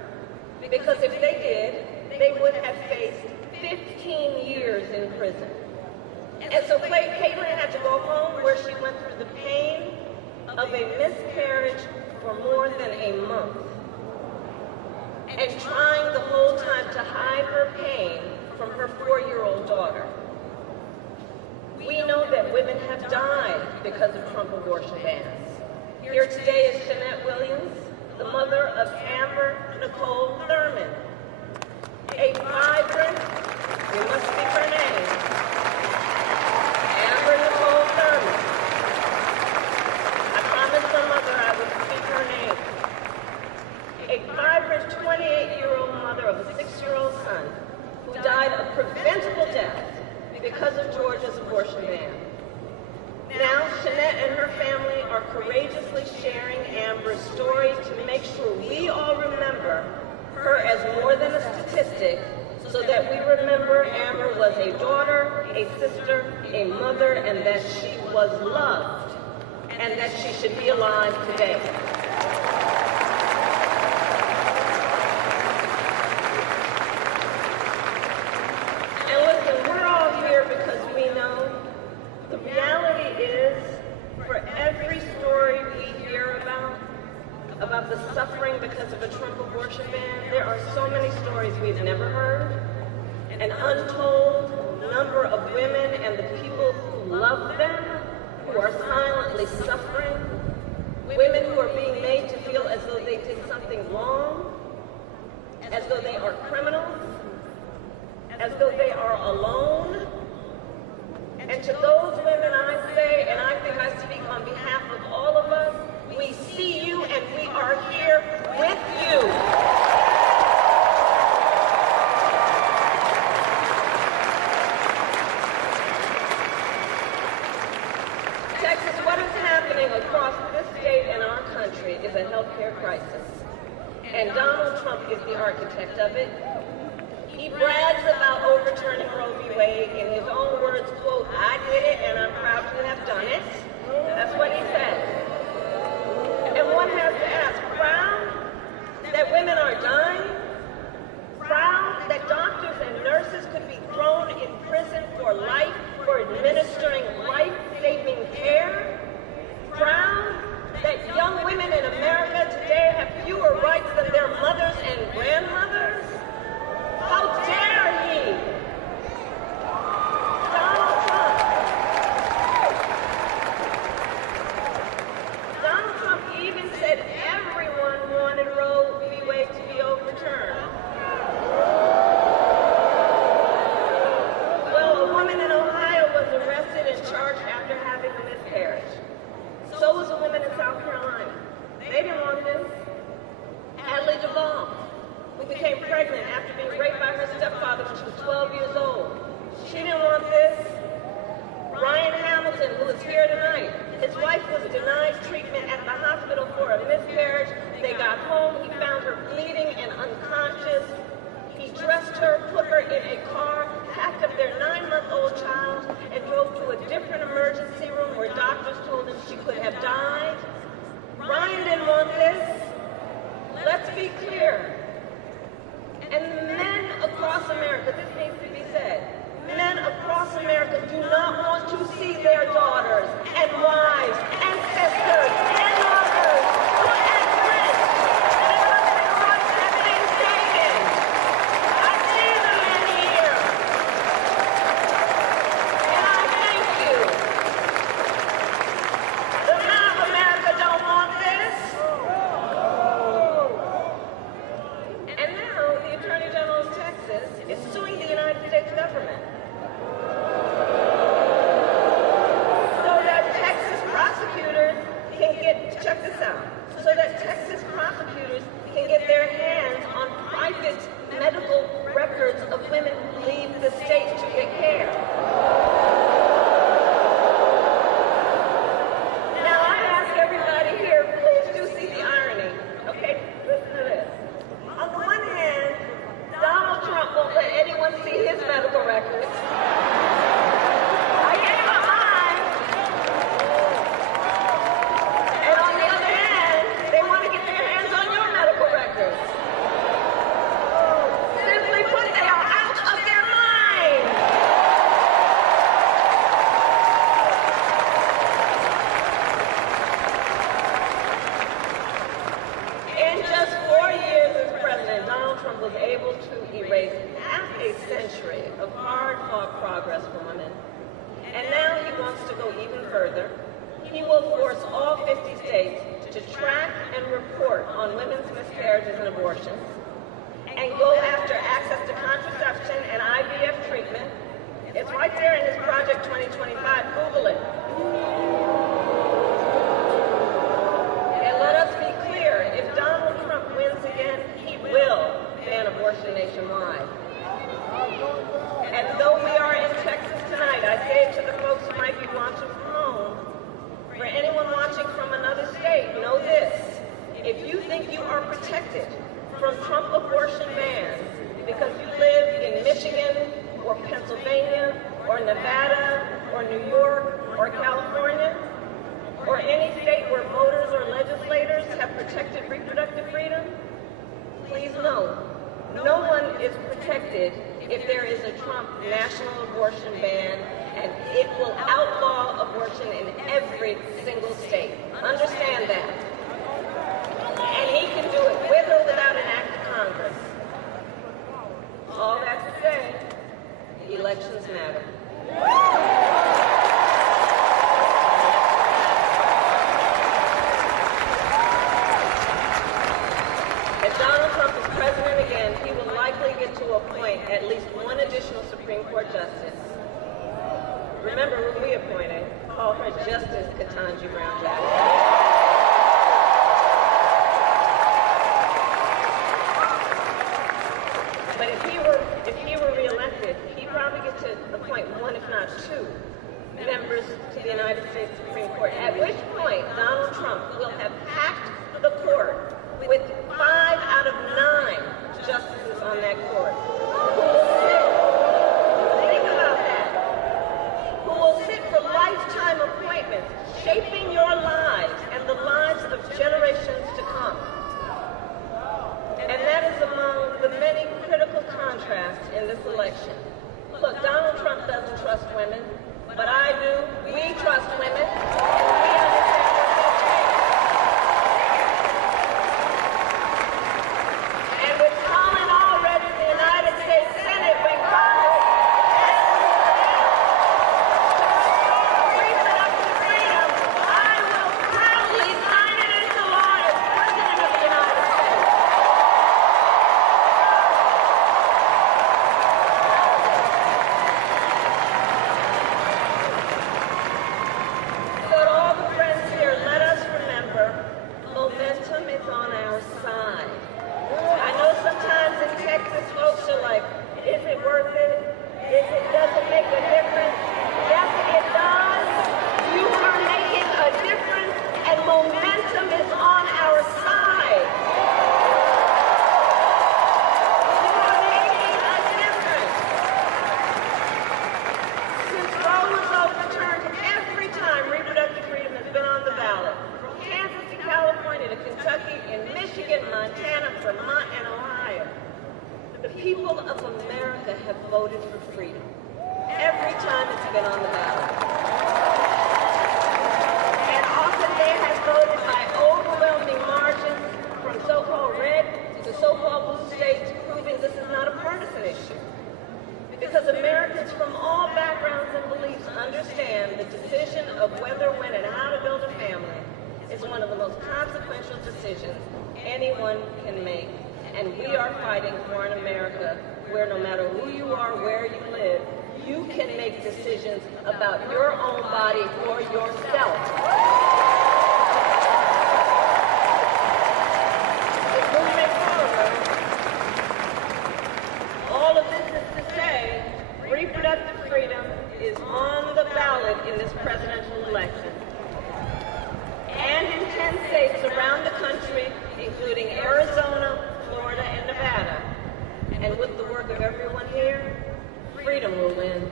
Because if they did, they would have faced 15 years in prison. And so Caitlin had to go home where she went through the pain of a miscarriage for more than a month. And trying the whole time to hide her pain from her 4-year-old daughter. We know that women have died because of Trump abortion bans. Here today is Jeanette Williams, the mother of Amber Nicole Thurman, a vibrant, you must speak her name, Amber Nicole Thurman. I promised her mother I would speak her name. A vibrant 28-year-old mother of a 6-year-old son who died a preventable death because of Georgia's abortion ban. Now, Jeanette and her family are courageously sharing Amber's story to make sure we all remember her as more than a statistic, so that we remember Amber was a daughter, a sister, a mother, and that she was loved, and that she should be alive today. And listen, we're all here because we know the reality is, for every story we hear about the suffering because of a Trump abortion ban, there are so many stories we've never heard, an untold number of women and the people who love them, who are silently suffering, women who are being made to feel as though they did something wrong, as though they are criminals, as though they are alone. And to those women I say, and I think I speak on behalf of all of us, we see you and we are here with you. Texas, what is happening across this state and our country is a healthcare crisis. And Donald Trump is the architect of it. He brags about overturning Roe v. Wade. In his own words, quote, "I did it and I'm proud to have done it." That's what he said. And one has to ask, proud that women are dying? Proud that doctors and nurses could be thrown in prison for life for administering life-saving care? Proud that young women in America today have fewer rights than their mothers and grandmothers? How dare he? Donald Trump even said everyone wanted Roe v. Wade to be overturned. Well, a woman in Ohio was arrested and charged after having a miscarriage. So was a woman in South Carolina. They didn't want this. Adley Duvall, who became pregnant after being raped by her stepfather when she was 12 years old. She didn't want this. Ryan Hamilton, who is here tonight, his wife was denied treatment at the hospital for a miscarriage. They got home, he found her bleeding and unconscious. He dressed her, put her in a car, packed up their 9-month-old child, and drove to a different emergency room where doctors told him she could have died. Ryan didn't want this. Let's be clear. And men across America, this needs to be said, men across America do not want to see their daughters and wives and sisters and mothers put at risk because their rights have been taken. I see the men here. further, he will force all 50 states to track and report on women's miscarriages and abortions, and go after access to contraception and IVF treatment. It's right there in his Project 2025. Google it. And let us be clear, if Donald Trump wins again, he will ban abortion nationwide. And though we are in Texas tonight, I say to the folks who might be watching from home, for anyone watching from another state, know this. If you think you are protected from Trump abortion bans because you live in Michigan or Pennsylvania or Nevada or New York or California or any state where voters or legislators have protected reproductive freedom, please know, no one is protected if there is a Trump national abortion ban, and it will outlaw abortion in every single state. Understand that. And he can do it with or without an act of Congress. All that to say, elections matter. If Donald Trump is president again, he will likely get to appoint at least one additional Supreme Court justice. Remember who we appointed. Call her Justice Ketanji Brown Jackson. But if he were reelected, he'd probably get to appoint one, if not two, members to the United States Supreme Court. At which point, Donald Trump will have packed the court with 5 out of 9 justices on that court. Who will sit? Think about that. Who will sit for lifetime appointments, shaping your lives and the lives of generations to come. And that is among the many critical contrasts in this election. Look, Donald Trump doesn't trust women, but I do. We trust women. We understand what they take. And with Colin Allred in the United States Senate, when Congress reproductive freedom, I will proudly sign it into law as President of the United States. So to all the friends here, let us remember, momentum is on our side. I know sometimes in Texas, folks are like, is it worth it? Does it make a difference? Yes, it does. You are making a difference, and momentum is on our side. You are making a difference. Since Roe was overturned, every time reproductive freedom has been on the ballot, from Kansas to California to Kentucky and Michigan, Montana, Vermont, and Ohio, the people of America have voted for freedom. Every time it's been on the ballot. And often they have voted by overwhelming margins from so-called red to so-called blue states, proving this is not a partisan issue. Because Americans from all backgrounds and beliefs understand the decision of whether, when, and how to build a family is one of the most consequential decisions anyone can make. And we are fighting for an America where no matter who you are, where you live, you can make decisions about your own body for yourself. Moving forward, all of this is to say, reproductive freedom is on the ballot in this presidential election. And in 10 states around the country, including Arizona, Florida, and Nevada. And with the work of everyone here, freedom will win.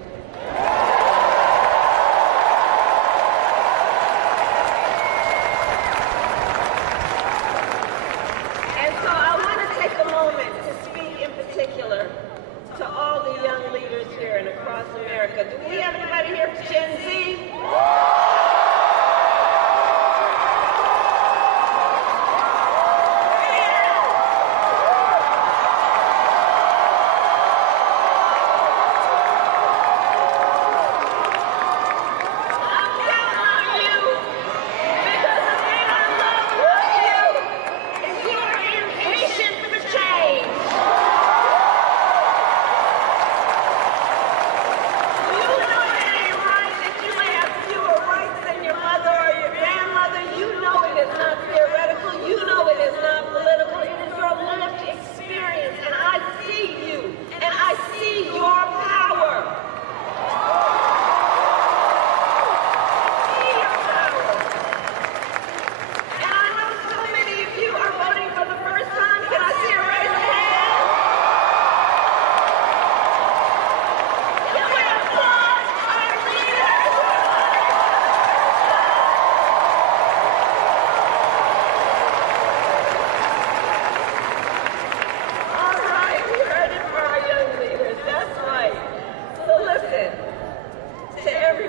And so I want to take a moment to speak in particular to all the young leaders here and across America. Do we have anybody here from Gen Z?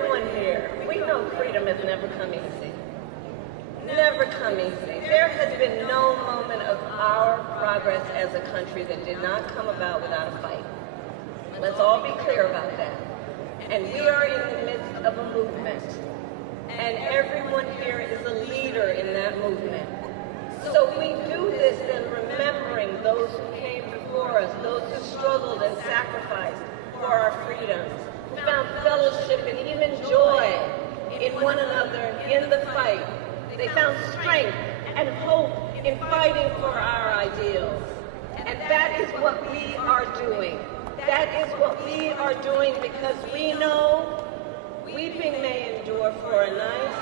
everyone here, we know freedom has never come easy. Never come easy. There has been no moment of our progress as a country that did not come about without a fight. Let's all be clear about that. And we are in the midst of a movement. And everyone here is a leader in that movement. So we do this then remembering those who came before us, those who struggled and sacrificed for our freedoms, who found fellowship and even joy in one another in the fight. They found strength and hope in fighting for our ideals. And that is what we are doing. That is what we are doing because we know weeping may endure for a night,